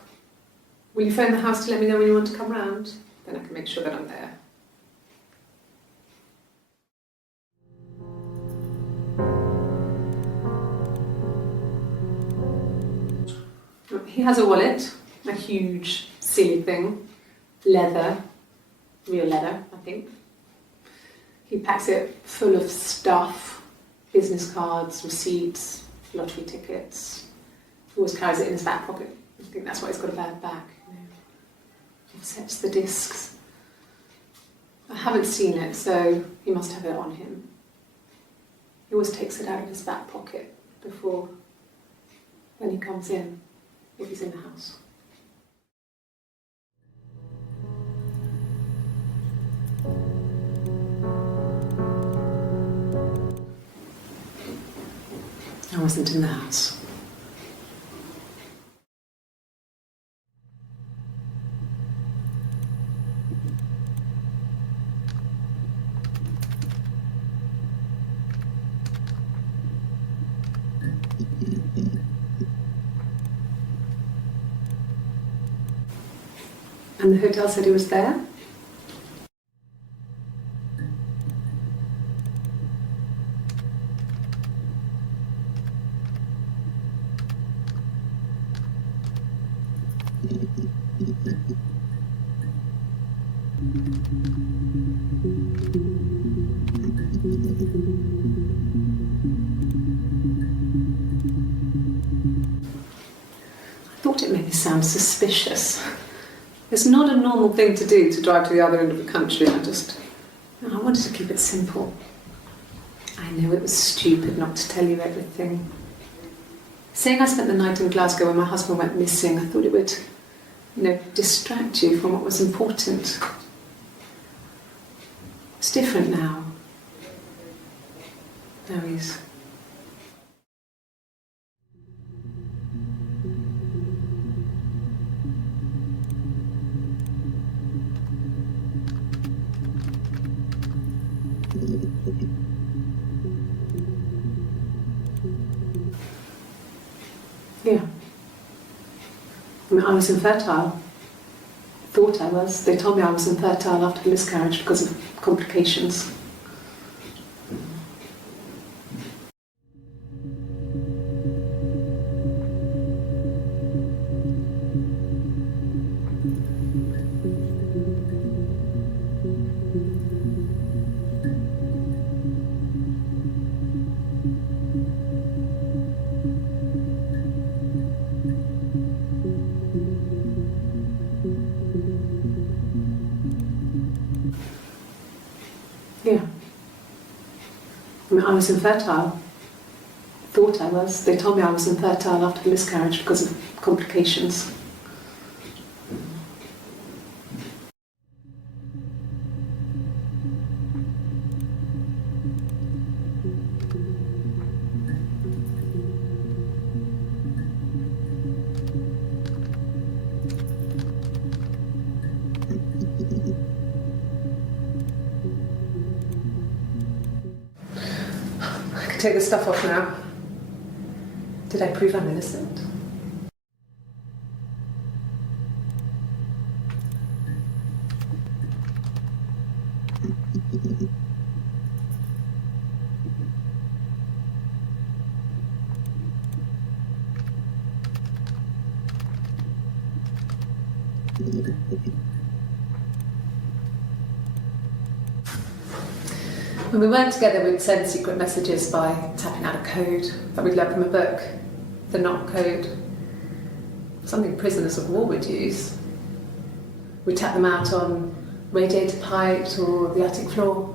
Will you phone the house to let me know when you want to come round? Then I can make sure that I'm there. He has a wallet, a huge, silly thing, leather, real leather, I think. He packs it full of stuff, business cards, receipts, lottery tickets. He always carries it in his back pocket. I think that's why he's got a bad back. You know. He sets the discs. I haven't seen it, so he must have it on him. He always takes it out of his back pocket before, when he comes in, if he's in the house. I wasn't in the house. And the hotel said he was there? I thought it made me sound suspicious. It's not a normal thing to do, to drive to the other end of the country. I wanted to keep it simple. I know it was stupid not to tell you everything. Saying I spent the night in Glasgow when my husband went missing, I thought it would, distract you from what was important. It's different now. Now he's Yeah. I mean, I was infertile. Thought I was. They told me I was infertile after the miscarriage because of complications. Yeah. I mean, I was infertile. Thought I was. They told me I was infertile after the miscarriage because of complications. I can take the stuff off now. Did I prove I'm innocent? When we weren't together, we'd send secret messages by tapping out a code that we'd learned from a book, the knock code. Something prisoners of war would use. We'd tap them out on radiator pipes or the attic floor.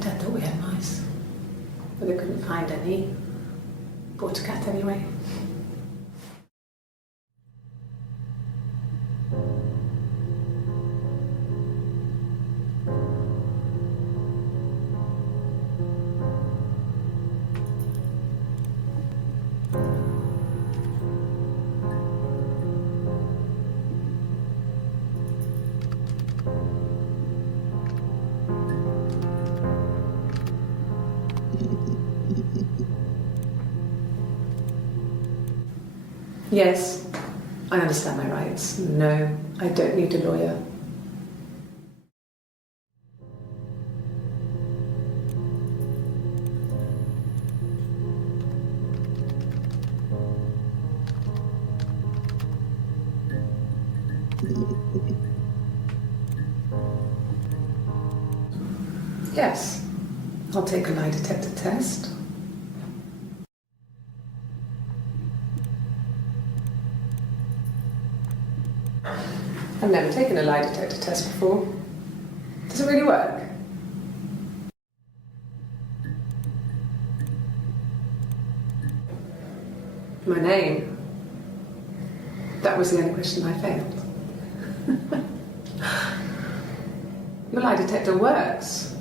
Dad thought we had mice, but they couldn't find any. Bought a cat anyway. Yes, I understand my rights. No, I don't need a lawyer. Yes, I'll take a lie detector test. I've never taken a lie detector test before. Does it really work? My name. That was the only question I failed. Your lie detector works.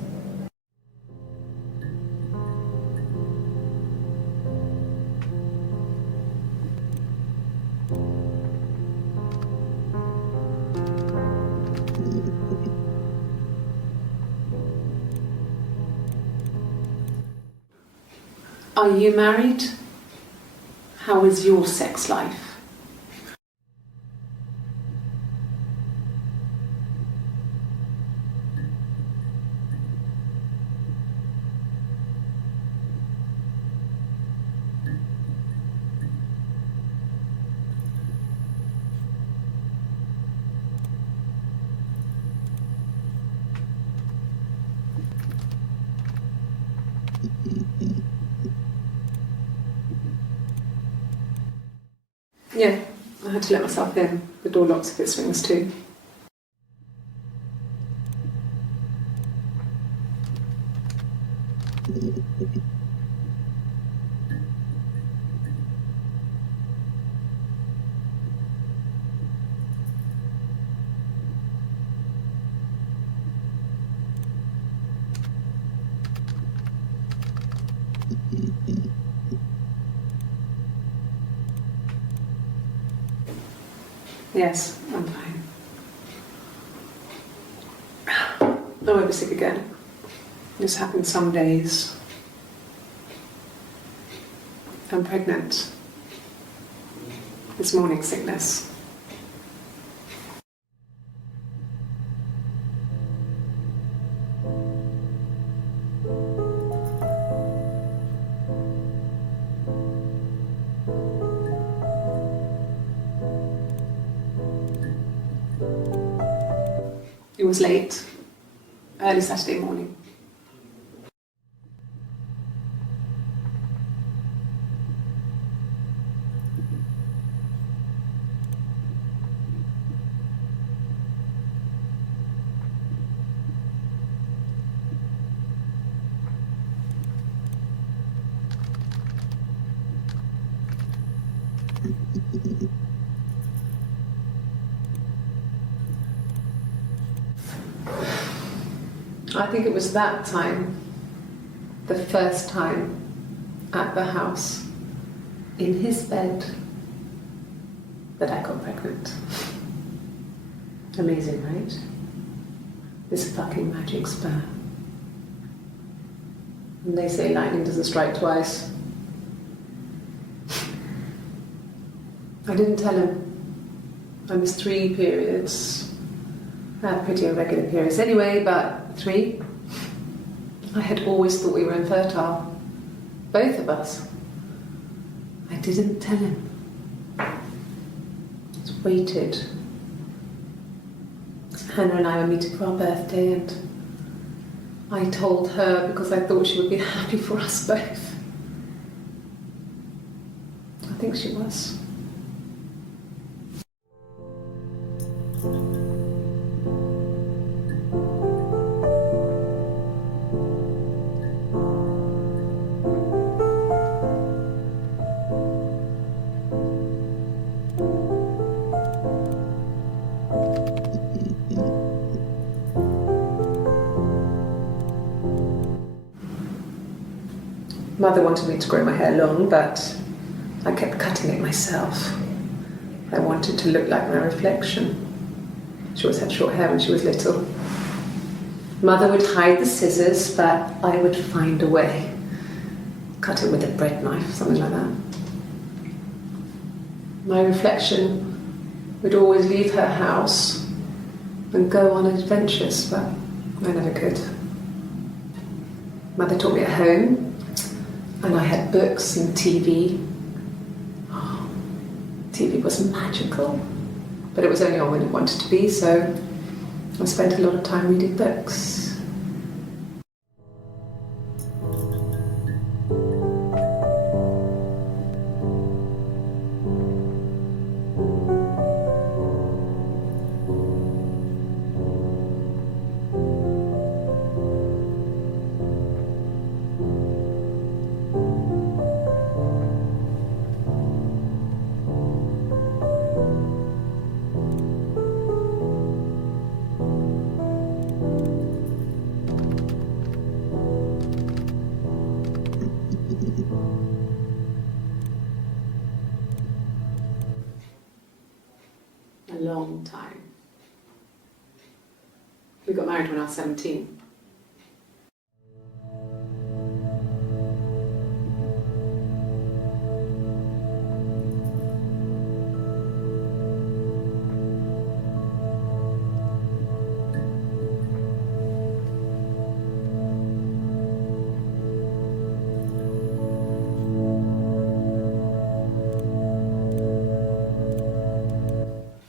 Are you married? How is your sex life? Yeah, I had to let myself in. The door locks if it swings too. Yes, I'm fine. I won't be sick again. This happens some days. I'm pregnant. It's morning sickness. It was late, early Saturday morning. I think it was that time, the first time at the house, in his bed, that I got pregnant. Amazing, right? This fucking magic sperm. And they say lightning doesn't strike twice. I didn't tell him. I missed 3 periods. I had pretty irregular periods anyway, but 3. I had always thought we were infertile. Both of us. I didn't tell him. Just waited. Hannah and I were meeting for our birthday, and I told her because I thought she would be happy for us both. I think she was. Mother wanted me to grow my hair long, but I kept cutting it myself. I wanted to look like my reflection. She always had short hair when she was little. Mother would hide the scissors, but I would find a way. Cut it with a bread knife, something like that. My reflection would always leave her house and go on adventures, but I never could. Mother taught me at home, and I had books and TV. Oh, TV was magical, but it was only on when it wanted to be, so I spent a lot of time reading books. A long time. We got married when I was 17.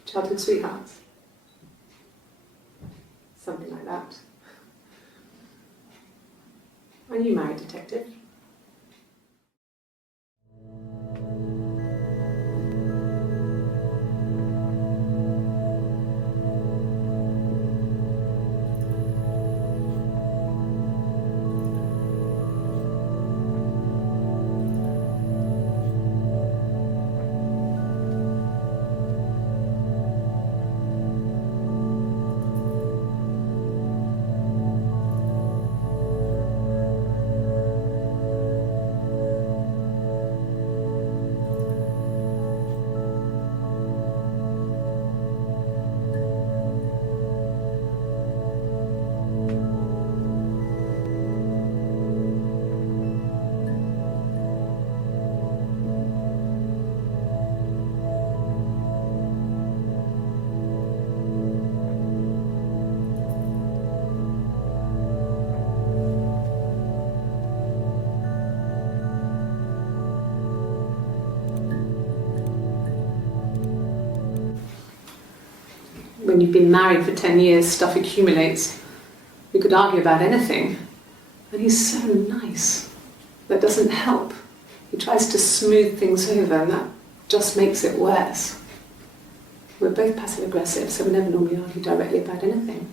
Childhood sweethearts. Something like that. Are you married, detective? when you've been married for 10 years, stuff accumulates. We could argue about anything. And he's so nice. That doesn't help. He tries to smooth things over, and that just makes it worse. We're both passive aggressive, so we never normally argue directly about anything.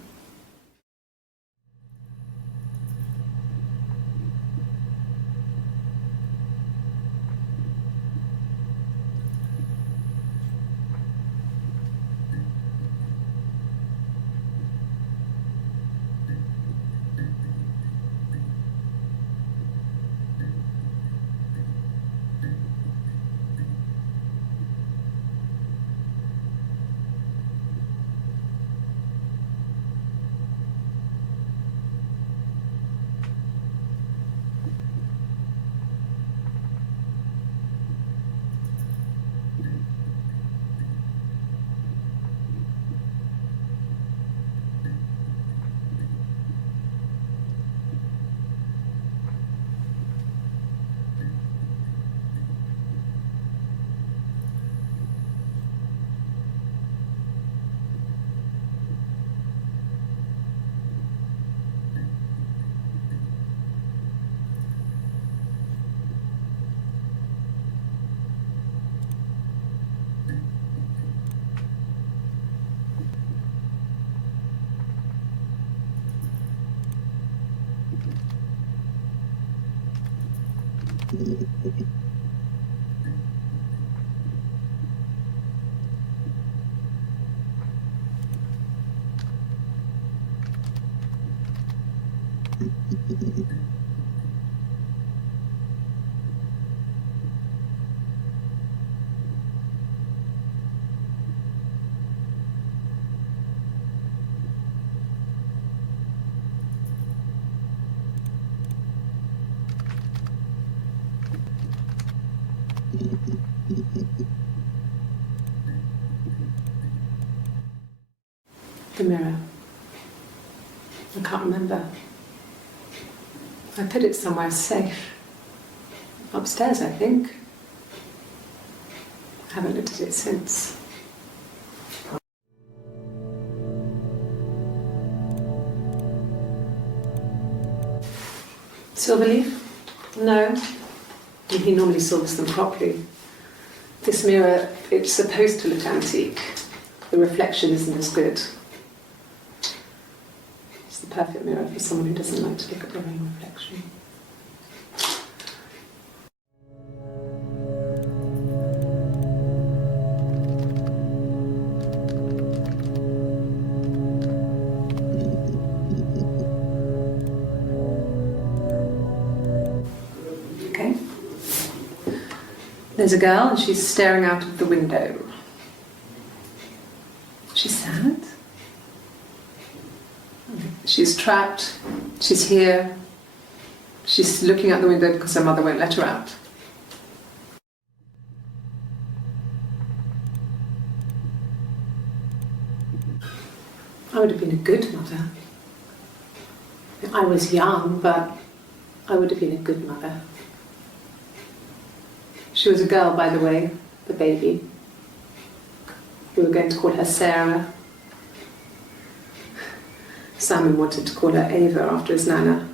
The mirror. I can't remember. I put it somewhere safe. Upstairs, I think. I haven't looked at it since. Silverleaf? No. He normally silvers them properly. This mirror, it's supposed to look antique. The reflection isn't as good. It's the perfect mirror for someone who doesn't like to look at their own reflection. Okay. There's a girl and she's staring out of the window. She's sad. She's trapped. She's here. She's looking out the window because her mother won't let her out. I would have been a good mother. I was young, but I would have been a good mother. She was a girl, by the way, the baby. We were going to call her Sarah. Simon wanted to call her Ava after his nana,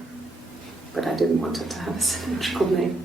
but I didn't want her to have a symmetrical name.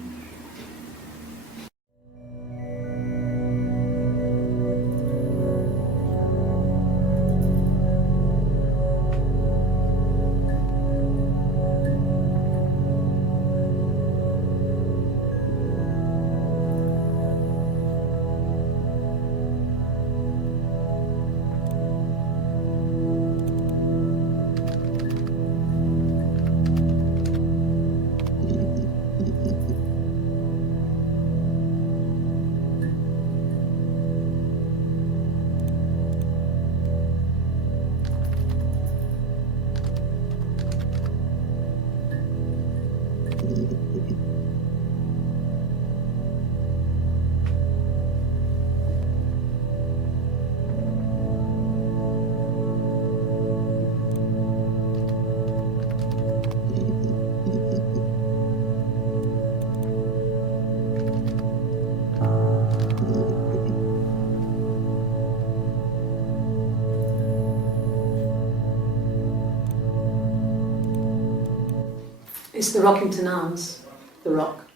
It's the Rockington Arms, the Rock.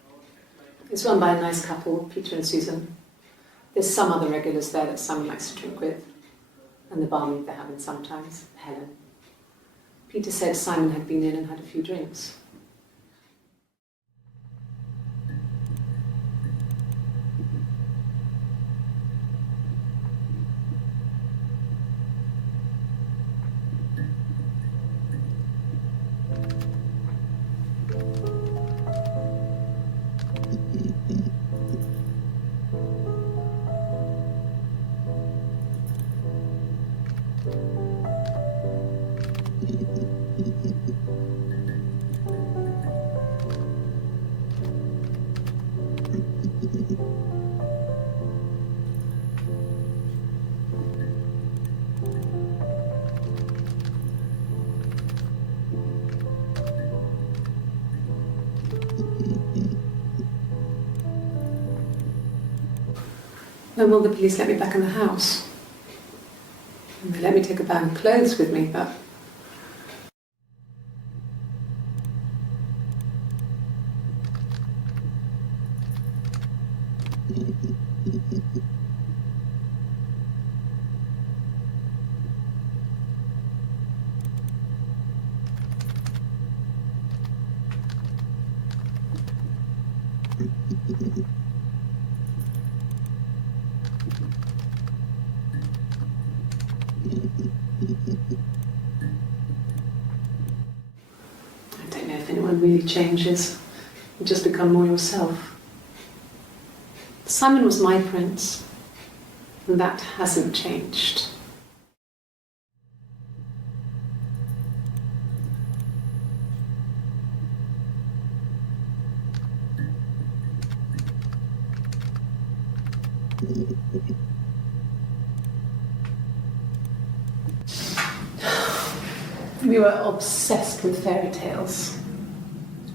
It's run by a nice couple, Peter and Susan. There's some other regulars there that Simon likes to drink with, and the barmaid they're having sometimes, Helen. Peter said Simon had been in and had a few drinks. When will the police let me back in the house? And they let me take a bag of clothes with me, but I don't know if anyone really changes. You just become more yourself. Simon was my prince, and that hasn't changed. We were obsessed with fairy tales.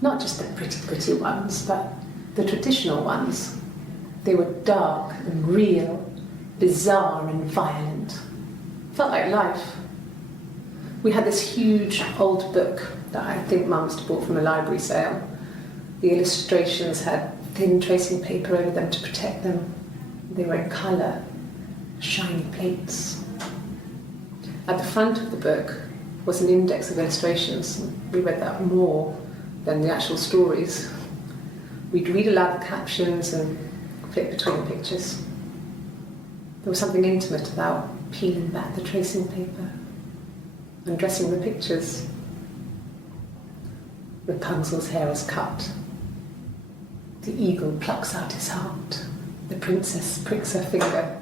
Not just the pretty ones, but the traditional ones. They were dark and real, bizarre and violent. Felt like life. We had this huge old book that I think Mum must have bought from a library sale. The illustrations had thin tracing paper over them to protect them. They were in colour, shiny plates. At the front of the book was an index of illustrations. We read that more than the actual stories. We'd read aloud the captions and flip between the pictures. There was something intimate about peeling back the tracing paper, undressing the pictures. Rapunzel's hair is cut. The eagle plucks out his heart. The princess pricks her finger.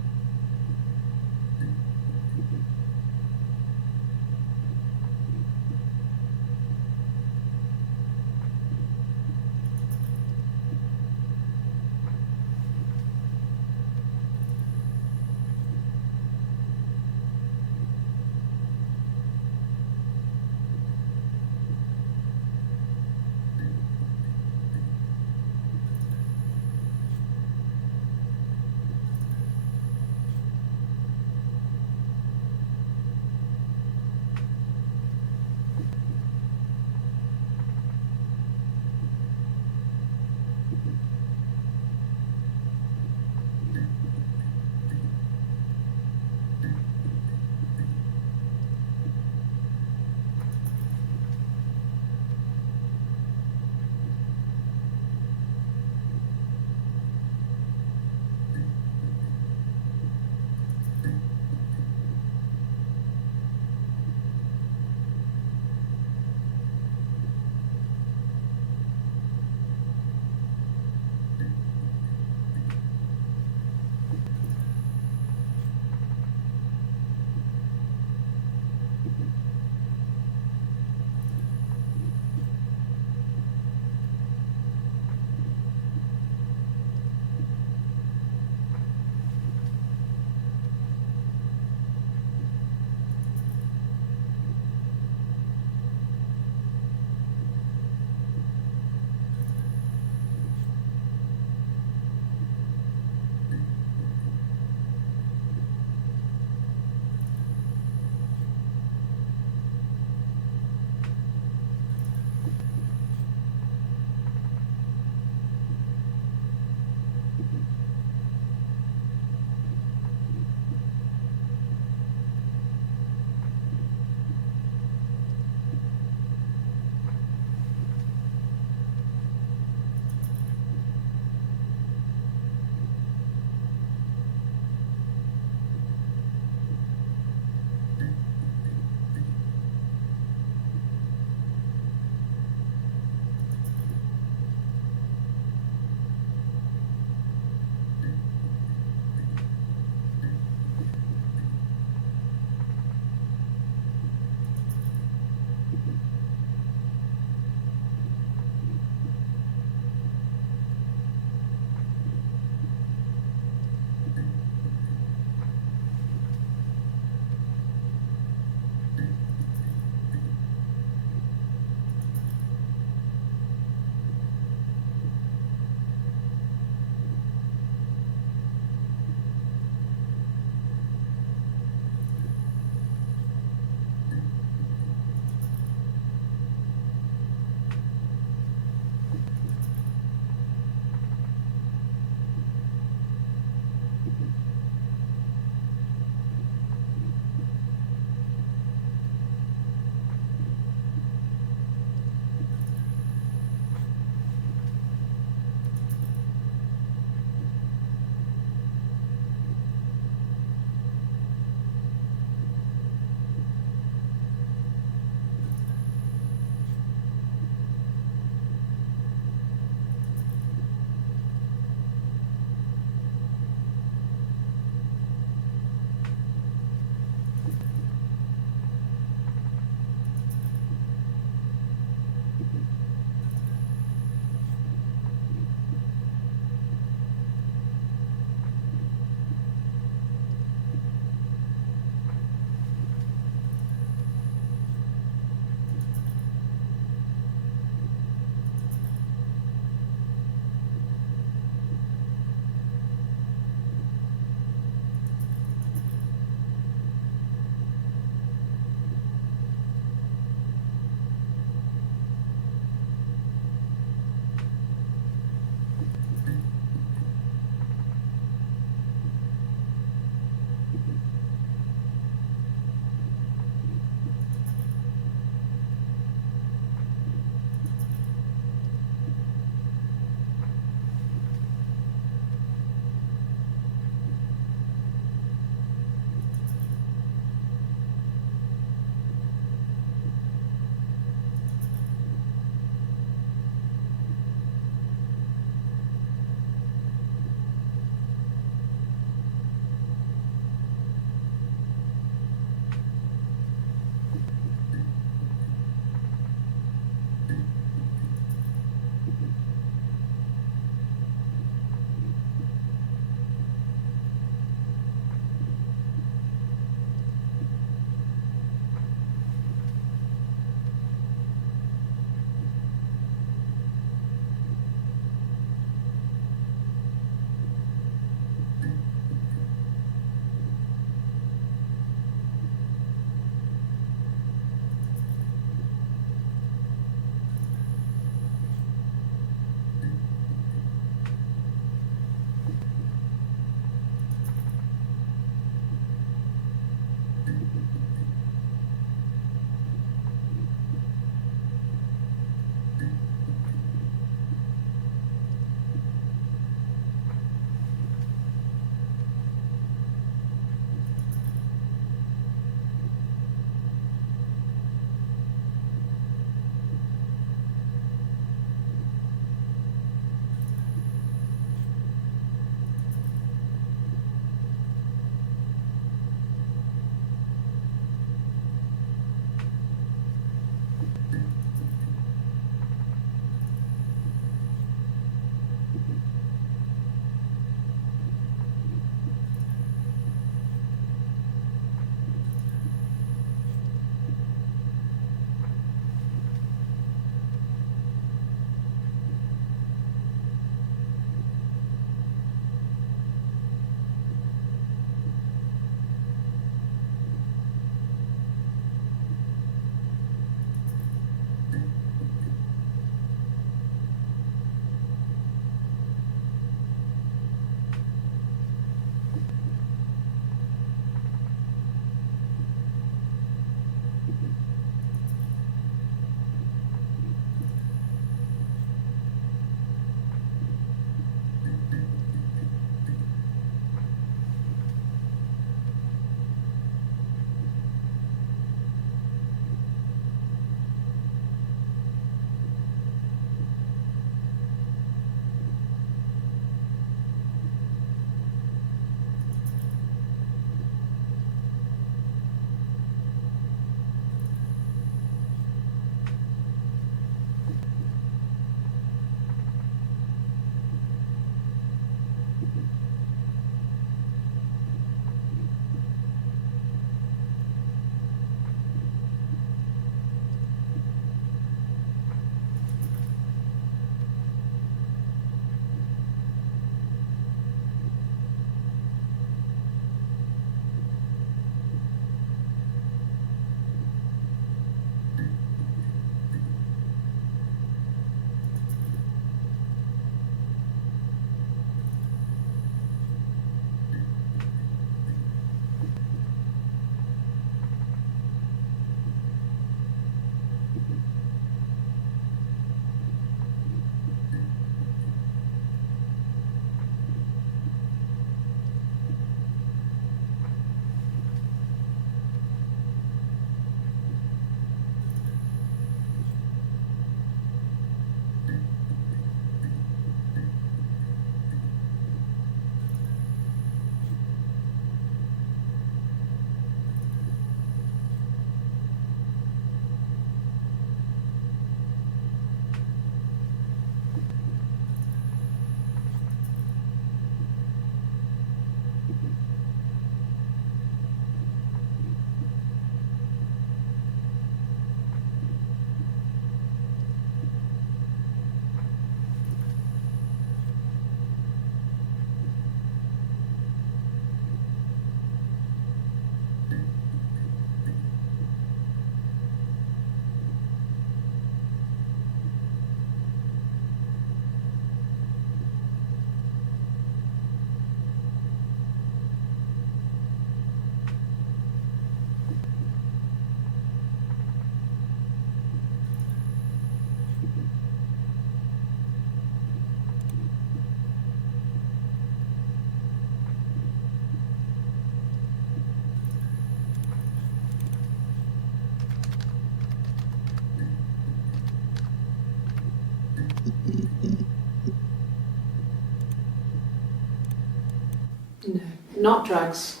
No, not drugs.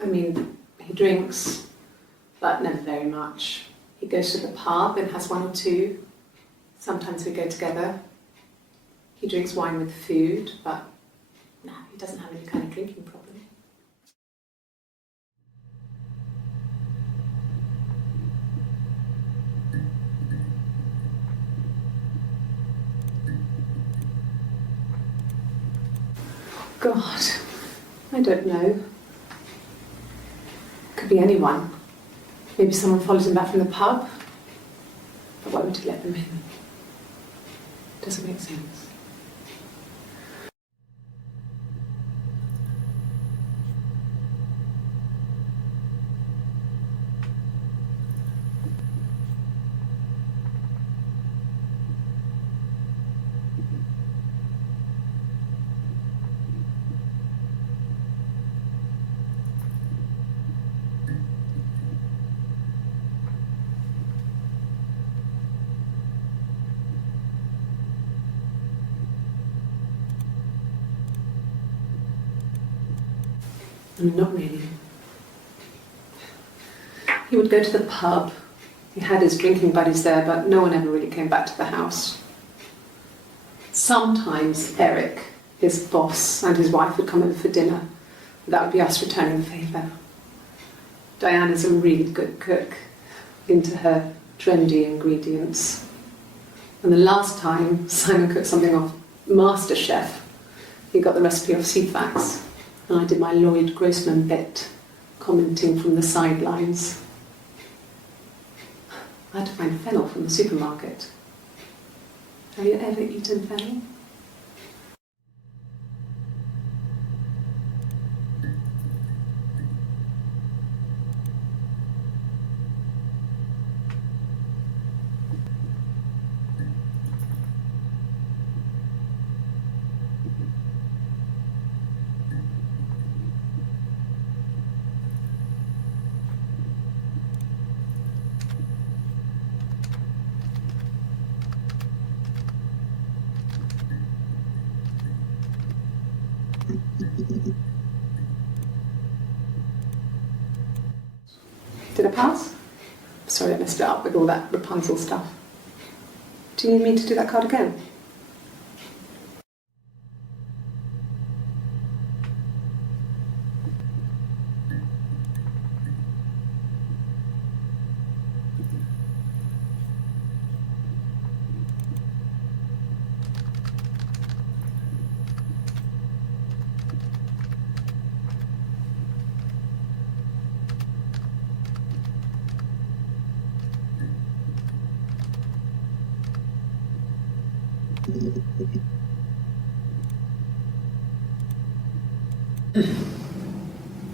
I mean, he drinks, but never very much. He goes to the pub and has one or two. Sometimes we go together. He drinks wine with food, but no, he doesn't have any kind of drinking problem. God, I don't know. Could be anyone. Maybe someone follows him back from the pub. But why would he let them in? Doesn't make sense. I mean, not really. He would go to the pub. He had his drinking buddies there, but no one ever really came back to the house. Sometimes Eric, his boss, and his wife would come over for dinner. That would be us returning the favour. Diana's a really good cook, into her trendy ingredients. And the last time Simon cooked something off MasterChef, he got the recipe off Ceefax. And I did my Lloyd Grossman bit, commenting from the sidelines. I had to find fennel from the supermarket. Have you ever eaten fennel? Did I pass? Sorry, I messed it up with all that Rapunzel stuff. Do you need me to do that card again?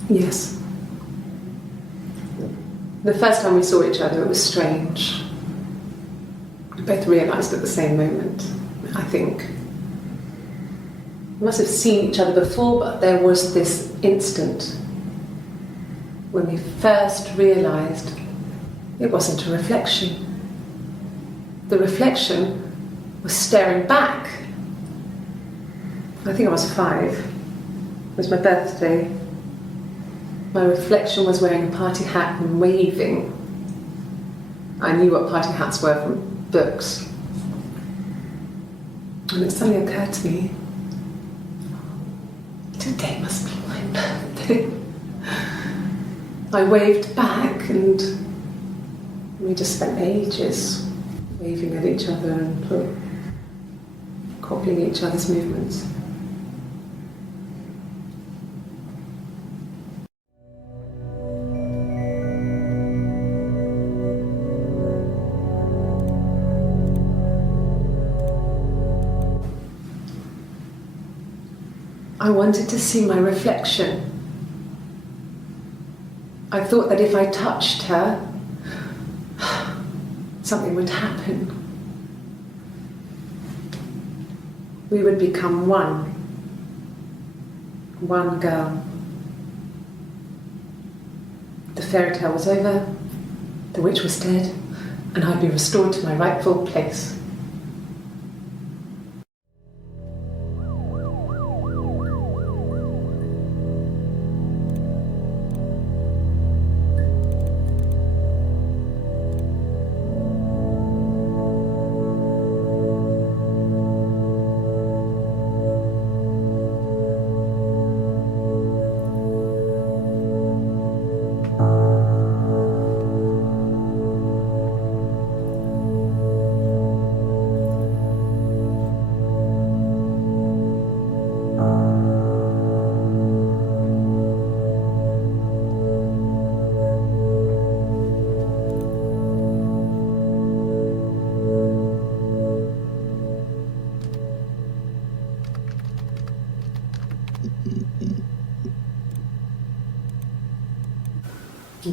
Yes. The first time we saw each other, it was strange. We both realised at the same moment, I think. We must have seen each other before, but there was this instant when we first realised it wasn't a reflection. The reflection was staring back. I think I was 5. It was my birthday. My reflection was wearing a party hat and waving. I knew what party hats were from books. And it suddenly occurred to me, today must be my birthday. I waved back and we just spent ages waving at each other and copying each other's movements. I wanted to see my reflection. I thought that if I touched her, something would happen. We would become one girl. The fairy tale was over, the witch was dead, and I'd be restored to my rightful place.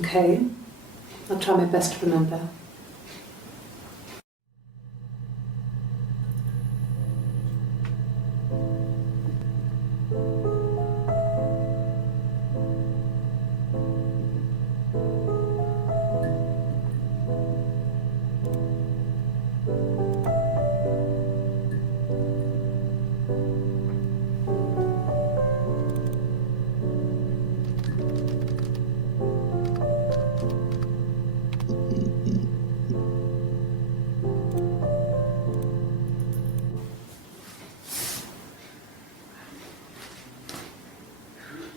Okay, I'll try my best to remember.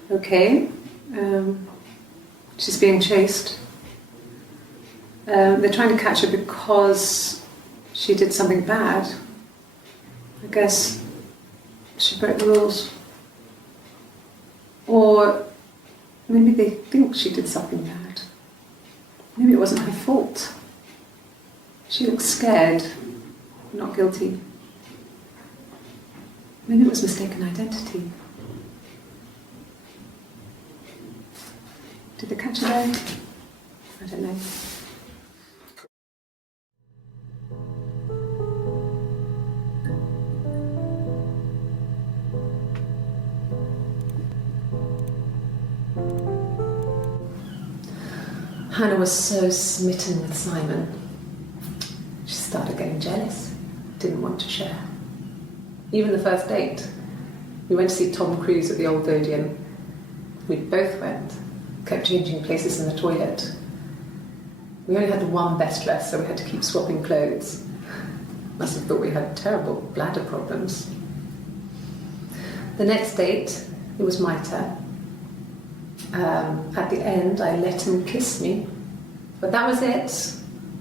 Okay, she's being chased. They're trying to catch her because she did something bad. I guess she broke the rules. Or maybe they think she did something bad. Maybe it wasn't her fault. She looks scared, not guilty. Maybe it was mistaken identity. Did they catch her there? I don't know. Hannah was so smitten with Simon. She started getting jealous, didn't want to share. Even the first date, we went to see Tom Cruise at the Old Odeon. We both went, kept changing places in the toilet. We only had one best dress, so we had to keep swapping clothes. Must have thought we had terrible bladder problems. The next date, it was my turn. At the end, I let him kiss me, but that was it.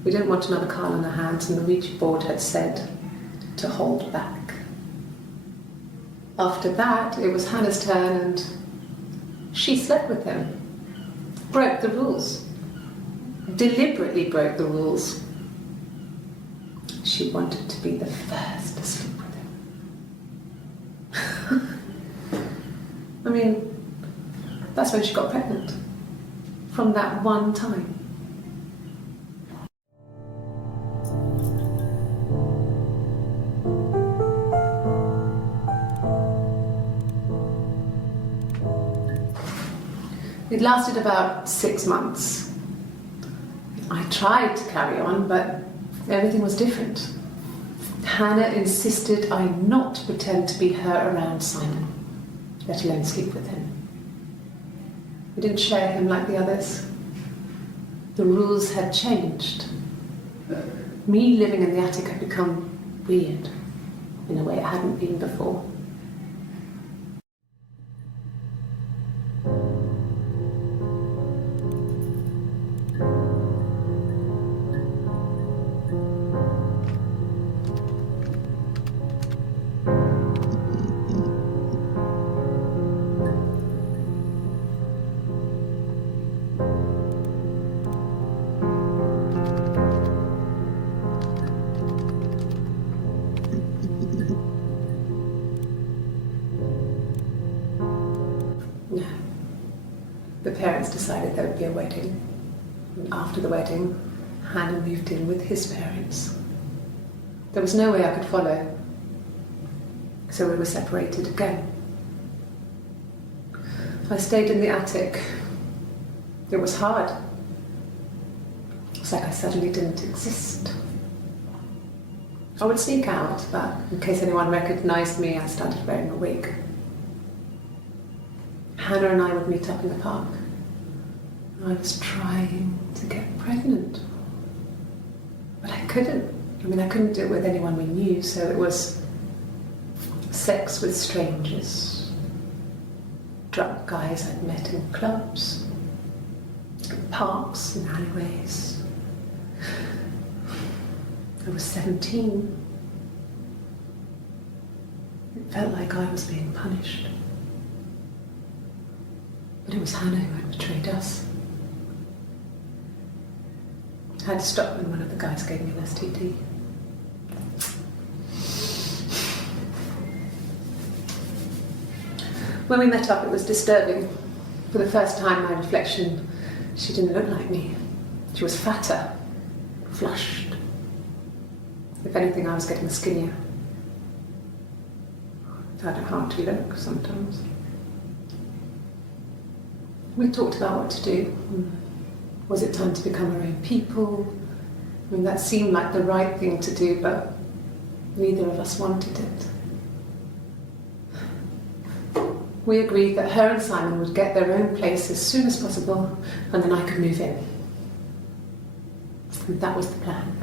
We didn't want another card on our hands, and the Ouija board had said to hold back. After that, it was Hannah's turn, and she slept with him. Broke the rules. Deliberately broke the rules. She wanted to be the first to sleep with him. I mean, that's when she got pregnant. From that one time. It lasted about 6 months. I tried to carry on, but everything was different. Hannah insisted I not pretend to be her around Simon, let alone sleep with him. We didn't share him like the others. The rules had changed. Me living in the attic had become weird in a way it hadn't been before. The parents decided there would be a wedding. And after the wedding, Hannah moved in with his parents. There was no way I could follow, so we were separated again. I stayed in the attic. It was hard. It's like I suddenly didn't exist. I would sneak out, but in case anyone recognized me, I started wearing a wig. Hannah and I would meet up in the park. I was trying to get pregnant, but I couldn't. I mean, I couldn't do it with anyone we knew, so it was sex with strangers, drunk guys I'd met in clubs, parks and alleyways. I was 17. It felt like I was being punished. But it was Hannah who had betrayed us. I had to stop when one of the guys gave me an STD. When we met up, it was disturbing. For the first time, my reflection She didn't look like me. She was fatter, flushed. If anything, I was getting skinnier. I found it hard to look sometimes. We talked about what to do. Was it time to become our own people? I mean, that seemed like the right thing to do, but neither of us wanted it. We agreed that her and Simon would get their own place as soon as possible, and then I could move in. And that was the plan.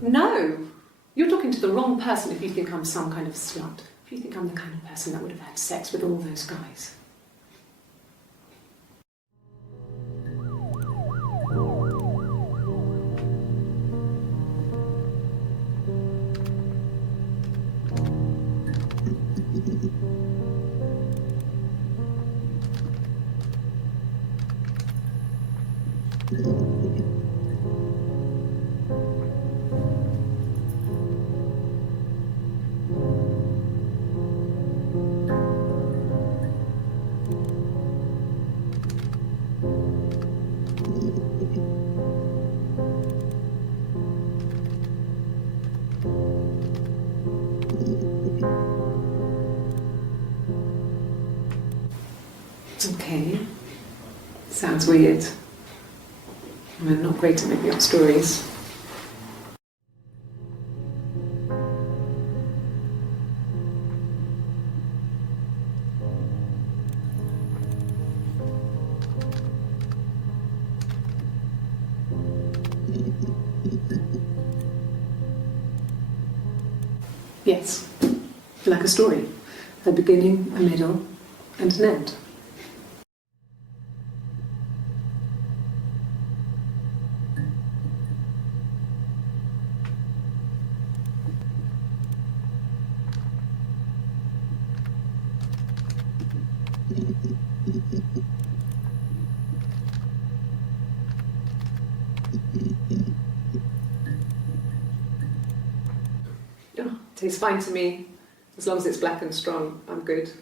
No, you're talking to the wrong person if you think I'm some kind of slut. If you think I'm the kind of person that would have had sex with all those guys. Okay. Sounds weird. I'm not great at making up stories. Yes, like a story. A beginning, a middle, and an end. Oh, tastes fine to me. As long as it's black and strong, I'm good.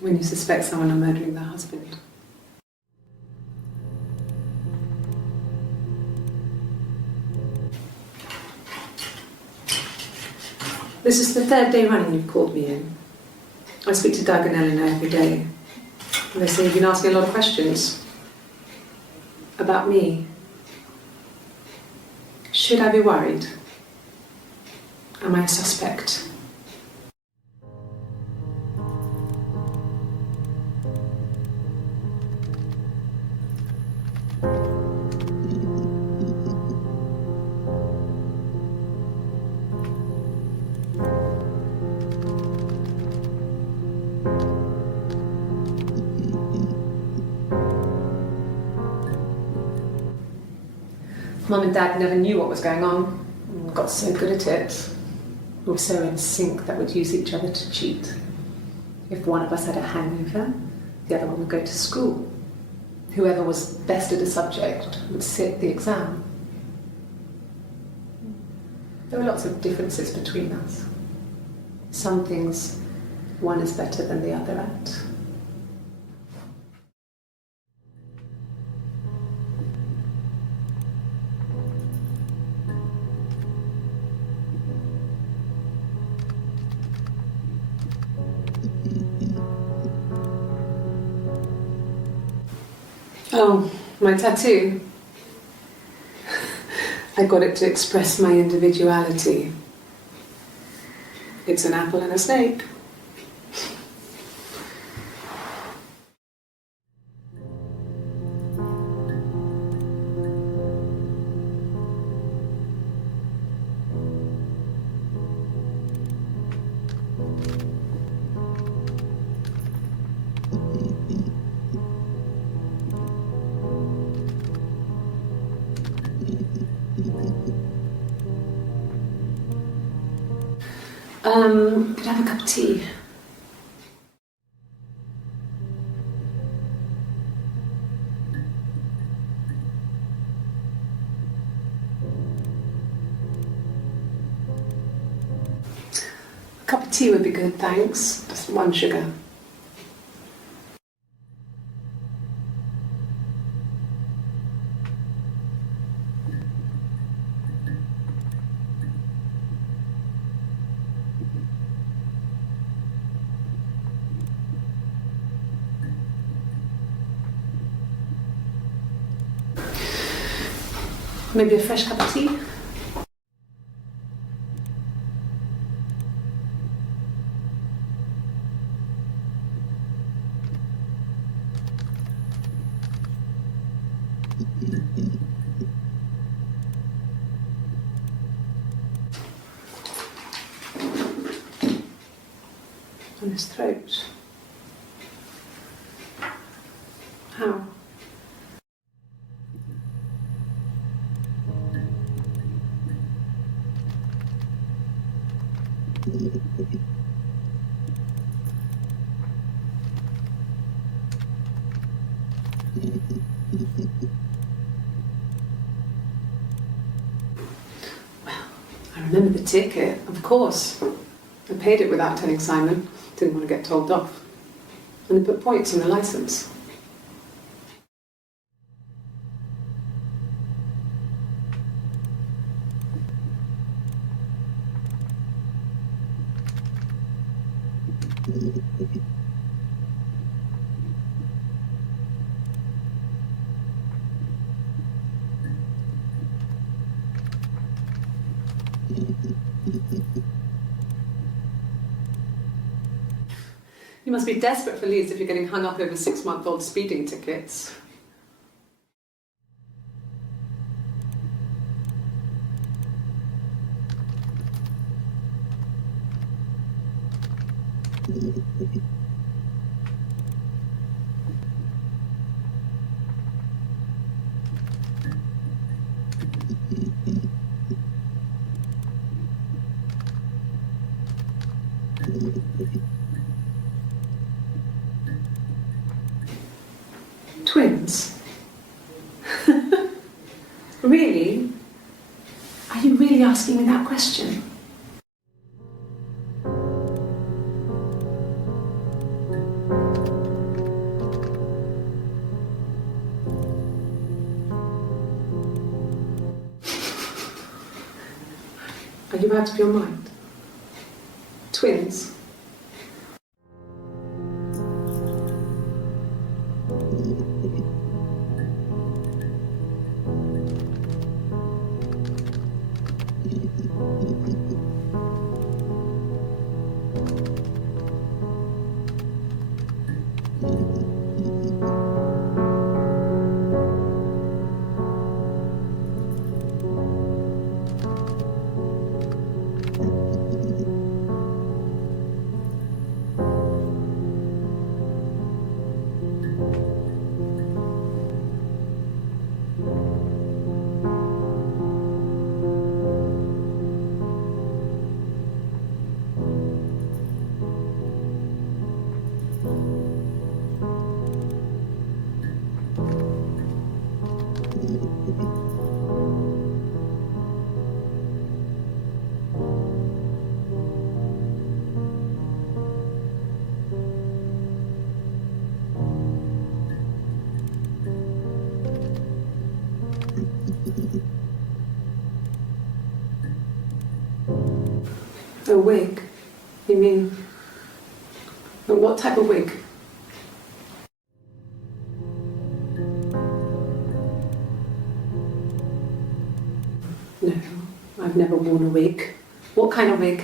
When you suspect someone of murdering their husband. This is the third day running you've called me in. I speak to Doug and Eleanor every day. And they say you've been asking a lot of questions. About me. Should I be worried? Am I a suspect? Mum and Dad never knew what was going on. We got so good at it. We were so in sync that we'd use each other to cheat. If one of us had a hangover, the other one would go to school. Whoever was best at a subject would sit the exam. There were lots of differences between us. Some things one is better than the other at. Oh, my tattoo. I got it to express my individuality. It's an apple and a snake. Could I have a cup of tea? A cup of tea would be good, thanks. Just one sugar. Maybe a fresh cup of tea? On his throat. How? I remember the ticket, of course. I paid it without telling Simon. Didn't want to get told off. and they put points on the licence. You must be desperate for leads if you're getting hung up over 6-month-old speeding tickets. Twins? Really? Are you really asking me that question? Are you out of your mind? Twins? A wig? You mean... what type of wig? No, I've never worn a wig. What kind of wig?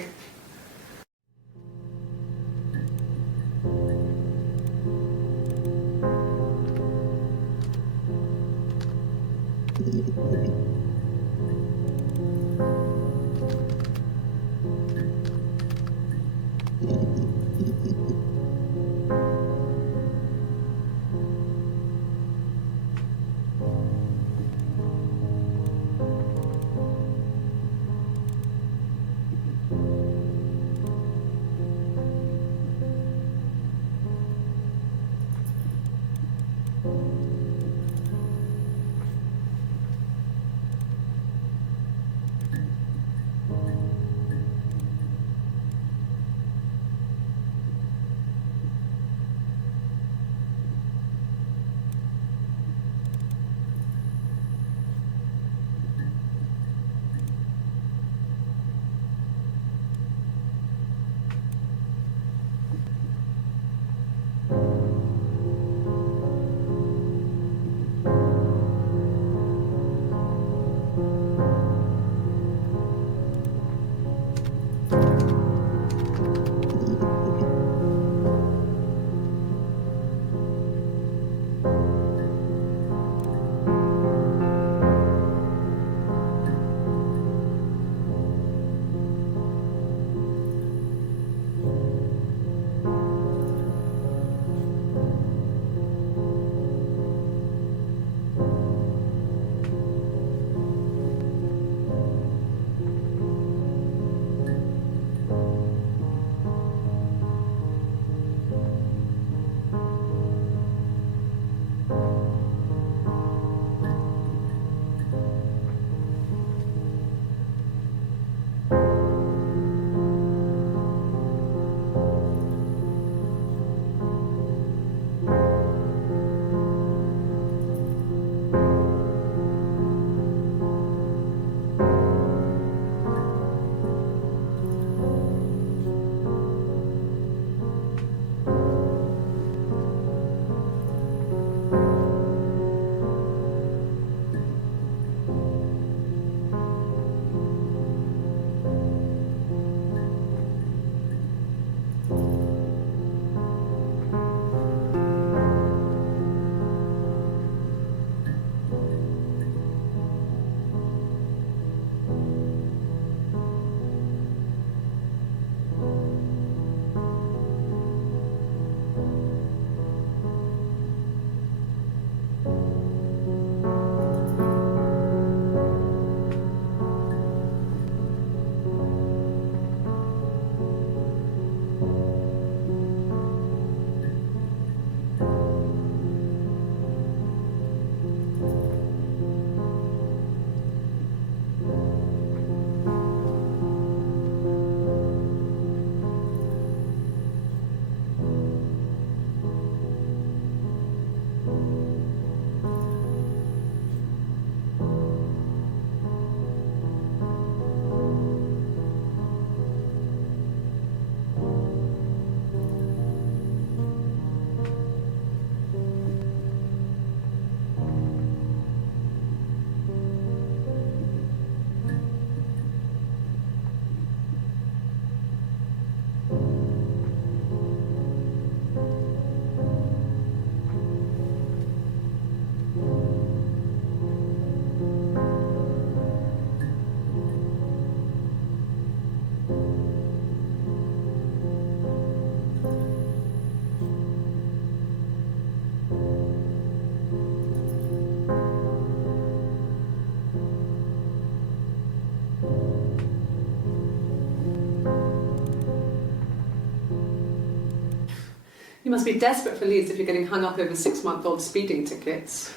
You must be desperate for leads if you're getting hung up over 6-month-old speeding tickets.